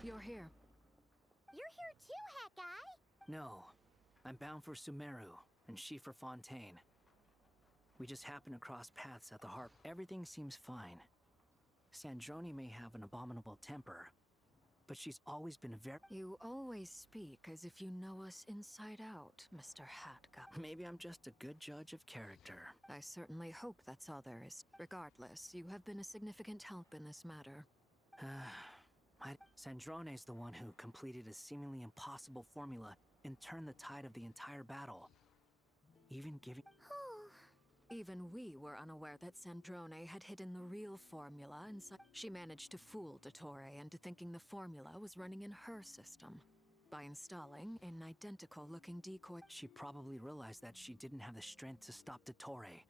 You're here. You're here too, Hat Guy! No. I'm bound for Sumeru, and she for Fontaine. We just happened to cross paths at the harp. Everything seems fine. Sandrone may have an abominable temper, but she's always been very... You always speak as if you know us inside out, Mr. Hat Guy. Maybe I'm just a good judge of character. I certainly hope that's all there is. Regardless, you have been a significant help in this matter. Sandrone's the one who completed a seemingly impossible formula and turned the tide of the entire battle. Even giving... Even we were unaware that Sandrone had hidden the real formula inside. She managed to fool Dottore into thinking the formula was running in her system. By installing an identical-looking decoy... She probably realized that she didn't have the strength to stop Dottore.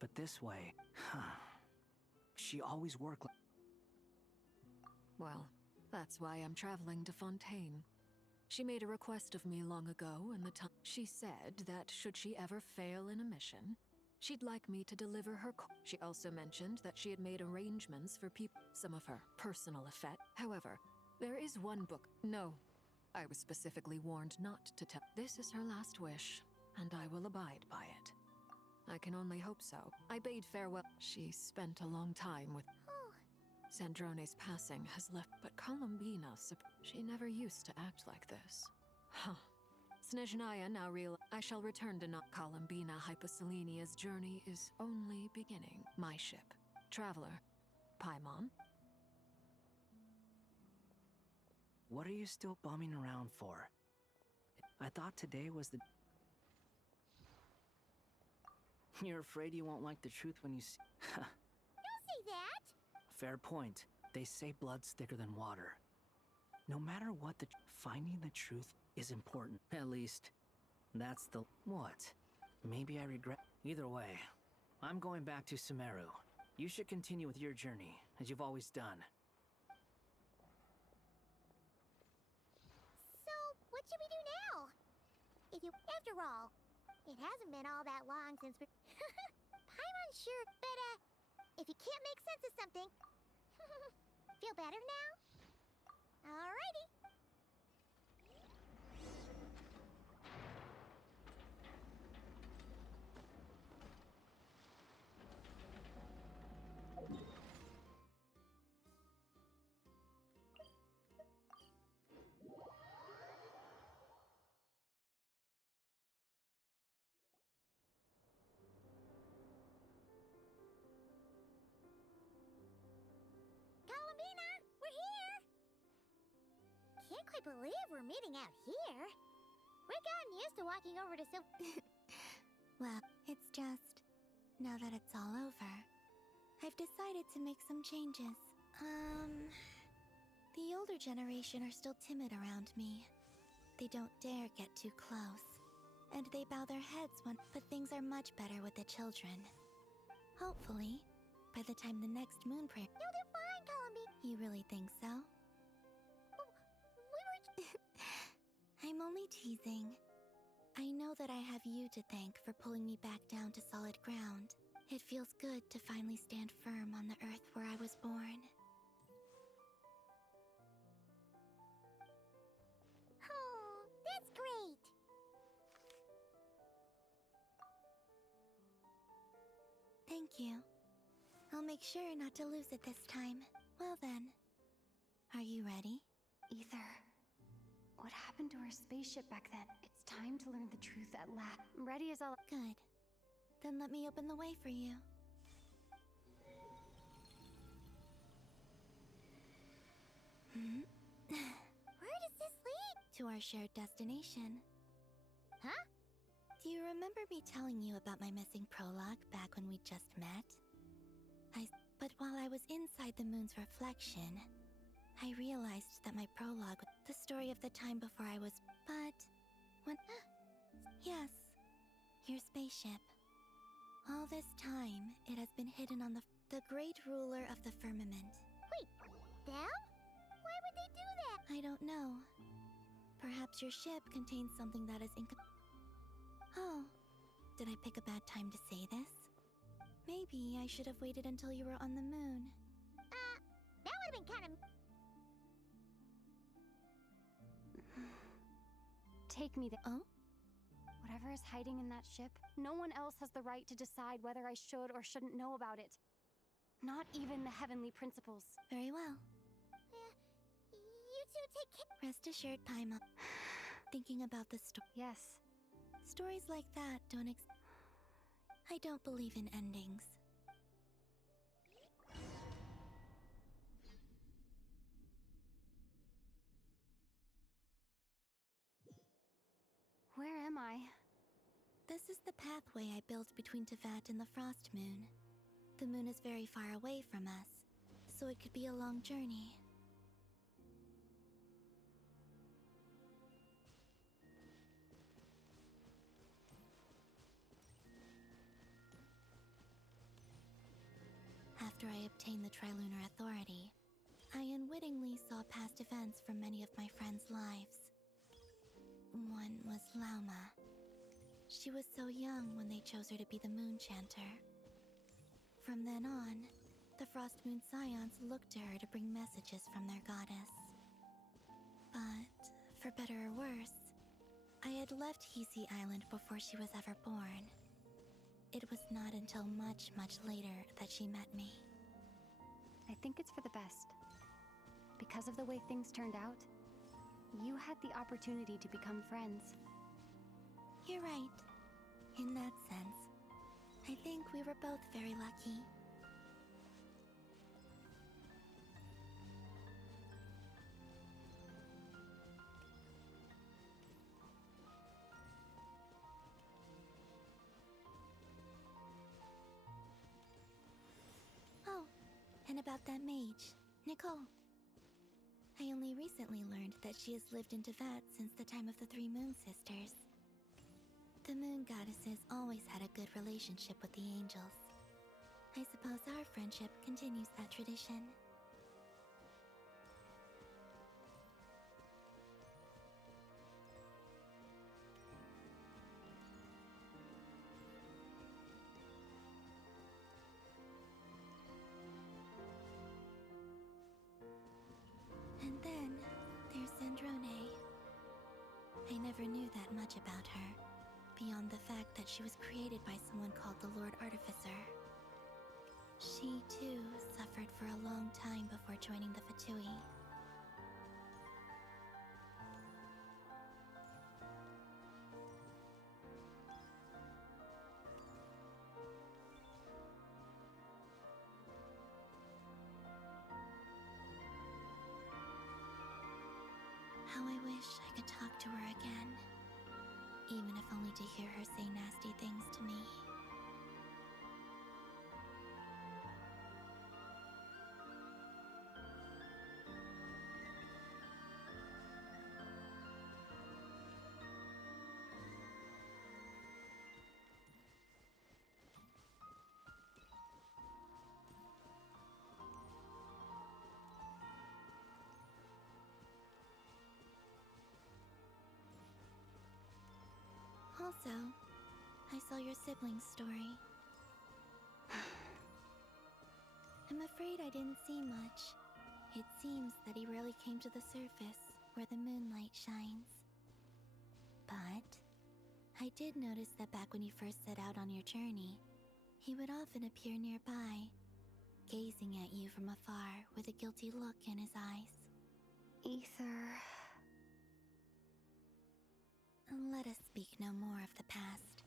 But this way... She always worked like... Well, that's why I'm traveling to Fontaine. She made a request of me long ago, and she said that should she ever fail in a mission, she'd like me to deliver her She also mentioned that she had made arrangements for some of her personal effect. However, there is one book. No, I was specifically warned not to tell. This is her last wish, and I will abide by it. I can only hope so. I bade farewell. She spent a long time with... Sandrone's passing has left, but Columbina, she never used to act like this. Snezhnaya now I shall return to not Columbina. Hyposelenia's journey is only beginning. My ship. Traveler. Paimon. What are you still bumming around for? I thought today was the... You're afraid you won't like the truth when you see... Don't say that! Fair point. They say blood's thicker than water. No matter what, finding the truth is important. At least, that's the... What? Maybe I regret... Either way, I'm going back to Sumeru. You should continue with your journey, as you've always done. So, what should we do now? After all, it hasn't been all that long since we... I'm unsure, but, if you can't make sense of something... Feel better now? Alrighty. can't quite believe we're meeting out here. We're gotten used to walking over to Well, it's just, now that it's all over, I've decided to make some changes. The older generation are still timid around me. They don't dare get too close, and they bow their heads but things are much better with the children. Hopefully, by the time the next moon prayer— You'll do fine, Columby. You really think so? We were... I'm only teasing. I know that I have you to thank for pulling me back down to solid ground. It feels good to finally stand firm on the earth where I was born. Oh, that's great. Thank you. I'll make sure not to lose it this time. Well then, are you ready? Ether. What happened to our spaceship back then? It's time to learn the truth at last. Ready as all— Good. Then let me open the way for you. Where does this lead? To our shared destination. Huh? Do you remember me telling you about my missing prologue back when we just met? But while I was inside the moon's reflection, I realized that my prologue was the story of the time before I was— But when— Yes, your spaceship. All this time, it has been hidden on the great ruler of the firmament. Wait, them? Why would they do that? I don't know. Perhaps your ship contains something that is Oh, did I pick a bad time to say this? Maybe I should have waited until you were on the moon. That would have been kind of... Take me there. Oh? Whatever is hiding in that ship, no one else has the right to decide whether I should or shouldn't know about it. Not even the heavenly principles. Very well. You two take care. Rest assured, Paimon. Thinking about the Yes. Stories like that don't I don't believe in endings. Where am I? This is the pathway I built between Tevat and the Frost Moon. The moon is very far away from us, so it could be a long journey. After I obtained the Trilunar Authority, I unwittingly saw past events from many of my friends' lives. One was Lauma. She was so young when they chose her to be the Moon Chanter. From then on, the Frost Moon Scions looked to her to bring messages from their goddess. But, for better or worse, I had left Hisi Island before she was ever born. It was not until much, much later that she met me. I think it's for the best. Because of the way things turned out, you had the opportunity to become friends. You're right. In that sense, I think we were both very lucky. Oh, and about that mage, Nicole. I only recently learned that she has lived in Tevat since the time of the Three Moon Sisters. The Moon Goddesses always had a good relationship with the angels. I suppose our friendship continues that tradition. And then, there's Sandrone. I never knew that much about her, beyond the fact that she was created by someone called the Lord Artificer. She, too, suffered for a long time before joining the Fatui. How I wish I could talk to her again. Even if only to hear her say nasty things to me. Also, I saw your sibling's story. I'm afraid I didn't see much. It seems that he rarely came to the surface where the moonlight shines. But I did notice that back when you first set out on your journey, he would often appear nearby, gazing at you from afar with a guilty look in his eyes. Ether. Let us speak no more of the past.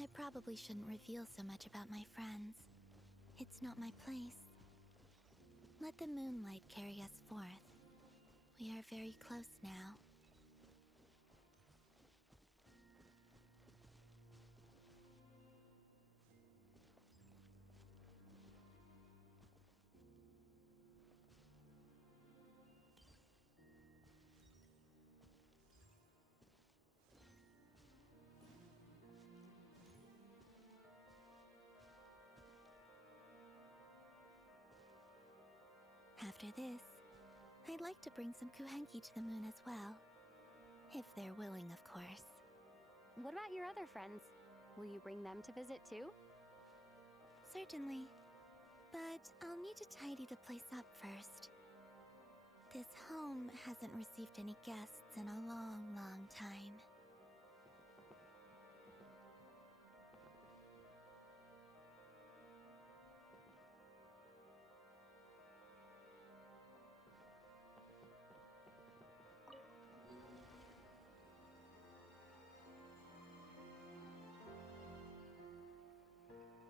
I probably shouldn't reveal so much about my friends. It's not my place. Let the moonlight carry us forth. We are very close now. After this, I'd like to bring some kuhenki to the moon as well. If they're willing, of course. What about your other friends? Will you bring them to visit too? Certainly. But I'll need to tidy the place up first. This home hasn't received any guests in a long, long time.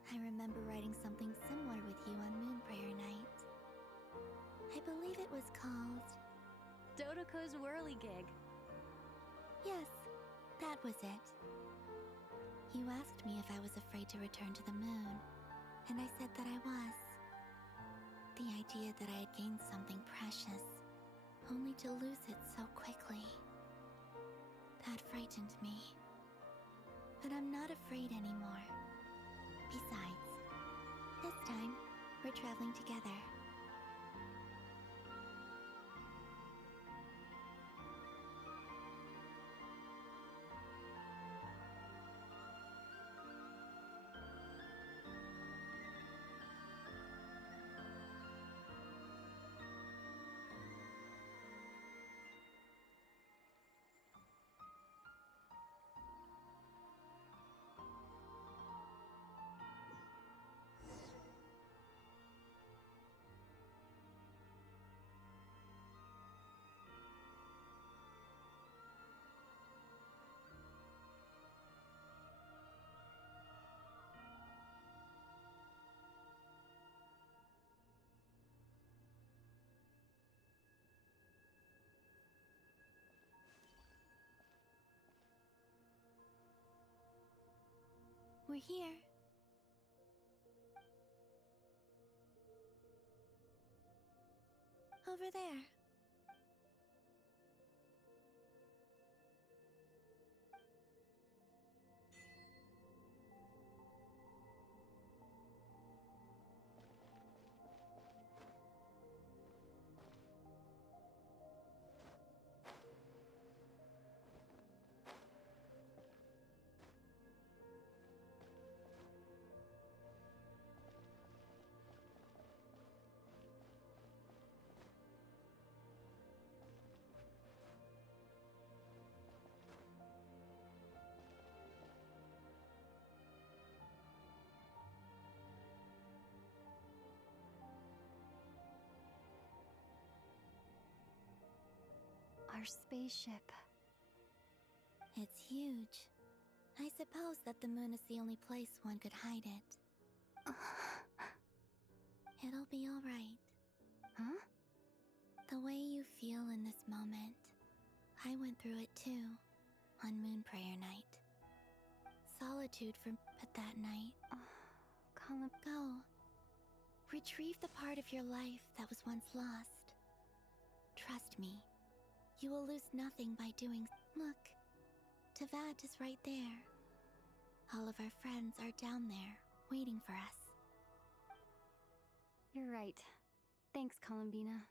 I remember writing something similar with you on Moon Prayer Night. I believe it was called... Dodoko's Whirligig. Yes, that was it. You asked me if I was afraid to return to the moon, and I said that I was. The idea that I had gained something precious, only to lose it so quickly. That frightened me. But I'm not afraid anymore. Besides, this time, we're traveling together. We're here. Over there. Our spaceship. It's huge. I suppose that the moon is the only place one could hide it. It'll be all right. Huh? The way you feel in this moment, I went through it too, on Moon Prayer Night. Solitude but that night. Go. Retrieve the part of your life that was once lost. Trust me, you will lose nothing by doing. Look, Tevat is right there. All of our friends are down there, waiting for us. You're right. Thanks, Columbina.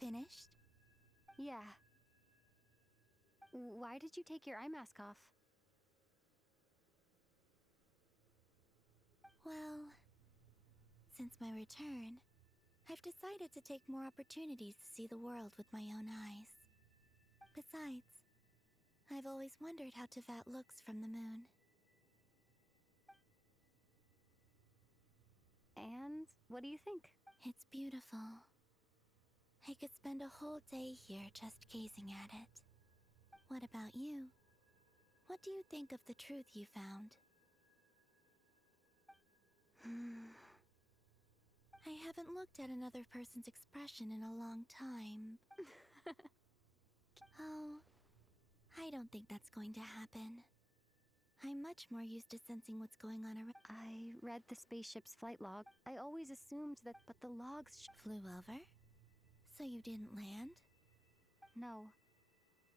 Finished? Yeah. Why did you take your eye mask off? Well, since my return, I've decided to take more opportunities to see the world with my own eyes. Besides, I've always wondered how Tevat looks from the moon. And what do you think? It's beautiful. I could spend a whole day here just gazing at it. What about you? What do you think of the truth you found? I haven't looked at another person's expression in a long time. Oh, I don't think that's going to happen. I'm much more used to sensing what's going on around. I read the spaceship's flight log. I always assumed that, but the logs flew over? So you didn't land? No.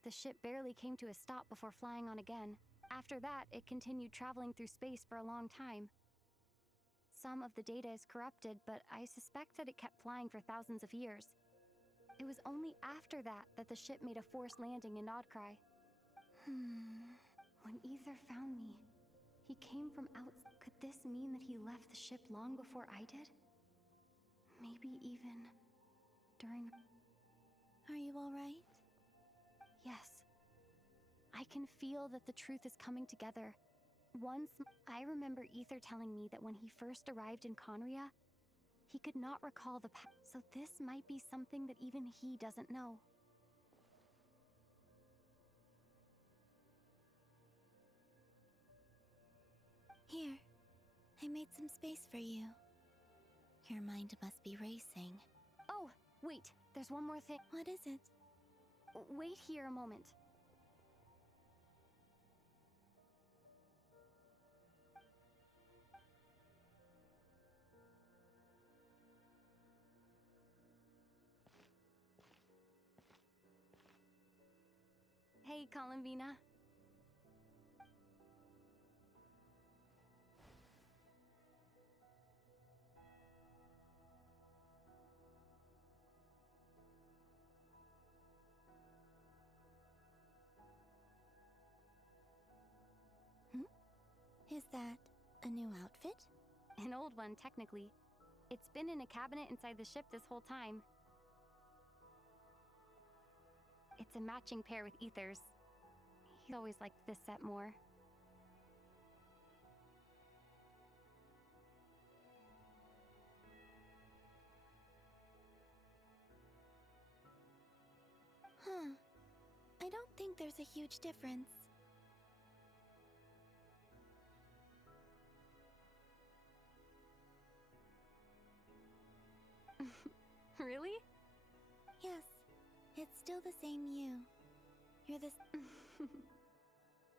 The ship barely came to a stop before flying on again. After that, it continued traveling through space for a long time. Some of the data is corrupted, but I suspect that it kept flying for thousands of years. It was only after that that the ship made a forced landing in Nodcry. When Ether found me, he came from out. Could this mean that he left the ship long before I did? Maybe even during... Are you all right? Yes. I can feel that the truth is coming together. Once, I remember Ether telling me that when he first arrived in Conria, he could not recall the past. So this might be something that even he doesn't know. Here, I made some space for you. Your mind must be racing. Oh, wait, there's one more thing. What is it? Wait here a moment. Hey, Columbina. Is that a new outfit? An old one, technically. It's been in a cabinet inside the ship this whole time. It's a matching pair with Ether's. He always liked this set more. I don't think there's a huge difference. Really? Yes, it's still the same you. You're the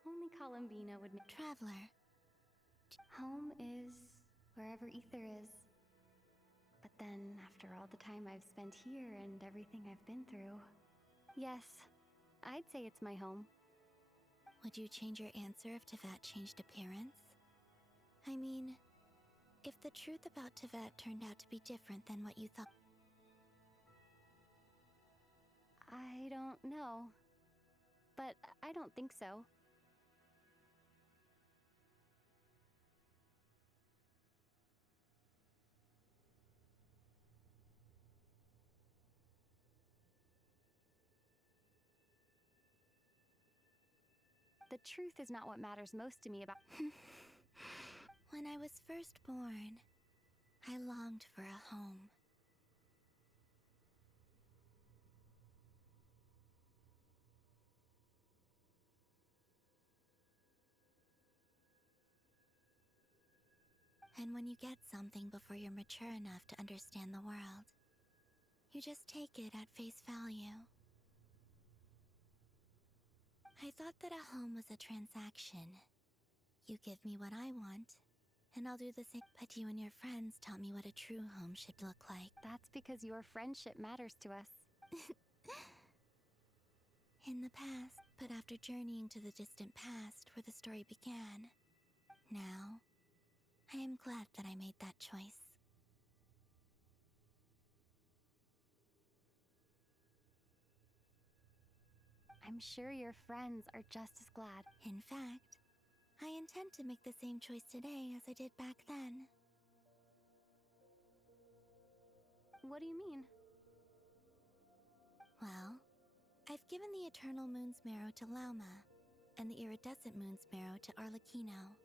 Only Columbina would make traveler. Home is wherever Ether is. But then, after all the time I've spent here and everything I've been through, yes, I'd say it's my home. Would you change your answer if Tevat changed appearance? I mean, if the truth about Tevat turned out to be different than what you thought. I don't think so. The truth is not what matters most to me about. When I was first born, I longed for a home. And when you get something before you're mature enough to understand the world, you just take it at face value. I thought that a home was a transaction. You give me what I want, and I'll do the same. But you and your friends taught me what a true home should look like. That's because your friendship matters to us. In the past, but after journeying to the distant past where the story began, now, I am glad that I made that choice. I'm sure your friends are just as glad. In fact, I intend to make the same choice today as I did back then. What do you mean? Well, I've given the Eternal Moon's Marrow to Lauma, and the Iridescent Moon's Marrow to Arlecchino.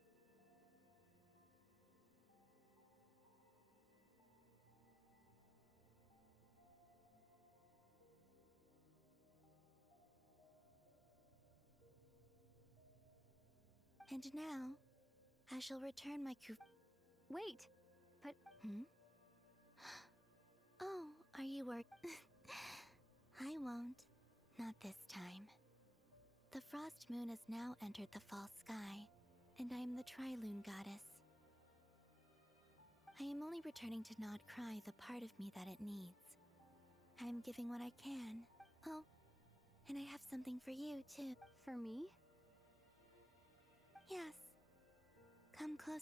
And now, I shall return my Wait, but... Oh, are you worried? I won't. Not this time. The Frost Moon has now entered the fall sky, and I am the Trilune Goddess. I am only returning to not cry the part of me that it needs. I am giving what I can. Oh, and I have something for you, too. For me? Yes. Come close.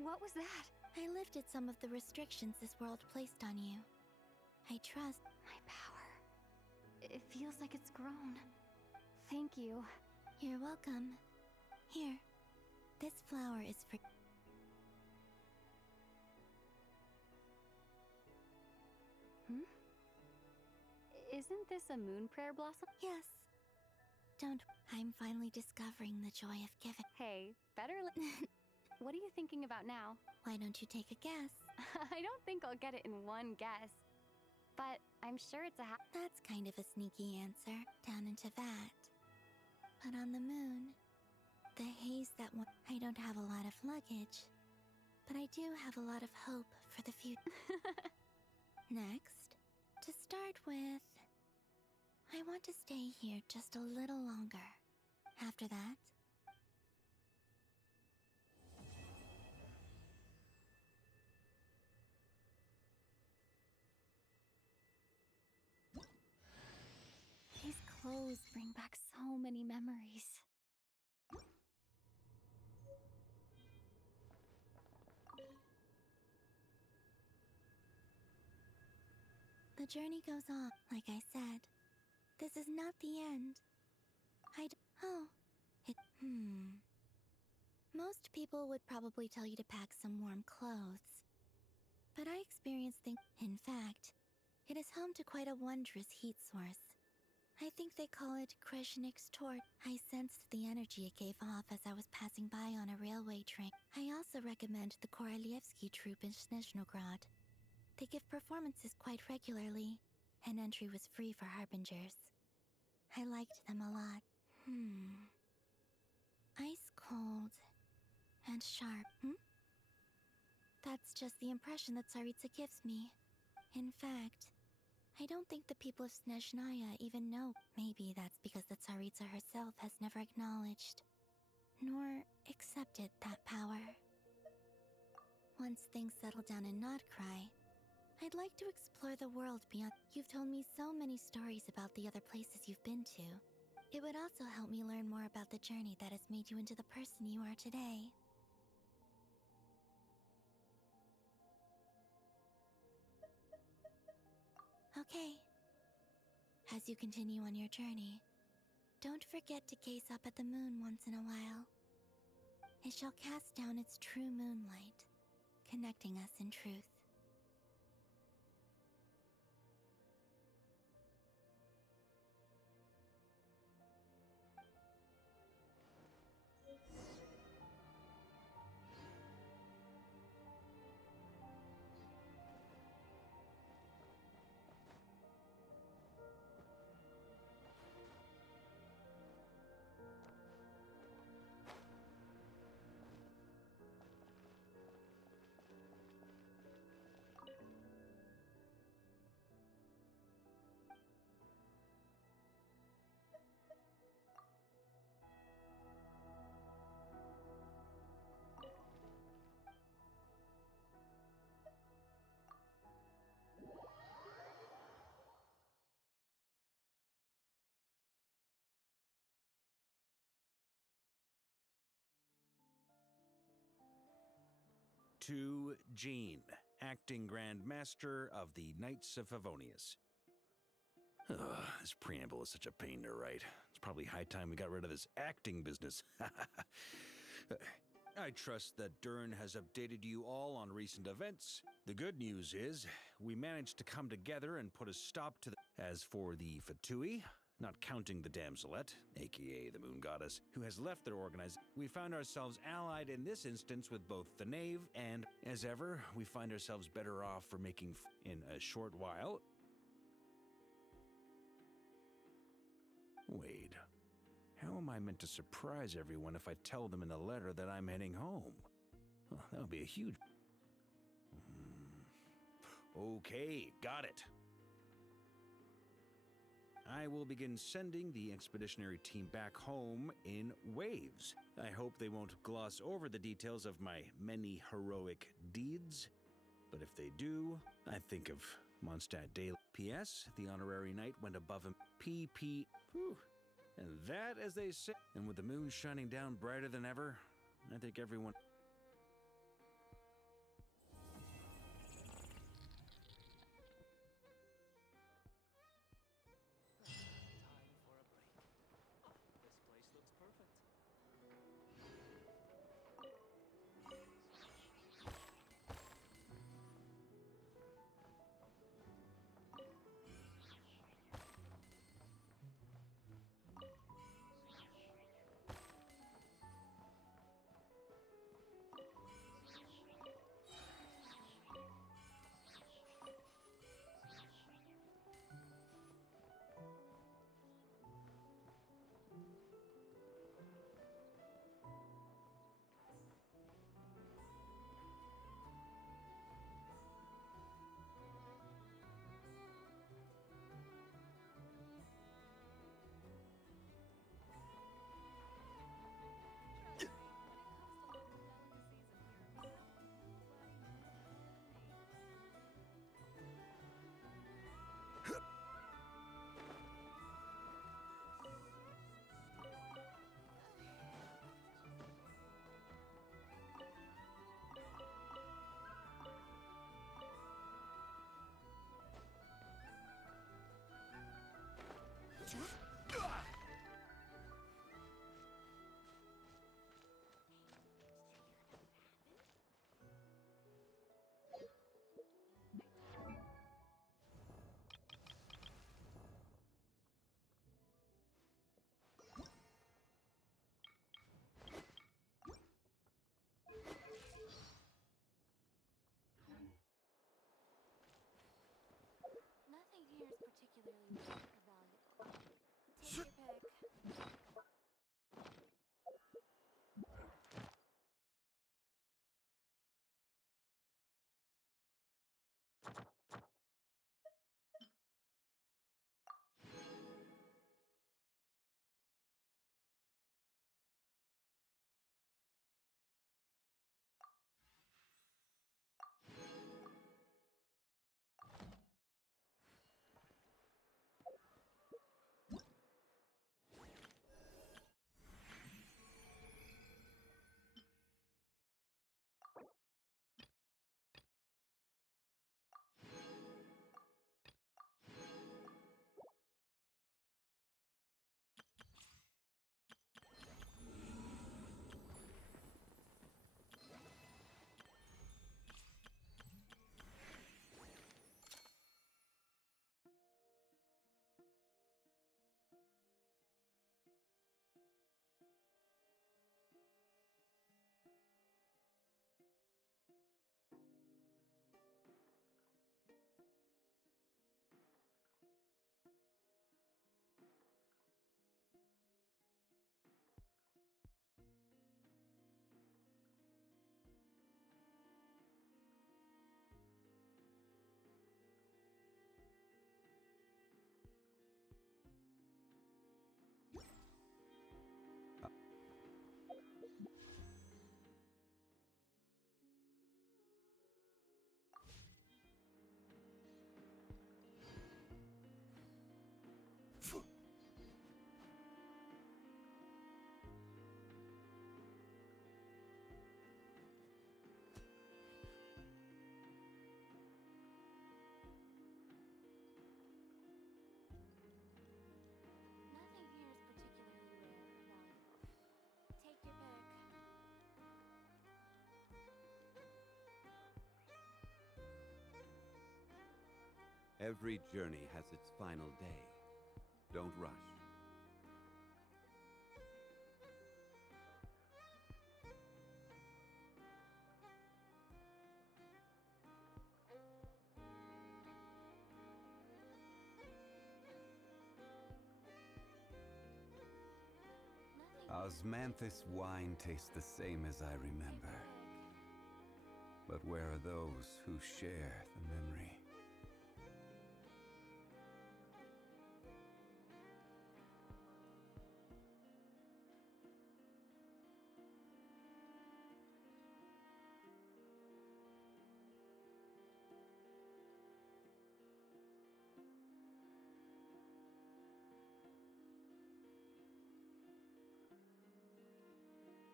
What was that? I lifted some of the restrictions this world placed on you. I trust my power. It feels like it's grown. Thank you. You're welcome. Here, this flower is for... Isn't this a moon prayer blossom? Yes. Don't... I'm finally discovering the joy of giving. Hey, better... What are you thinking about now? Why don't you take a guess? I don't think I'll get it in one guess. But I'm sure it's a That's kind of a sneaky answer. Down into that. But on the moon, the haze that one... I don't have a lot of luggage, but I do have a lot of hope for the future. Next, to start with, I want to stay here just a little longer. After that, these clothes bring back so many memories. the journey goes on. Like I said, this is not the end. Most people would probably tell you to pack some warm clothes. But I experienced things. In fact, it is home to quite a wondrous heat source. I think they call it Kreshnik's torch. I sensed the energy it gave off as I was passing by on a railway train. I also recommend the Korolievsky troupe in Snezhnogrod. They give performances quite regularly, and entry was free for harbingers. I liked them a lot. Ice cold and sharp, That's just the impression that Tsaritsa gives me. In fact, I don't think the people of Snezhnaya even know. Maybe that's because the Tsaritsa herself has never acknowledged, nor accepted that power. Once things settle down in Notcry, I'd like to explore the world beyond. You've told me so many stories about the other places you've been to. It would also help me learn more about the journey that has made you into the person you are today. Okay. As you continue on your journey, don't forget to gaze up at the moon once in a while. It shall cast down its true moonlight, connecting us in truth. To Jean, acting Grand Master of the Knights of Favonius. This preamble is such a pain to write. It's probably high time we got rid of this acting business. I trust that Dern has updated you all on recent events. The good news is, we managed to come together and put a stop to the... As for the Fatui, not counting the damselette, aka the moon goddess, who has left their organization, we found ourselves allied in this instance with both the knave and, as ever, we find ourselves better off for making in a short while. Wait, how am I meant to surprise everyone if I tell them in the letter that I'm heading home? Oh, that would be a huge... Okay, got it. I will begin sending the expeditionary team back home in waves. I hope they won't gloss over the details of my many heroic deeds. But if they do, I think of Mondstadt Daily. P.S. The honorary knight went above him. P.P. Whew. And that, as they say, and with the moon shining down brighter than ever, I think everyone... Nothing here is particularly rare or valuable. Take your pick. Every journey has its final day. Don't rush. Osmanthus wine tastes the same as I remember. But where are those who share the memory?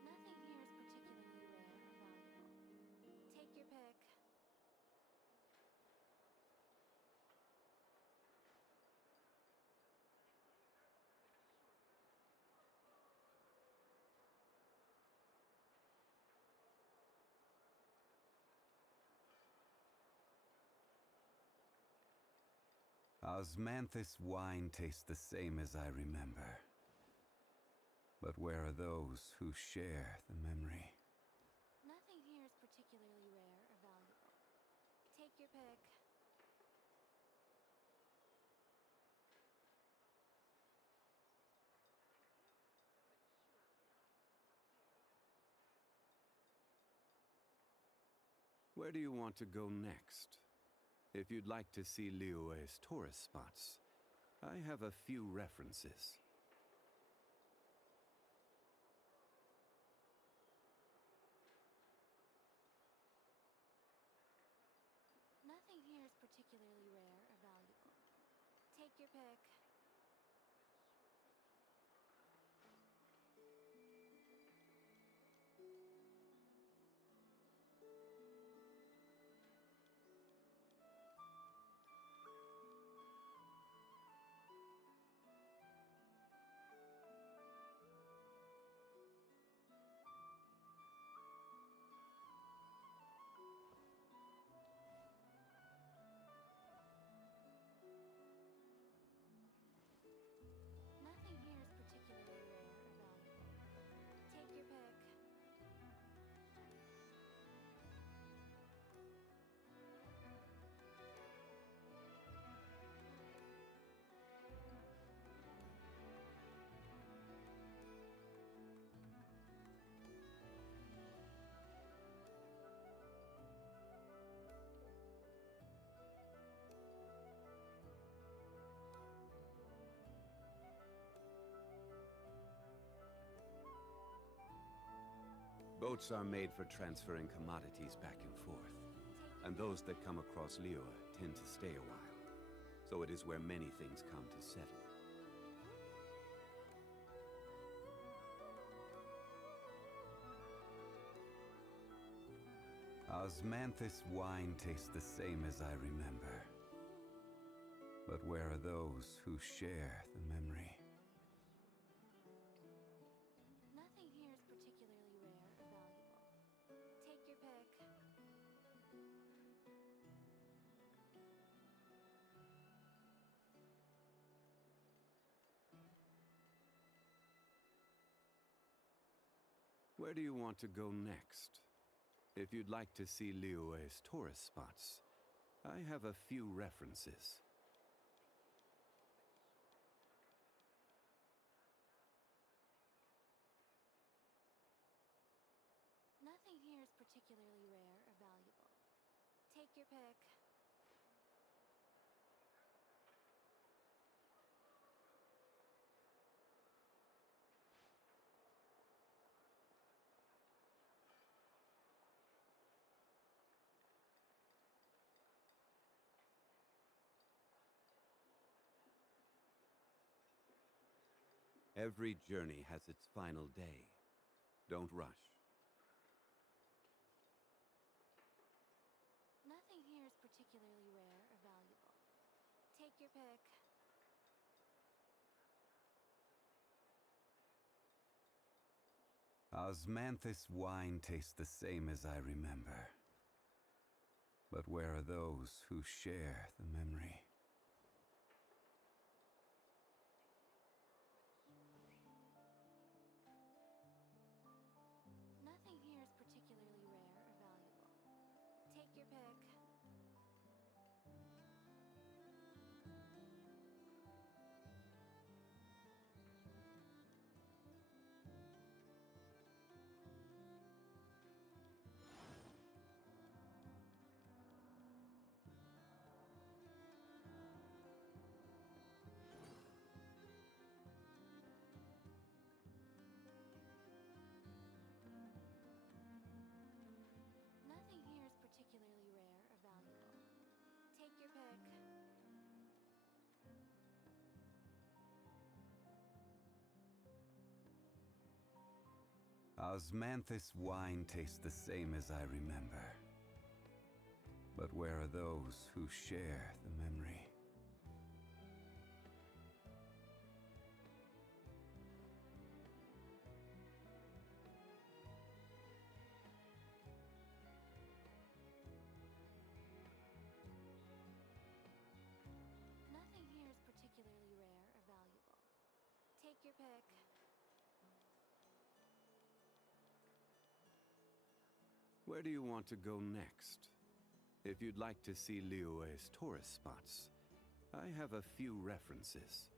Nothing here is particularly rare or valuable. Take your pick. Osmanthus wine tastes the same as I remember. But where are those who share the memory? Nothing here is particularly rare or valuable. Take your pick. Where do you want to go next? If you'd like to see Liyue's tourist spots, I have a few references. Nothing here is particularly rare or valuable. Take your pick. Nothing here is particularly rare or valuable. Take your pick. Boats are made for transferring commodities back and forth, and those that come across Liyue tend to stay a while, so it is where many things come to settle. Osmanthus wine tastes the same as I remember. But where are those who share the memory? Nothing here is particularly rare or valuable. Take your pick. Where do you want to go next? If you'd like to see Liyue's tourist spots, I have a few references. Nothing here is particularly rare or valuable. Take your pick. Every journey has its final day. Don't rush. Nothing here is particularly rare or valuable. Take your pick. Osmanthus wine tastes the same as I remember. But where are those who share the memory? Osmanthus wine tastes the same as I remember. But where are those who share the memory? Nothing here is particularly rare or valuable. Take your pick. Where do you want to go next? If you'd like to see Liyue's tourist spots, I have a few references.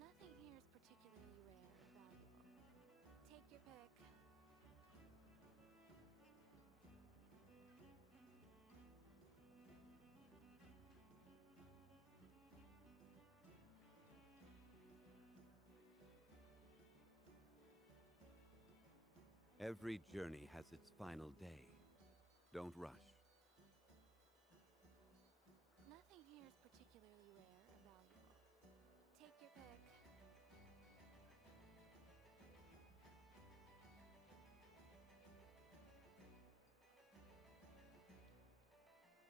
Nothing here is particularly rare or valuable. Take your pick. Every journey has its final day. Don't rush. Nothing here is particularly rare or valuable. Take your pick.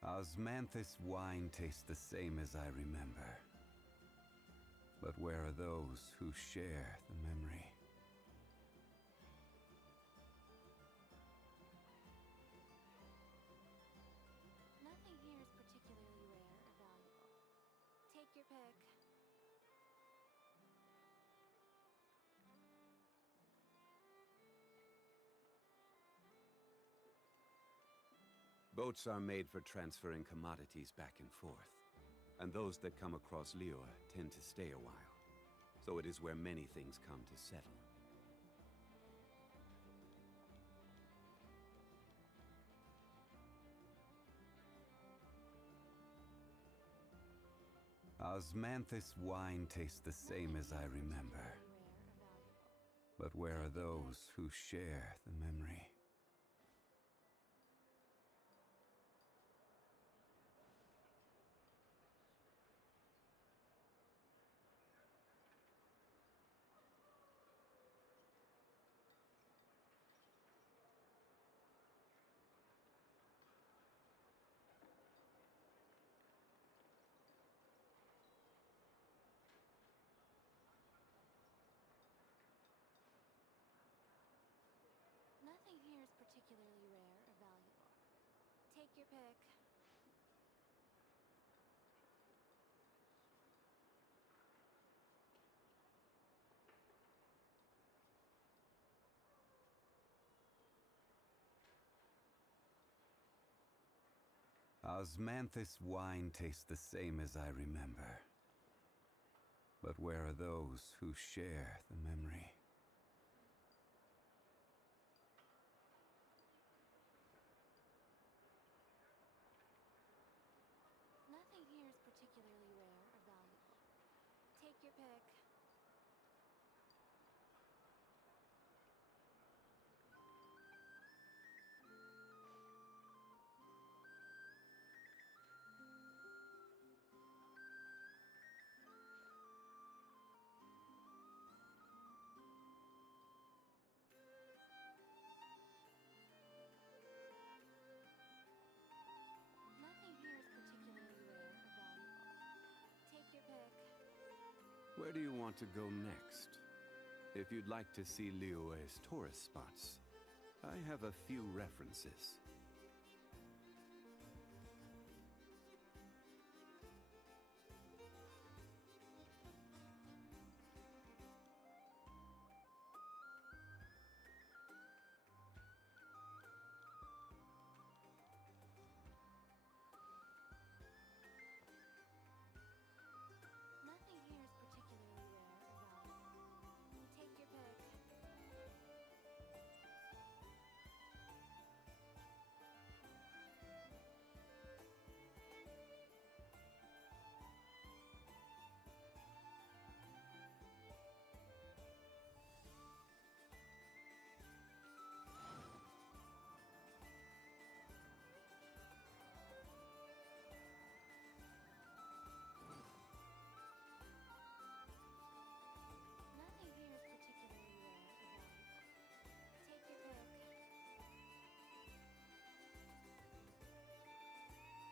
Osmanthus wine tastes the same as I remember. But where are those who share the memory? Nothing here is particularly rare or valuable. Take your pick. Boats are made for transferring commodities back and forth, and those that come across Liyue tend to stay a while, so it is where many things come to settle. Osmanthus wine tastes the same as I remember. But where are those who share the memory? Nothing here is particularly rare or valuable. Take your pick. Osmanthus wine tastes the same as I remember. But where are those who share the memory? Nothing here is particularly rare or valuable. Take your pick. Nothing here is particularly rare or valuable. Take your pick. Where do you want to go next? If you'd like to see Liyue's tourist spots, I have a few references. Nothing here is particularly rare or valuable. Take your pick.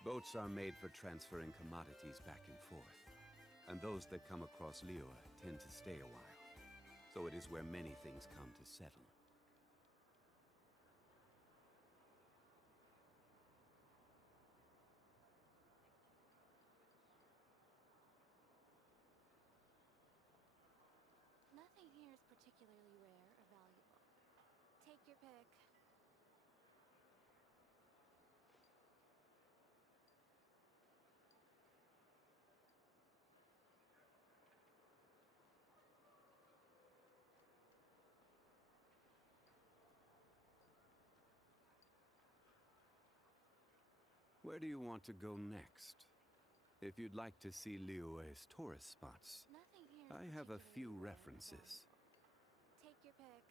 Boats are made for transferring commodities back and forth. And those that come across Liyue tend to stay a while. So it is where many things come to settle. Nothing here is particularly rare or valuable. Take your pick. Where do you want to go next? If you'd like to see Liyue's tourist spots, Nothing here is I have a particularly few rare or references. valuable. Take your pick.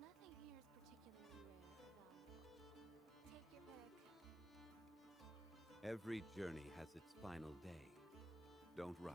Nothing here is particularly rare or valuable. Take your pick. Every journey has its final day. Don't rush.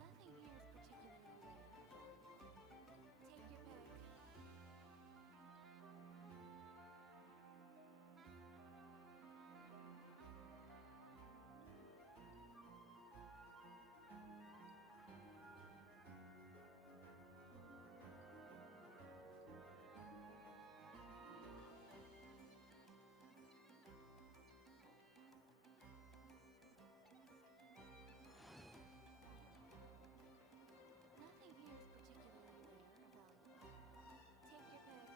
Nothing here is particularly rare or valuable. Take your pick. Nothing here is particularly rare or valuable. Take your pick.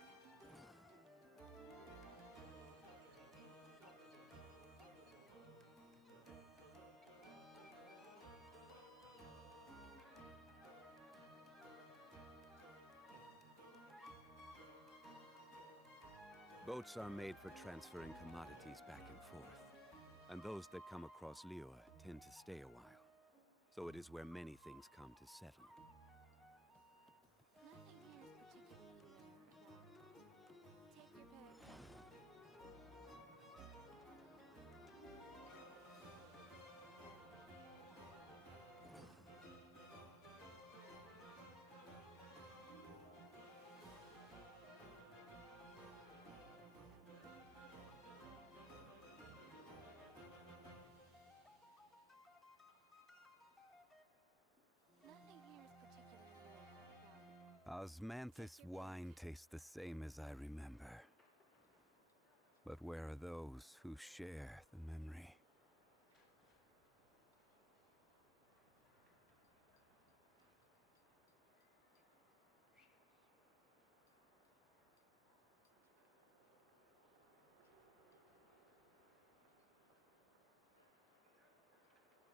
Boats are made for transferring commodities back and forth. And those that come across Liyue tend to stay a while. So it is where many things come to settle.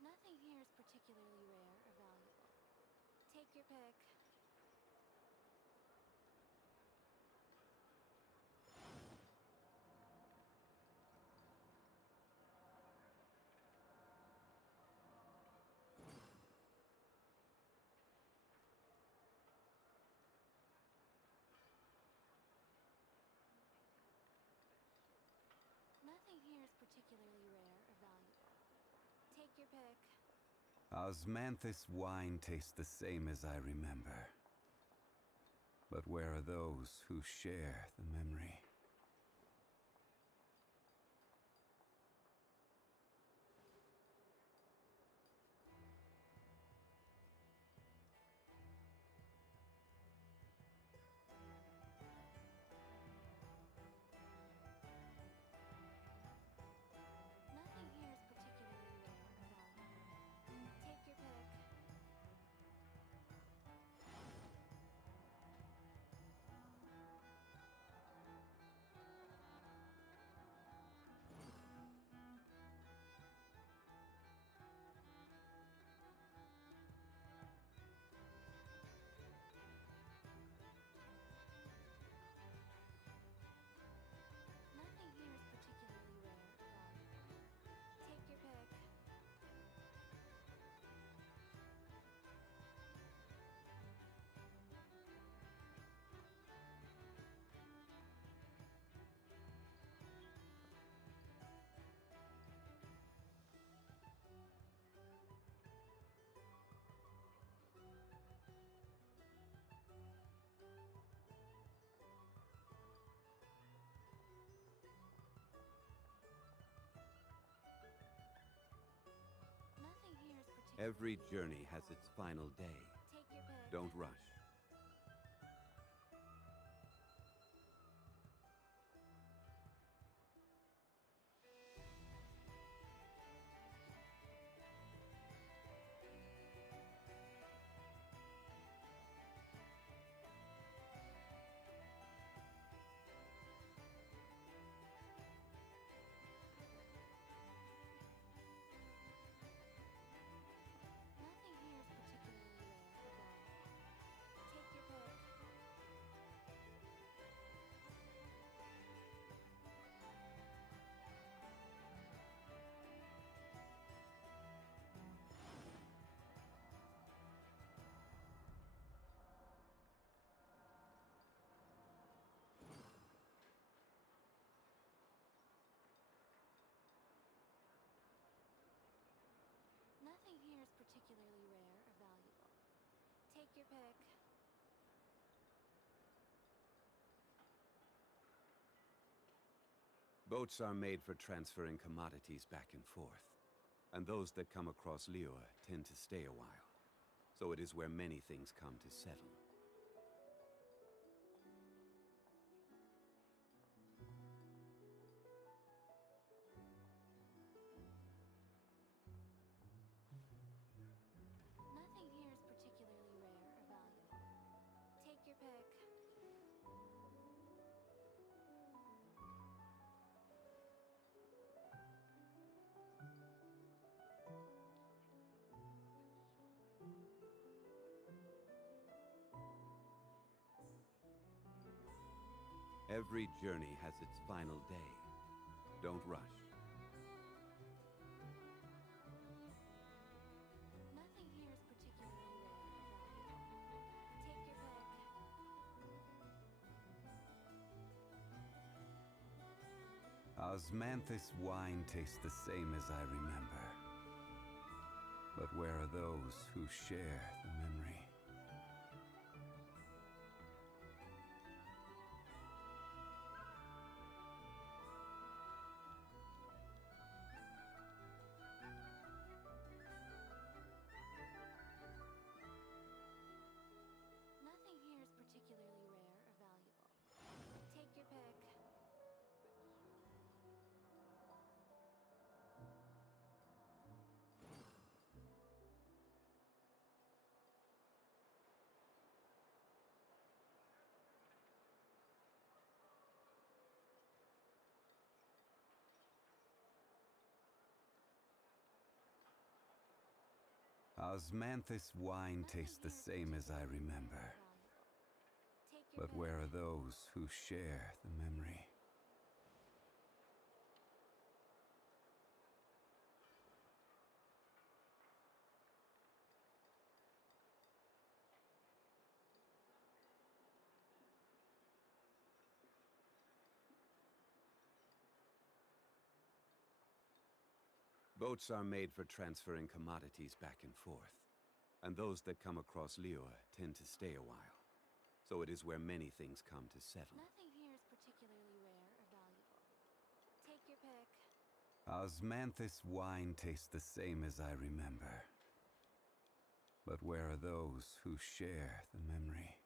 Nothing here is particularly rare or valuable. Take your pick. Nothing here is particularly rare or valuable. Osmanthus wine tastes the same as I remember. But where are those who share the memory? Nothing here is particularly rare or valuable. Take your pick. Nothing here is particularly rare or valuable. Take your pick. Osmanthus wine tastes the same as I remember. But where are those who share the memory? Nothing here is particularly rare or valuable. Take your pick. Every journey has its final day. Take your pick. Don't rush. Nothing here is particularly rare or valuable. Take your pick. Nothing here is particularly rare or valuable. Take your pick. Boats are made for transferring commodities back and forth. And those that come across Liyue tend to stay a while. So it is where many things come to settle. Nothing here is particularly rare or valuable. Take your pick. Every journey has its final day. Don't rush. Nothing here is particularly rare or valuable. Take your pick. Osmanthus wine tastes the same as I remember. But where are those who share the memory? Nothing here is particularly rare or valuable. Take your pick. Osmanthus wine tastes the same as I remember. But where are those who share the memory? Boats are made for transferring commodities back and forth. And those that come across Liyue tend to stay a while. So it is where many things come to settle. Nothing here is particularly rare or valuable. Take your pick. Osmanthus wine tastes the same as I remember. But where are those who share the memory?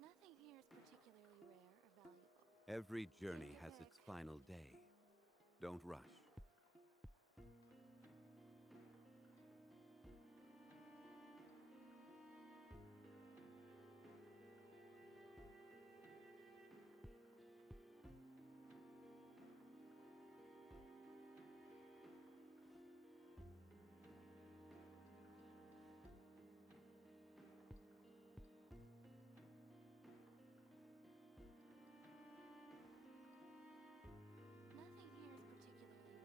Nothing here is particularly rare or valuable. Every journey has its final day. Don't rush. Nothing here is particularly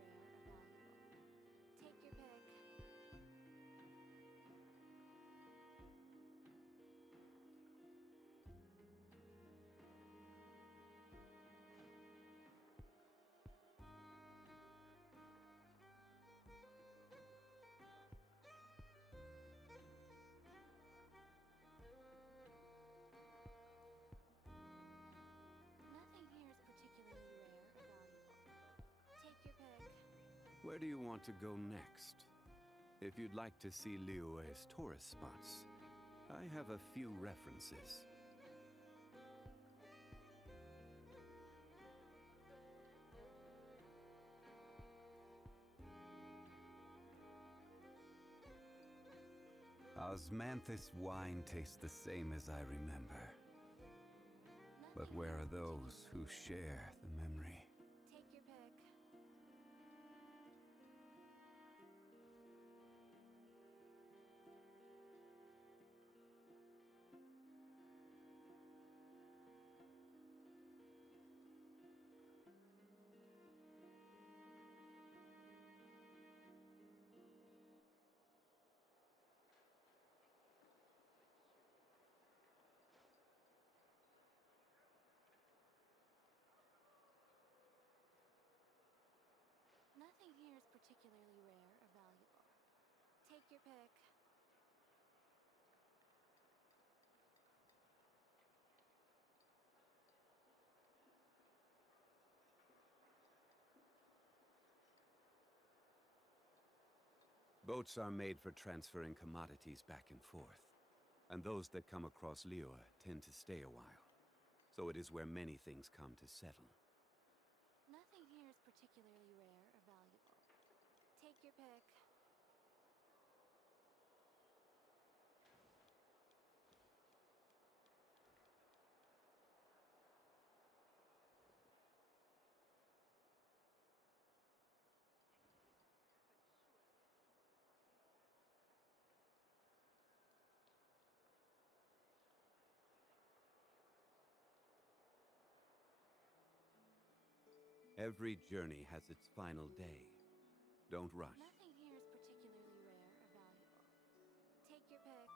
Where do you want to go next? If you'd like to see Liyue's tourist spots, I have a few references. Osmanthus wine tastes the same as I remember. But where are those who share the memory? Take your pick. Nothing here is particularly rare or valuable. Take your pick. Boats are made for transferring commodities back and forth, and those that come across Liyue tend to stay a while. So it is where many things come to settle. Nothing here is particularly rare or valuable. Take your pick. Every journey has its final day. Don't rush. Nothing here is particularly rare or valuable. Take your pick.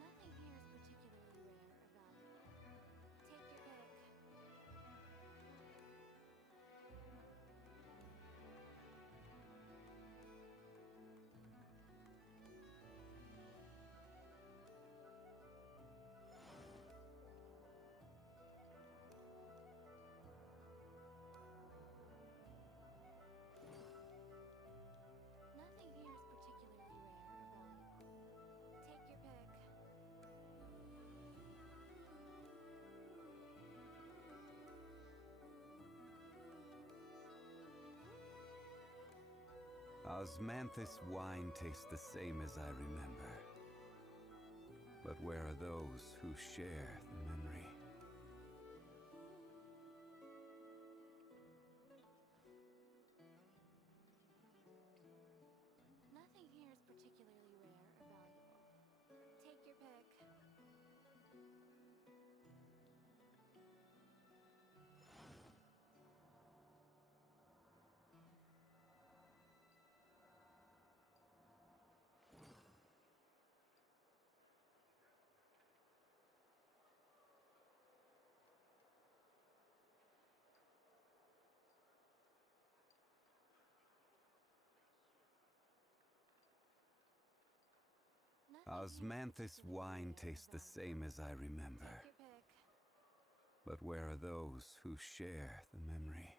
Nothing here is particularly rare or valuable. Take your pick. Nothing here is particularly rare or valuable. Take your pick. Osmanthus wine tastes the same as I remember. But where are those who share the memory? Nothing here is particularly rare or valuable. Take your pick. Osmanthus wine tastes the same as I remember. Take your pick. But where are those who share the memory?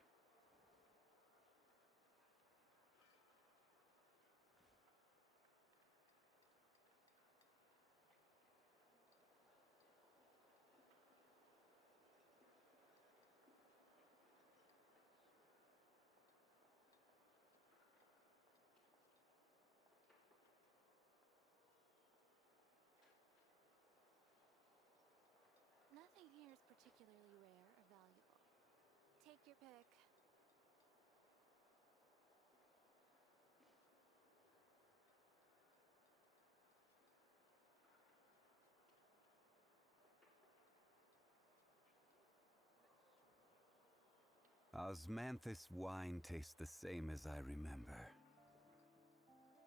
Nothing here is particularly rare or valuable. Take your pick. Osmanthus wine tastes the same as I remember.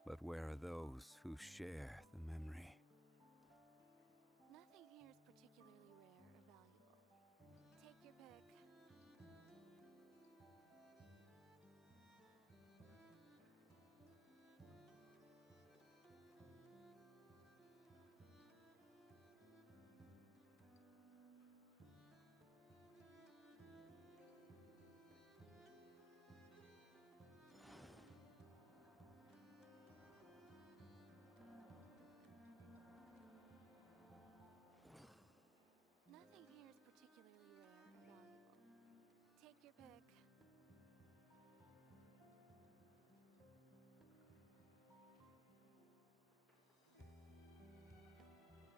But where are those who share the memory?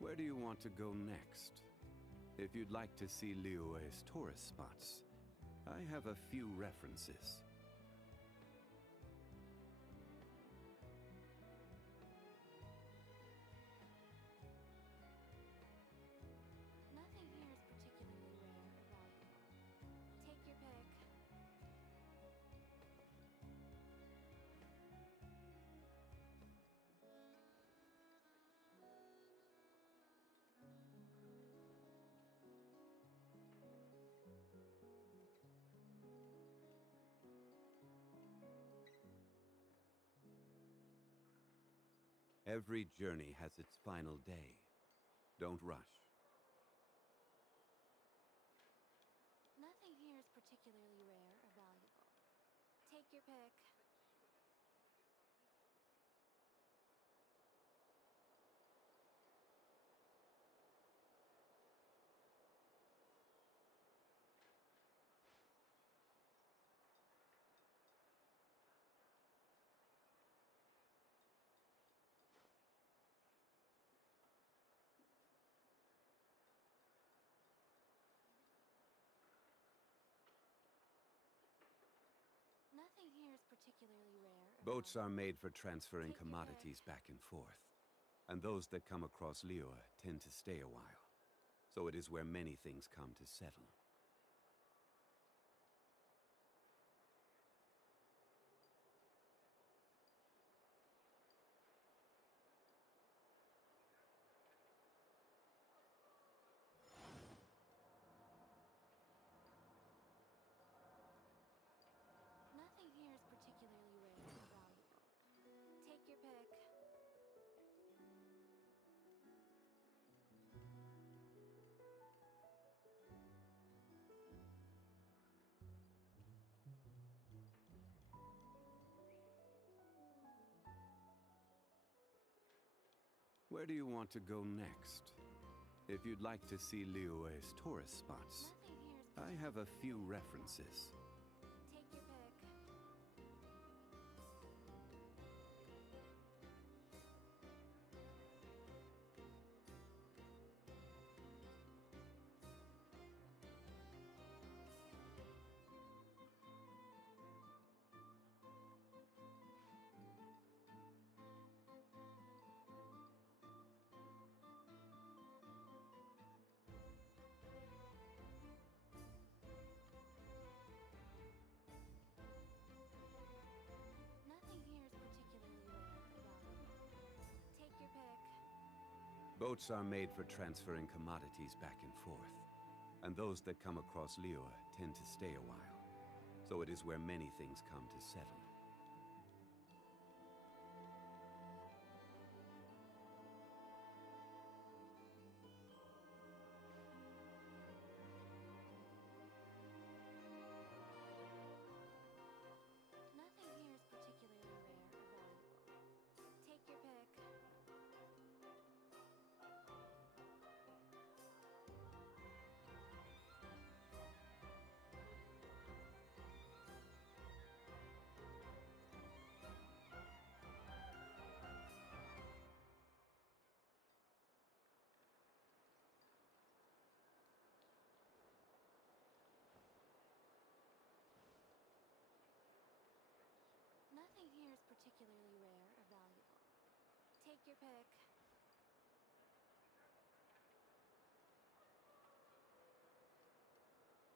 Where do you want to go next? If you'd like to see Liyue's tourist spots, I have a few references. Nothing here is particularly rare or valuable. Take your pick. Every journey has its final day. Don't rush. Nothing here is particularly rare or valuable. Take your pick. Nothing here is particularly rare or Boats are valuable. made for transferring Take your commodities back and forth. And those that come across Liyue tend to stay a while. So it is where many things come to settle. Nothing here is particularly rare or valuable. Take your pick. Where do you want to go next? If you'd like to see Liyue's tourist spots, Nothing here is I have a few references. Take your pick. Nothing here is particularly rare or valuable. Take your pick. Boats are made for transferring commodities back and forth. And those that come across Liyue tend to stay a while. So it is where many things come to settle. Nothing here is particularly rare or valuable. Take your pick. Nothing here is particularly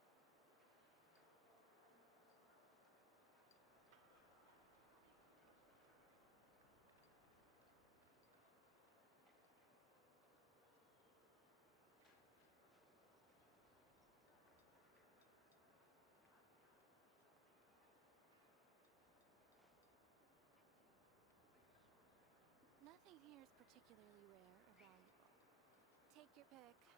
rare or valuable. Take your pick. Nothing here is particularly rare or valuable. Take your pick.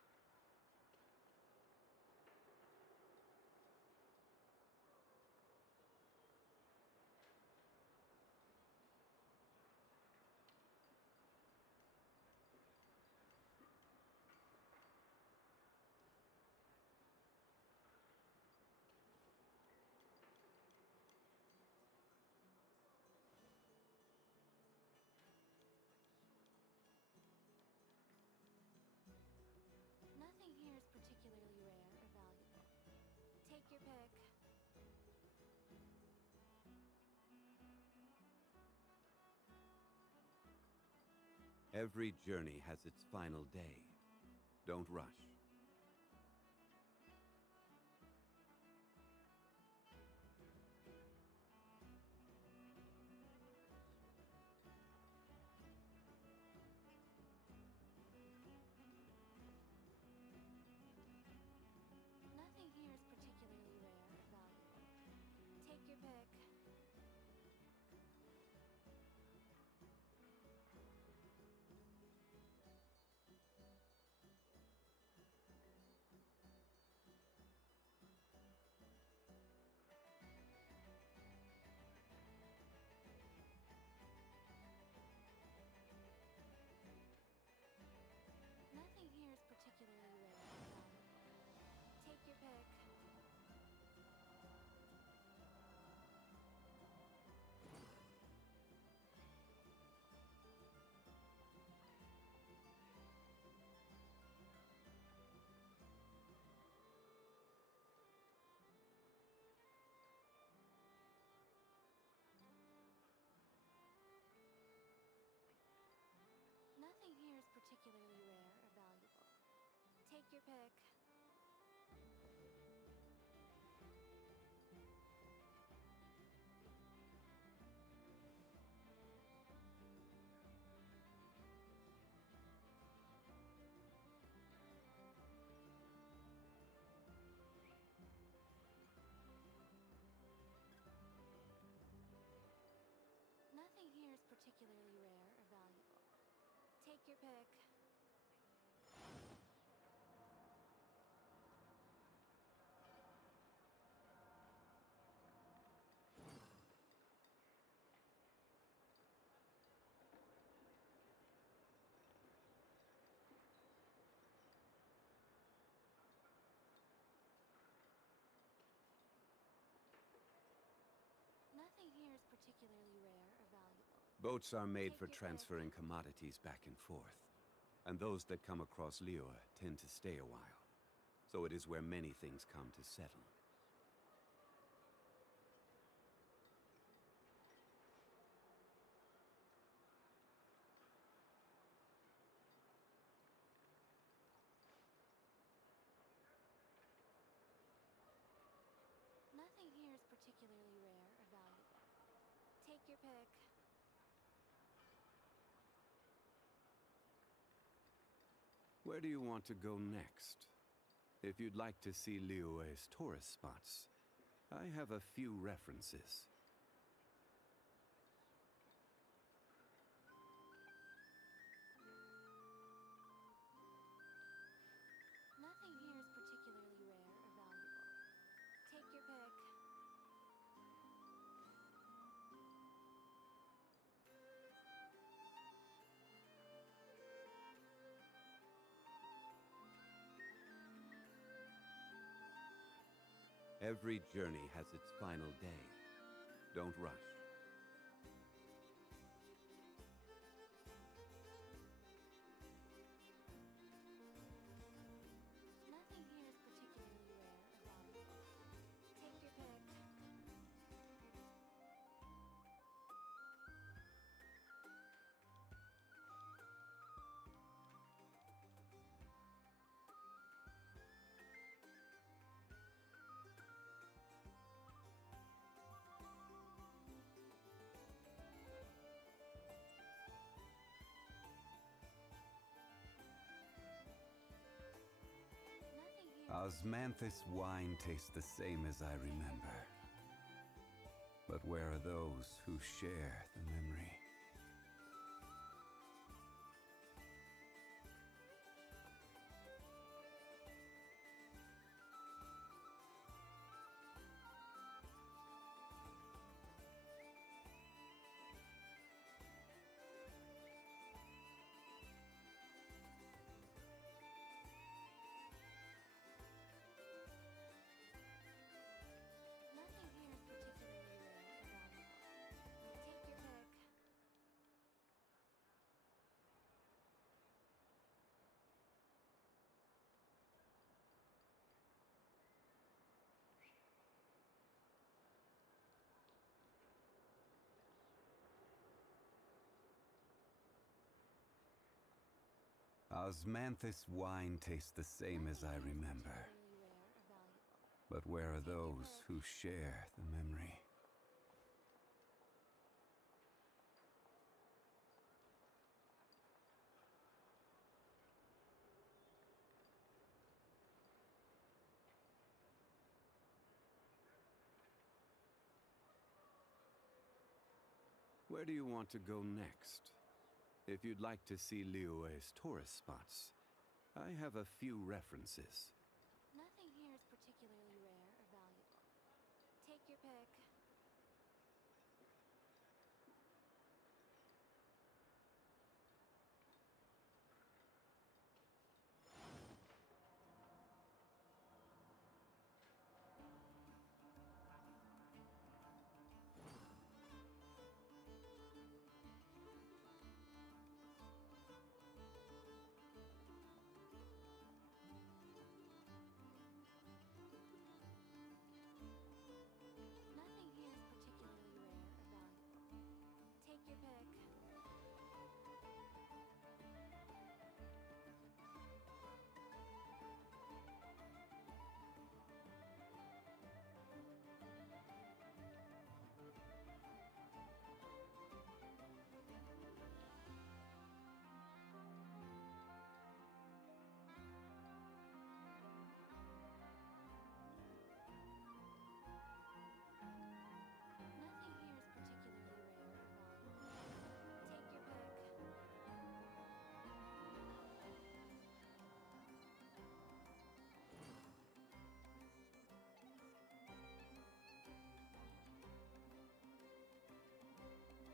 Every journey has its final day. Don't rush. Nothing here is particularly rare or valuable. Take your pick. Nothing here is particularly rare or valuable. Take your pick. Nothing here is particularly rare or valuable. Take your pick. Nothing here is particularly rare or valuable. Take your pick. Nothing here is particularly rare or valuable. Boats are made for transferring commodities back and forth. And those that come across Liyue tend to stay a while. So it is where many things come to settle. Nothing here is particularly rare or valuable. Take your pick. Where do you want to go next? If you'd like to see Liyue's tourist spots, I have a few references. Nothing here is particularly rare or valuable. Take your pick. Every journey has its final day. Don't rush. Nothing here is particularly rare or valuable. Take your pick. Osmanthus wine tastes the same as I remember. But where are those who share the memory? Nothing here is particularly rare or valuable. Take your pick. Osmanthus wine tastes the same as I remember. But where are those who share the memory? Where do you want to go next? If you'd like to see Liyue's tourist spots, I have a few references. Nothing here is particularly rare or valuable. Take your pick. Nothing here is particularly rare or valuable. Take your pick. Nothing here is particularly rare or valuable. Take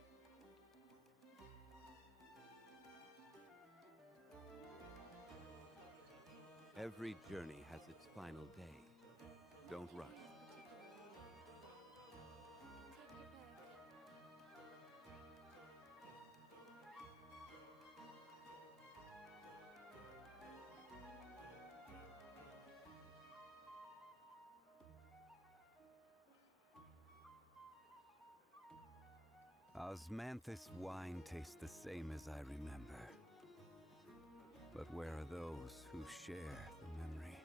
your pick. Every journey has its final day. Don't rush. Osmanthus wine tastes the same as I remember. But where are those who share the memory?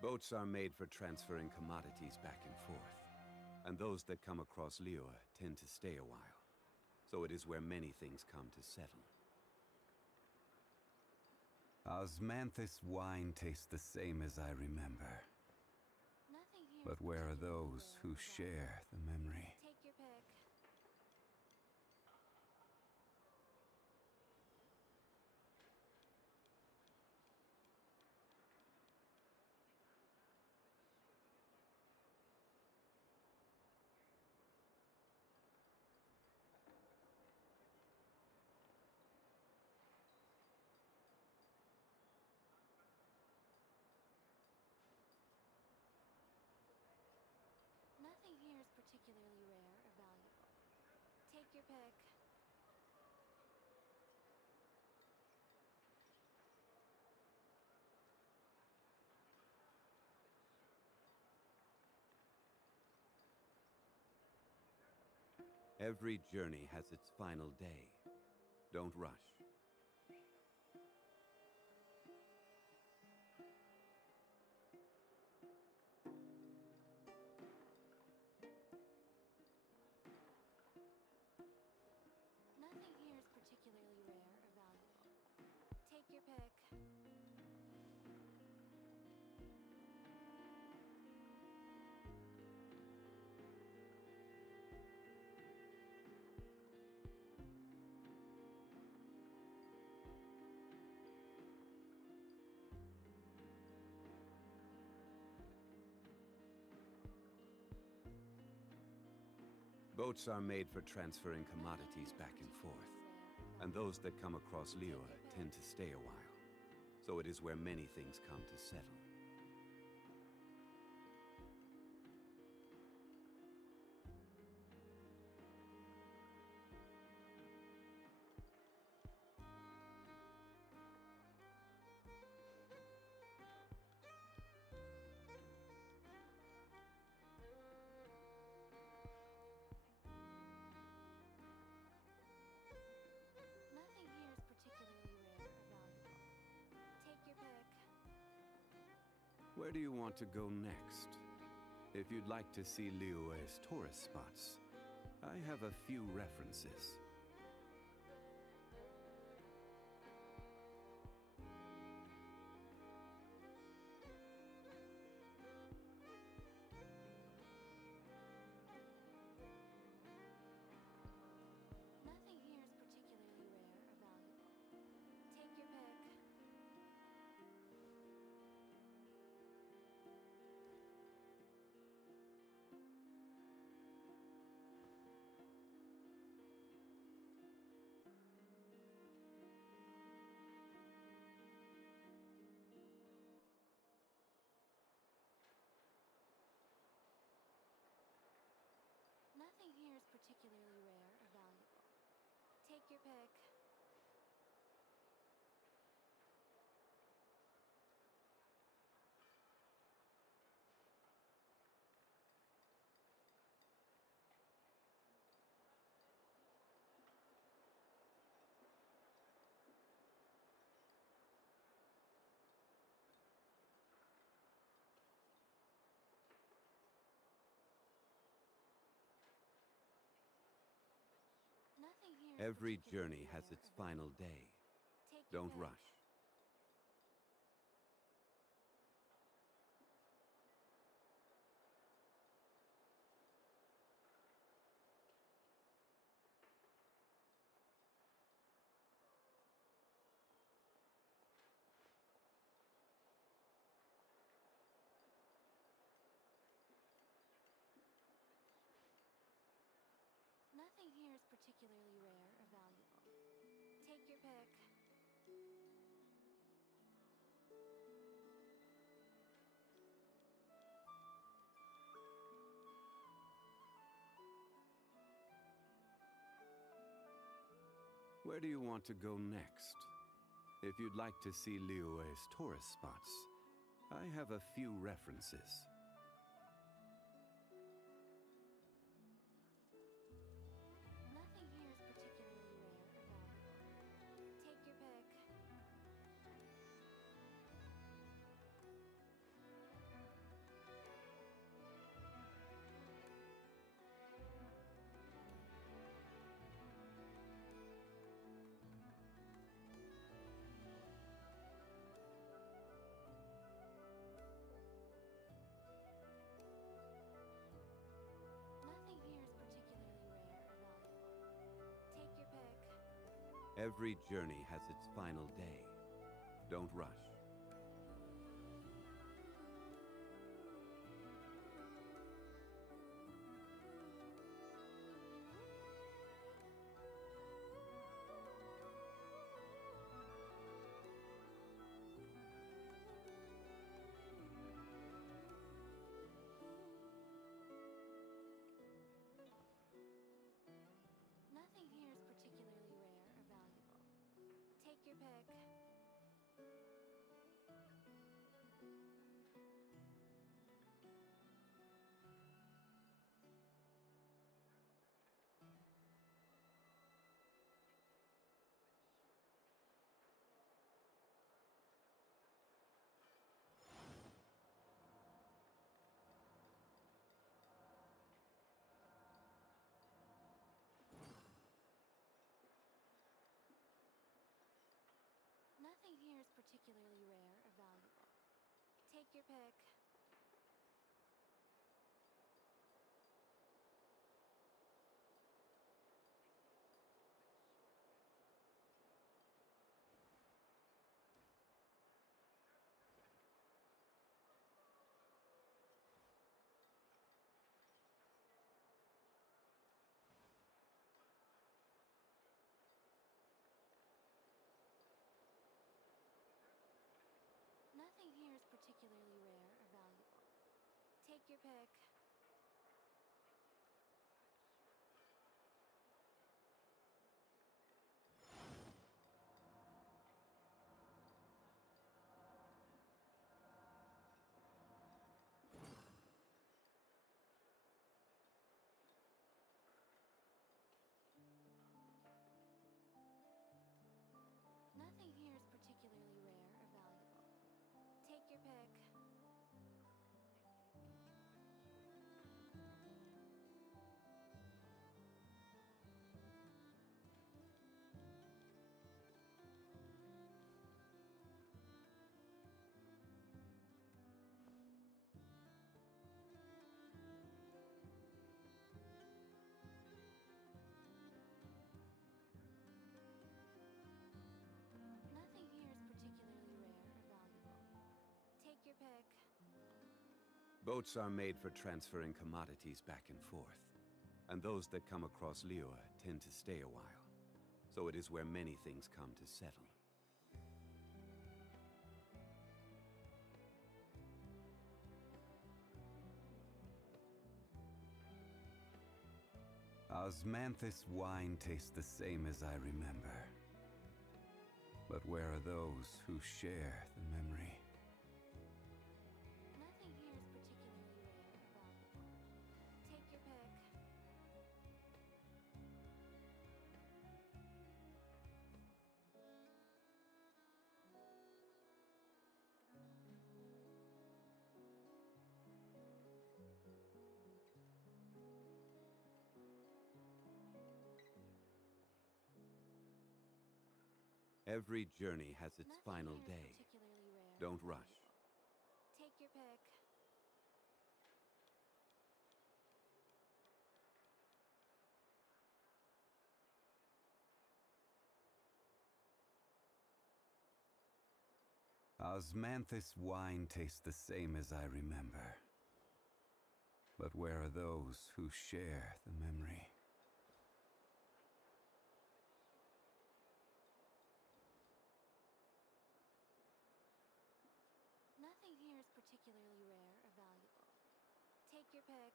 Boats are made for transferring commodities back and forth, and those that come across Liyue tend to stay a while. So it is where many things come to settle. Osmanthus wine tastes the same as I remember. Nothing here But is where are particularly those rare who or share the memory? Take your pick. Nothing here is particularly rare or valuable. Take your pick. Every journey has its final day. Don't rush. Nothing here is particularly rare or valuable. Take your pick. Boats are made for transferring commodities back and forth, and those that come across Liyue tend to stay a while. So it is where many things come to settle. Where do you want to go next? If you'd like to see Liyue's tourist spots, I have a few references. Nothing here is particularly rare or valuable. Take your pick. Nothing here is particularly rare or valuable. Take your pick. Nothing here is Every particularly journey has rare its or final valuable. day. Take your Don't pick. rush. Nothing here is particularly rare or valuable. Take your pick. Where do you want to go next? If you'd like to see Liyue's tourist spots, I have a few references. Nothing here is particularly rare or valuable. Take your pick. Nothing here is particularly rare or valuable. Take your pick. Every journey has its final day. Don't rush. Nothing here is particularly rare or valuable. Take your pick. Nothing here is particularly rare or valuable. Take your pick. Nothing here is particularly rare or valuable. Take your pick. Nothing here is particularly rare or valuable. Take your pick. Boats are made for transferring commodities back and forth. And those that come across Liyue tend to stay a while. So it is where many things come to settle. Osmanthus wine tastes the same as I remember. But where are those who share the memory? Nothing here is particularly rare or valuable. Take your pick. Every journey has its Nothing final here is day. particularly rare or Don't rush. valuable. Take your pick. Osmanthus wine tastes the same as I remember. But where are those who share the memory? Nothing here is particularly rare or valuable. Take your pick.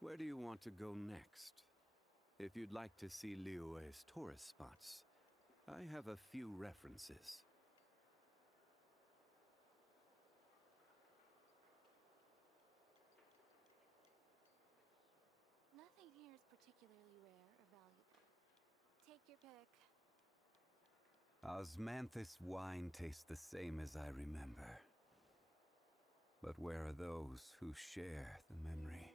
Where do you want to go next? If you'd like to see Liyue's tourist spots, I have a few references. Nothing here is particularly rare or valuable. Take your pick. Osmanthus wine tastes the same as I remember. But where are those who share the memory?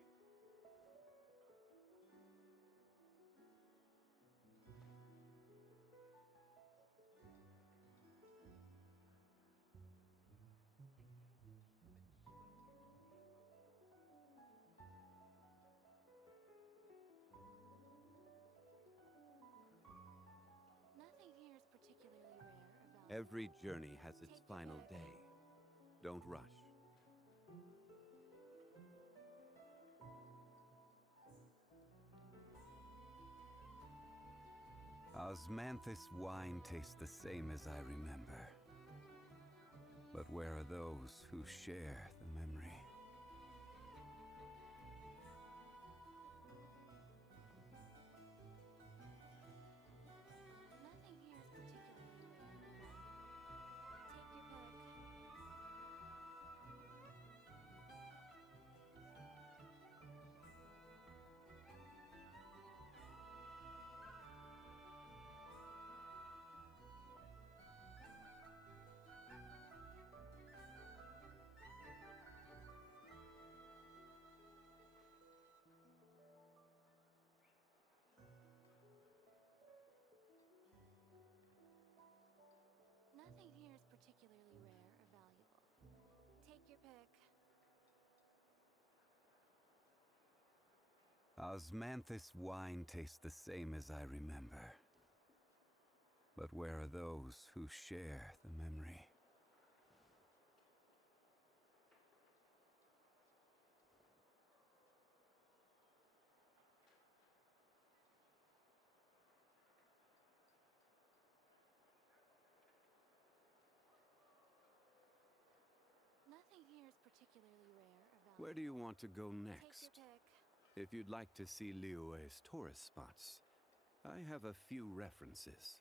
Nothing here is particularly rare or valuable. Every journey has its Take your final pick. day. Don't rush. Osmanthus wine tastes the same as I remember. But where are those who share the memory? Nothing here is particularly rare or valuable. Take your pick. Nothing here is particularly rare or valuable. Take your pick. Osmanthus wine tastes the same as I remember. But where are those who share the memory? Nothing here is particularly rare or valuable. Where do you want to go Take next? your pick. If you'd like to see Liyue's tourist spots, I have a few references.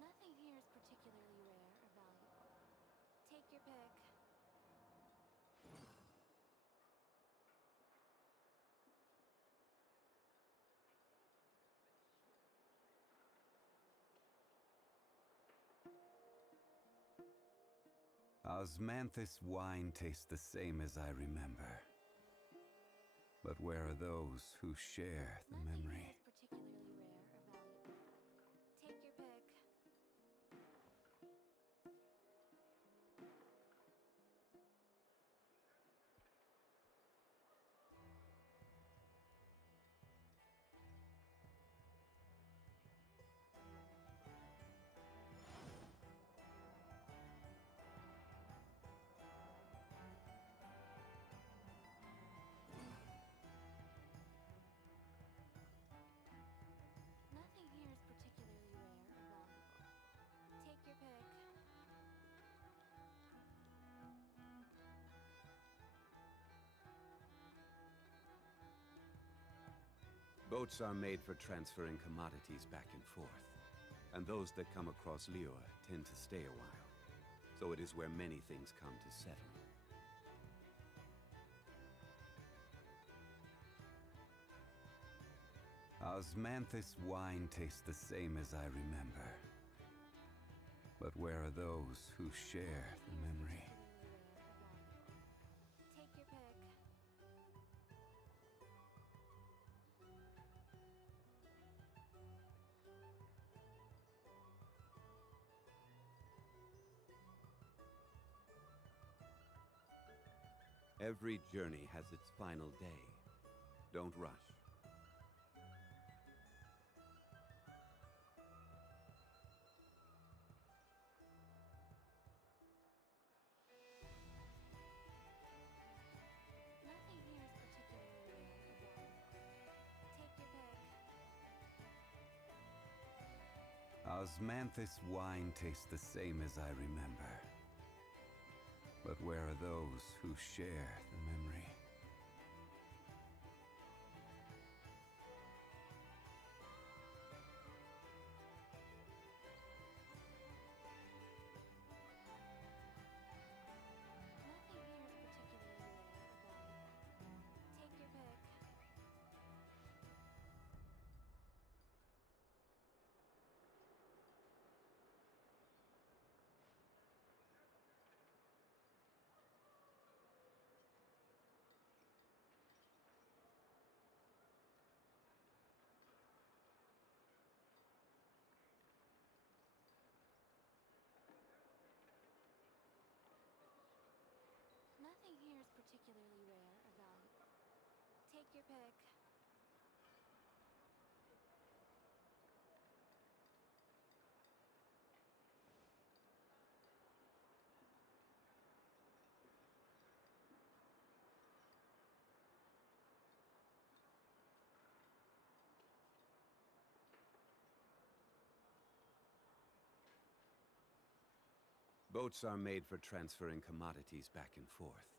Nothing here is particularly rare or valuable. Take your pick. Osmanthus wine tastes the same as I remember. But where are those who share the Nothing here memory? is particularly rare or valuable. Take your pick. Boats are made for transferring commodities back and forth. And those that come across Liyue tend to stay a while. So it is where many things come to settle. Osmanthus wine tastes the same as I remember. But where are those who share the memory? Take your pick. Every journey has its final day. Don't rush. Nothing here is particularly rare or valuable. Take your pick. Osmanthus wine tastes the same as I remember. But where are those who share the memory? Nothing here is particularly rare or valuable. Take your pick. Nothing here is particularly rare or valuable. Take your pick. Boats are made for transferring commodities back and forth.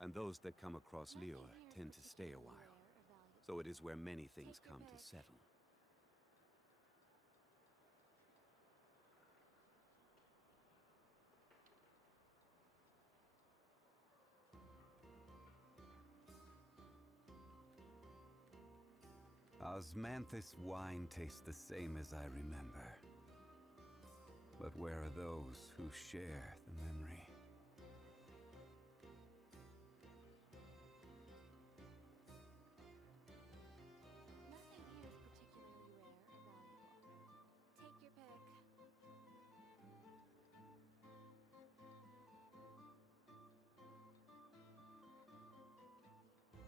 And those that come across Liyue tend to stay a while. So it is where many things come to settle. Osmanthus wine tastes the same as I remember. But where are those who share the memory? Nothing here is particularly rare or valuable. Take your pick.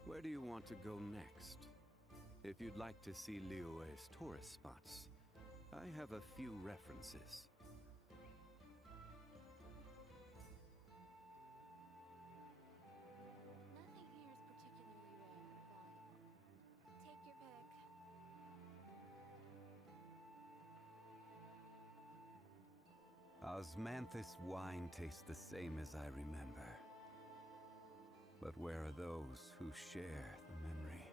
Where do you want to go next? If you'd like to see Liyue's tourist spots, I have a few references. Nothing here is particularly rare or valuable. Take your pick. Osmanthus wine tastes the same as I remember. But where are those who share the memory?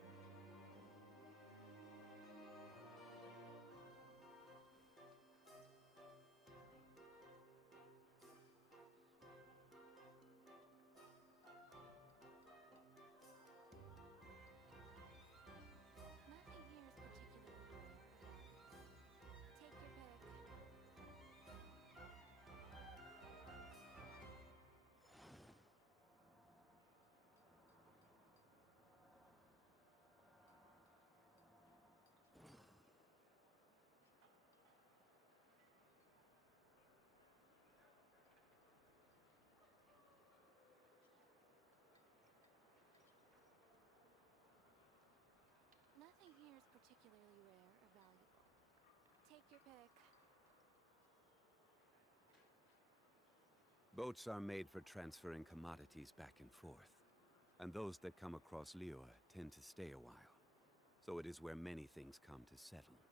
Nothing here is particularly rare or valuable. Take your pick. Nothing here is particularly rare or valuable. Take your pick. Boats are made for transferring commodities back and forth. And those that come across Liyue tend to stay a while. So it is where many things come to settle.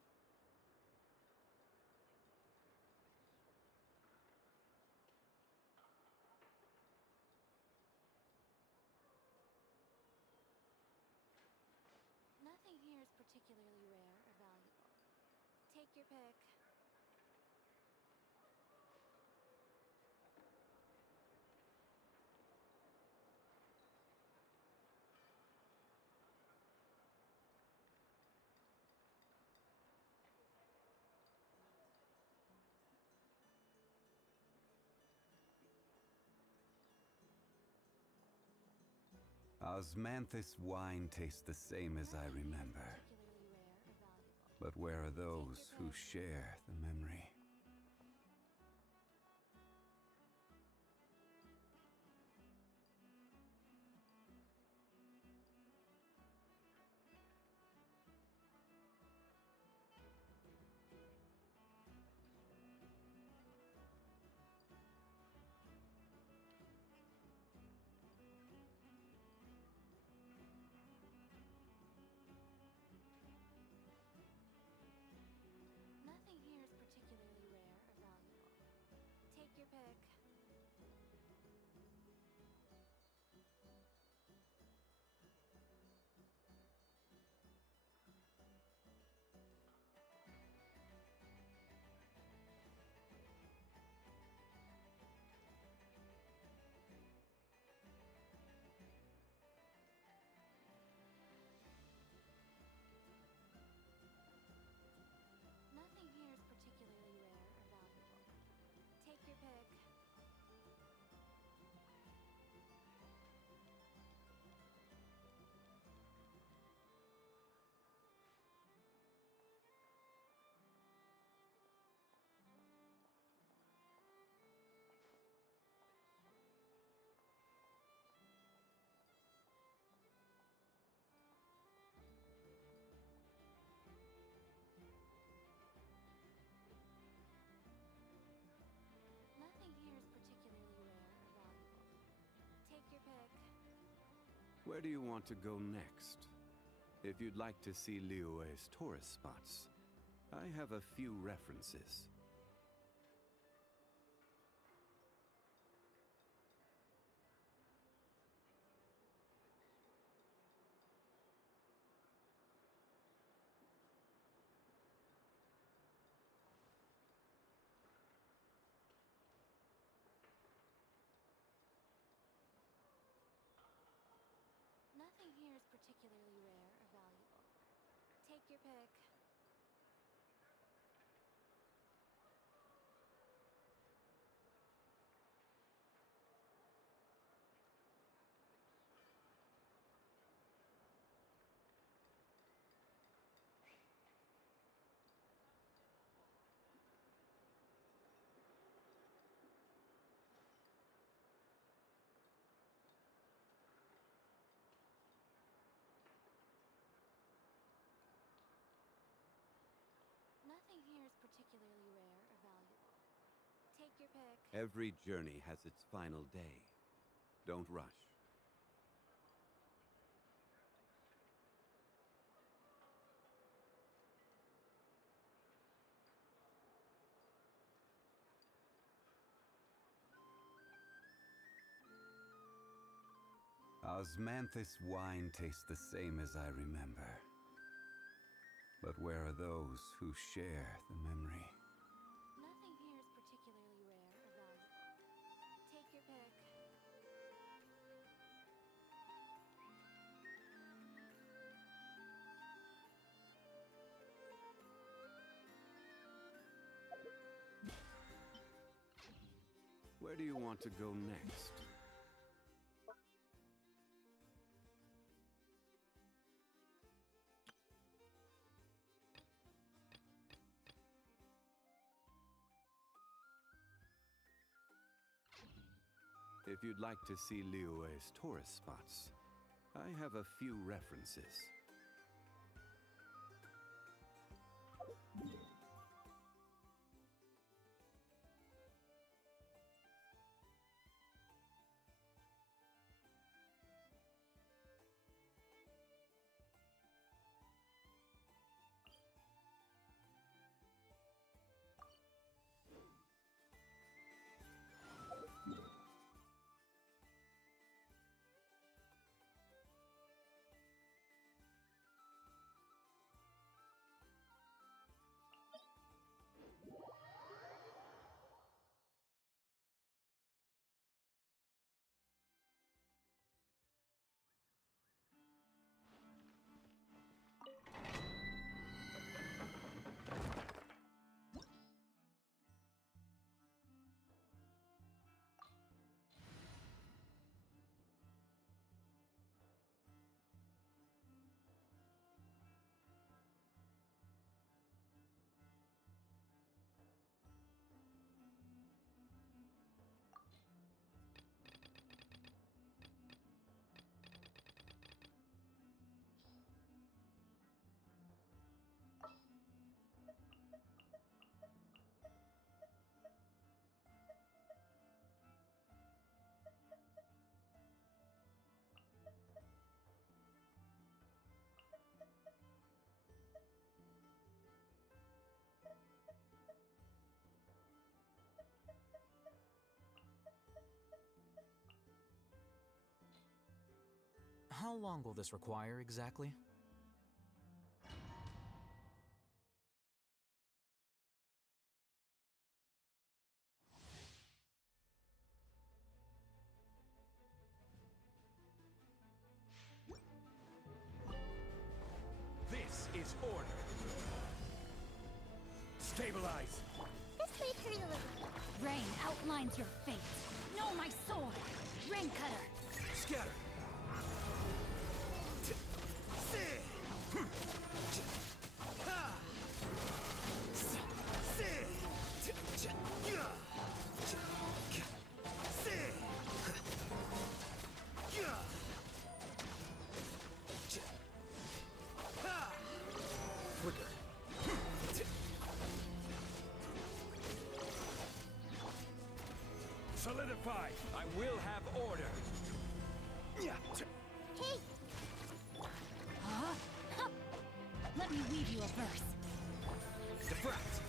Nothing here is particularly rare or valuable? Take your pick. Osmanthus wine tastes the same as I remember. But where are those who share the memory? Nothing here is particularly rare or valuable. Take your pick. Nothing here is particularly rare or valuable. Take your pick. Nothing here is particularly rare or valuable. Take your pick. Where do you want to go next? If you'd like to see Liyue's tourist spots, I have a few references. Nothing here is particularly rare or valuable. Take your pick. Nothing here is particularly rare or valuable. Take your pick. Every journey has its final day. Don't rush. Osmanthus wine tastes the same as I remember. But where are those who share the memory? Nothing here is particularly rare or valuable. Take your pick. Where do you want to go next? If you'd like to see Liyue's tourist spots, I have a few references. long will this require exactly? This is order. Stabilize. This may hurt a little. Rain outlines your fate. Know my sword. Rain cutter. Scatter. Solidify! I will have order! Hey! Huh? Huh. Let me weave you a verse. Defract!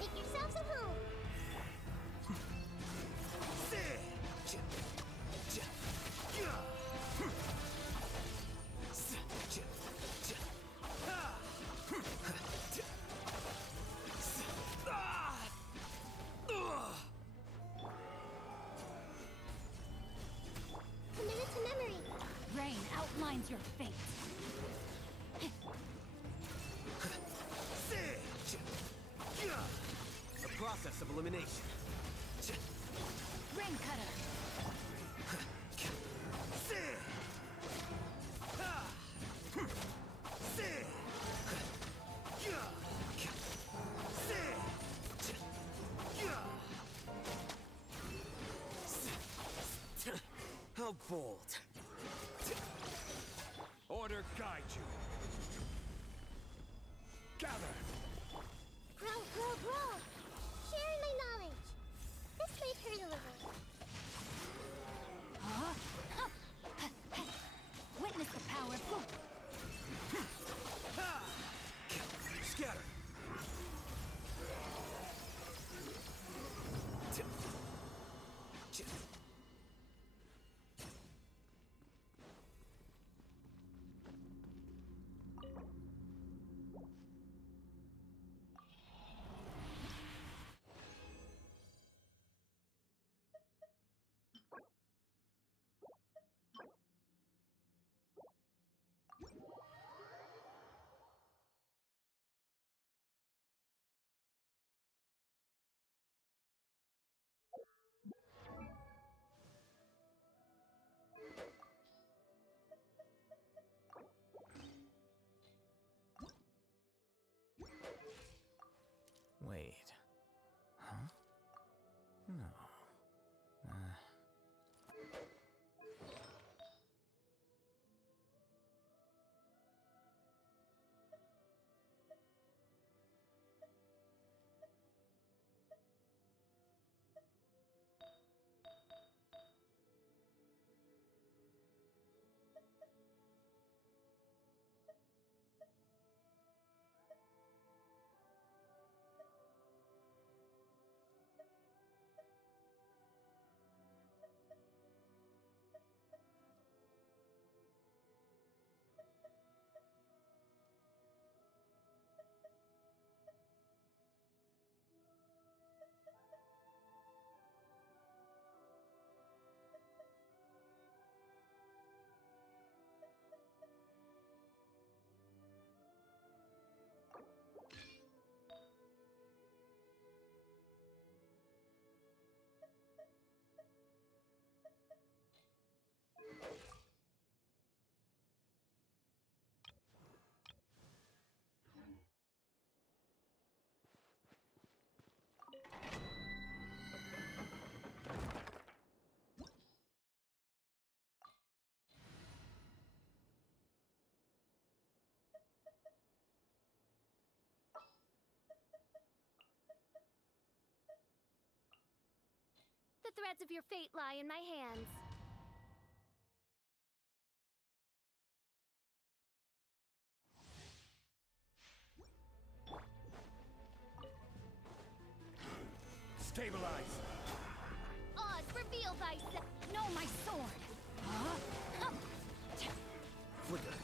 Make yourselves at home! Commit it to memory! Rain outlines your fate. A process of elimination. Rain cutter. How bold. Order guide you. Gather. Grow, grow, grow! Sharing my knowledge! This may hurt a little. Huh? Huh. Witness the power of Fu. Scatter. Wait. Huh? No. The threads of your fate lie in my hands. Stabilize. Oz, reveal thyself. Know my sword. Flicker.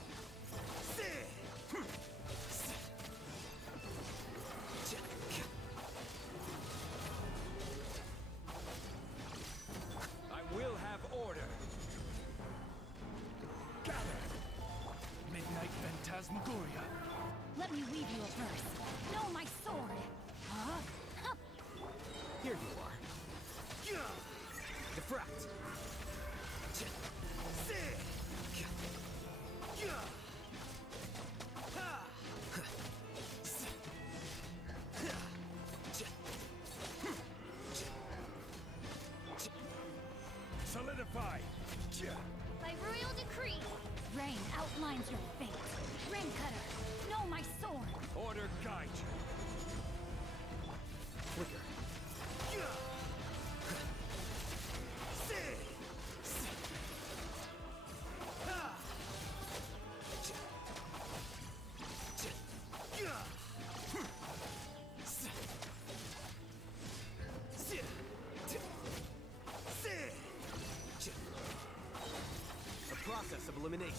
I will have order. Gather. Midnight Phantasmagoria. Let me weave you a verse. Know my sword. Here you are. Diffract. Solidify. By royal decree, rain outlines your fate. Ring cutter, know my sword. Order guide you. Flicker. A process of elimination.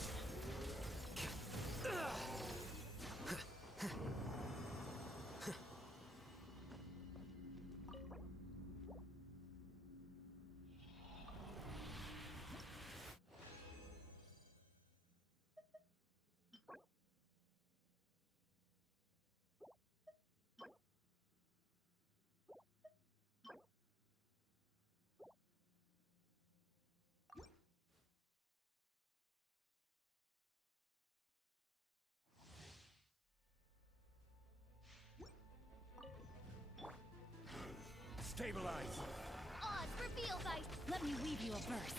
Stabilize. Oz, reveal thy... Let me weave you a verse.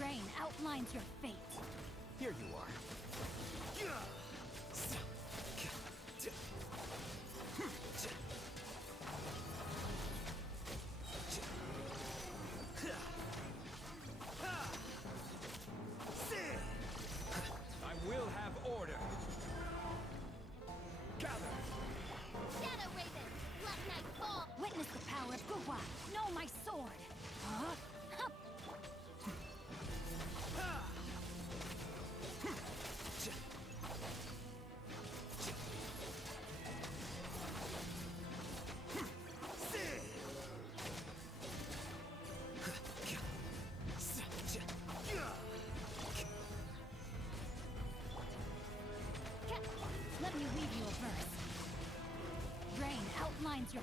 Rain outlines your fate. Here you are. I will have order. Gather. Shadow Raven, let night fall. Witness the power of Gugwa. Know my sword. Let me weave you a verse. Rain outlines your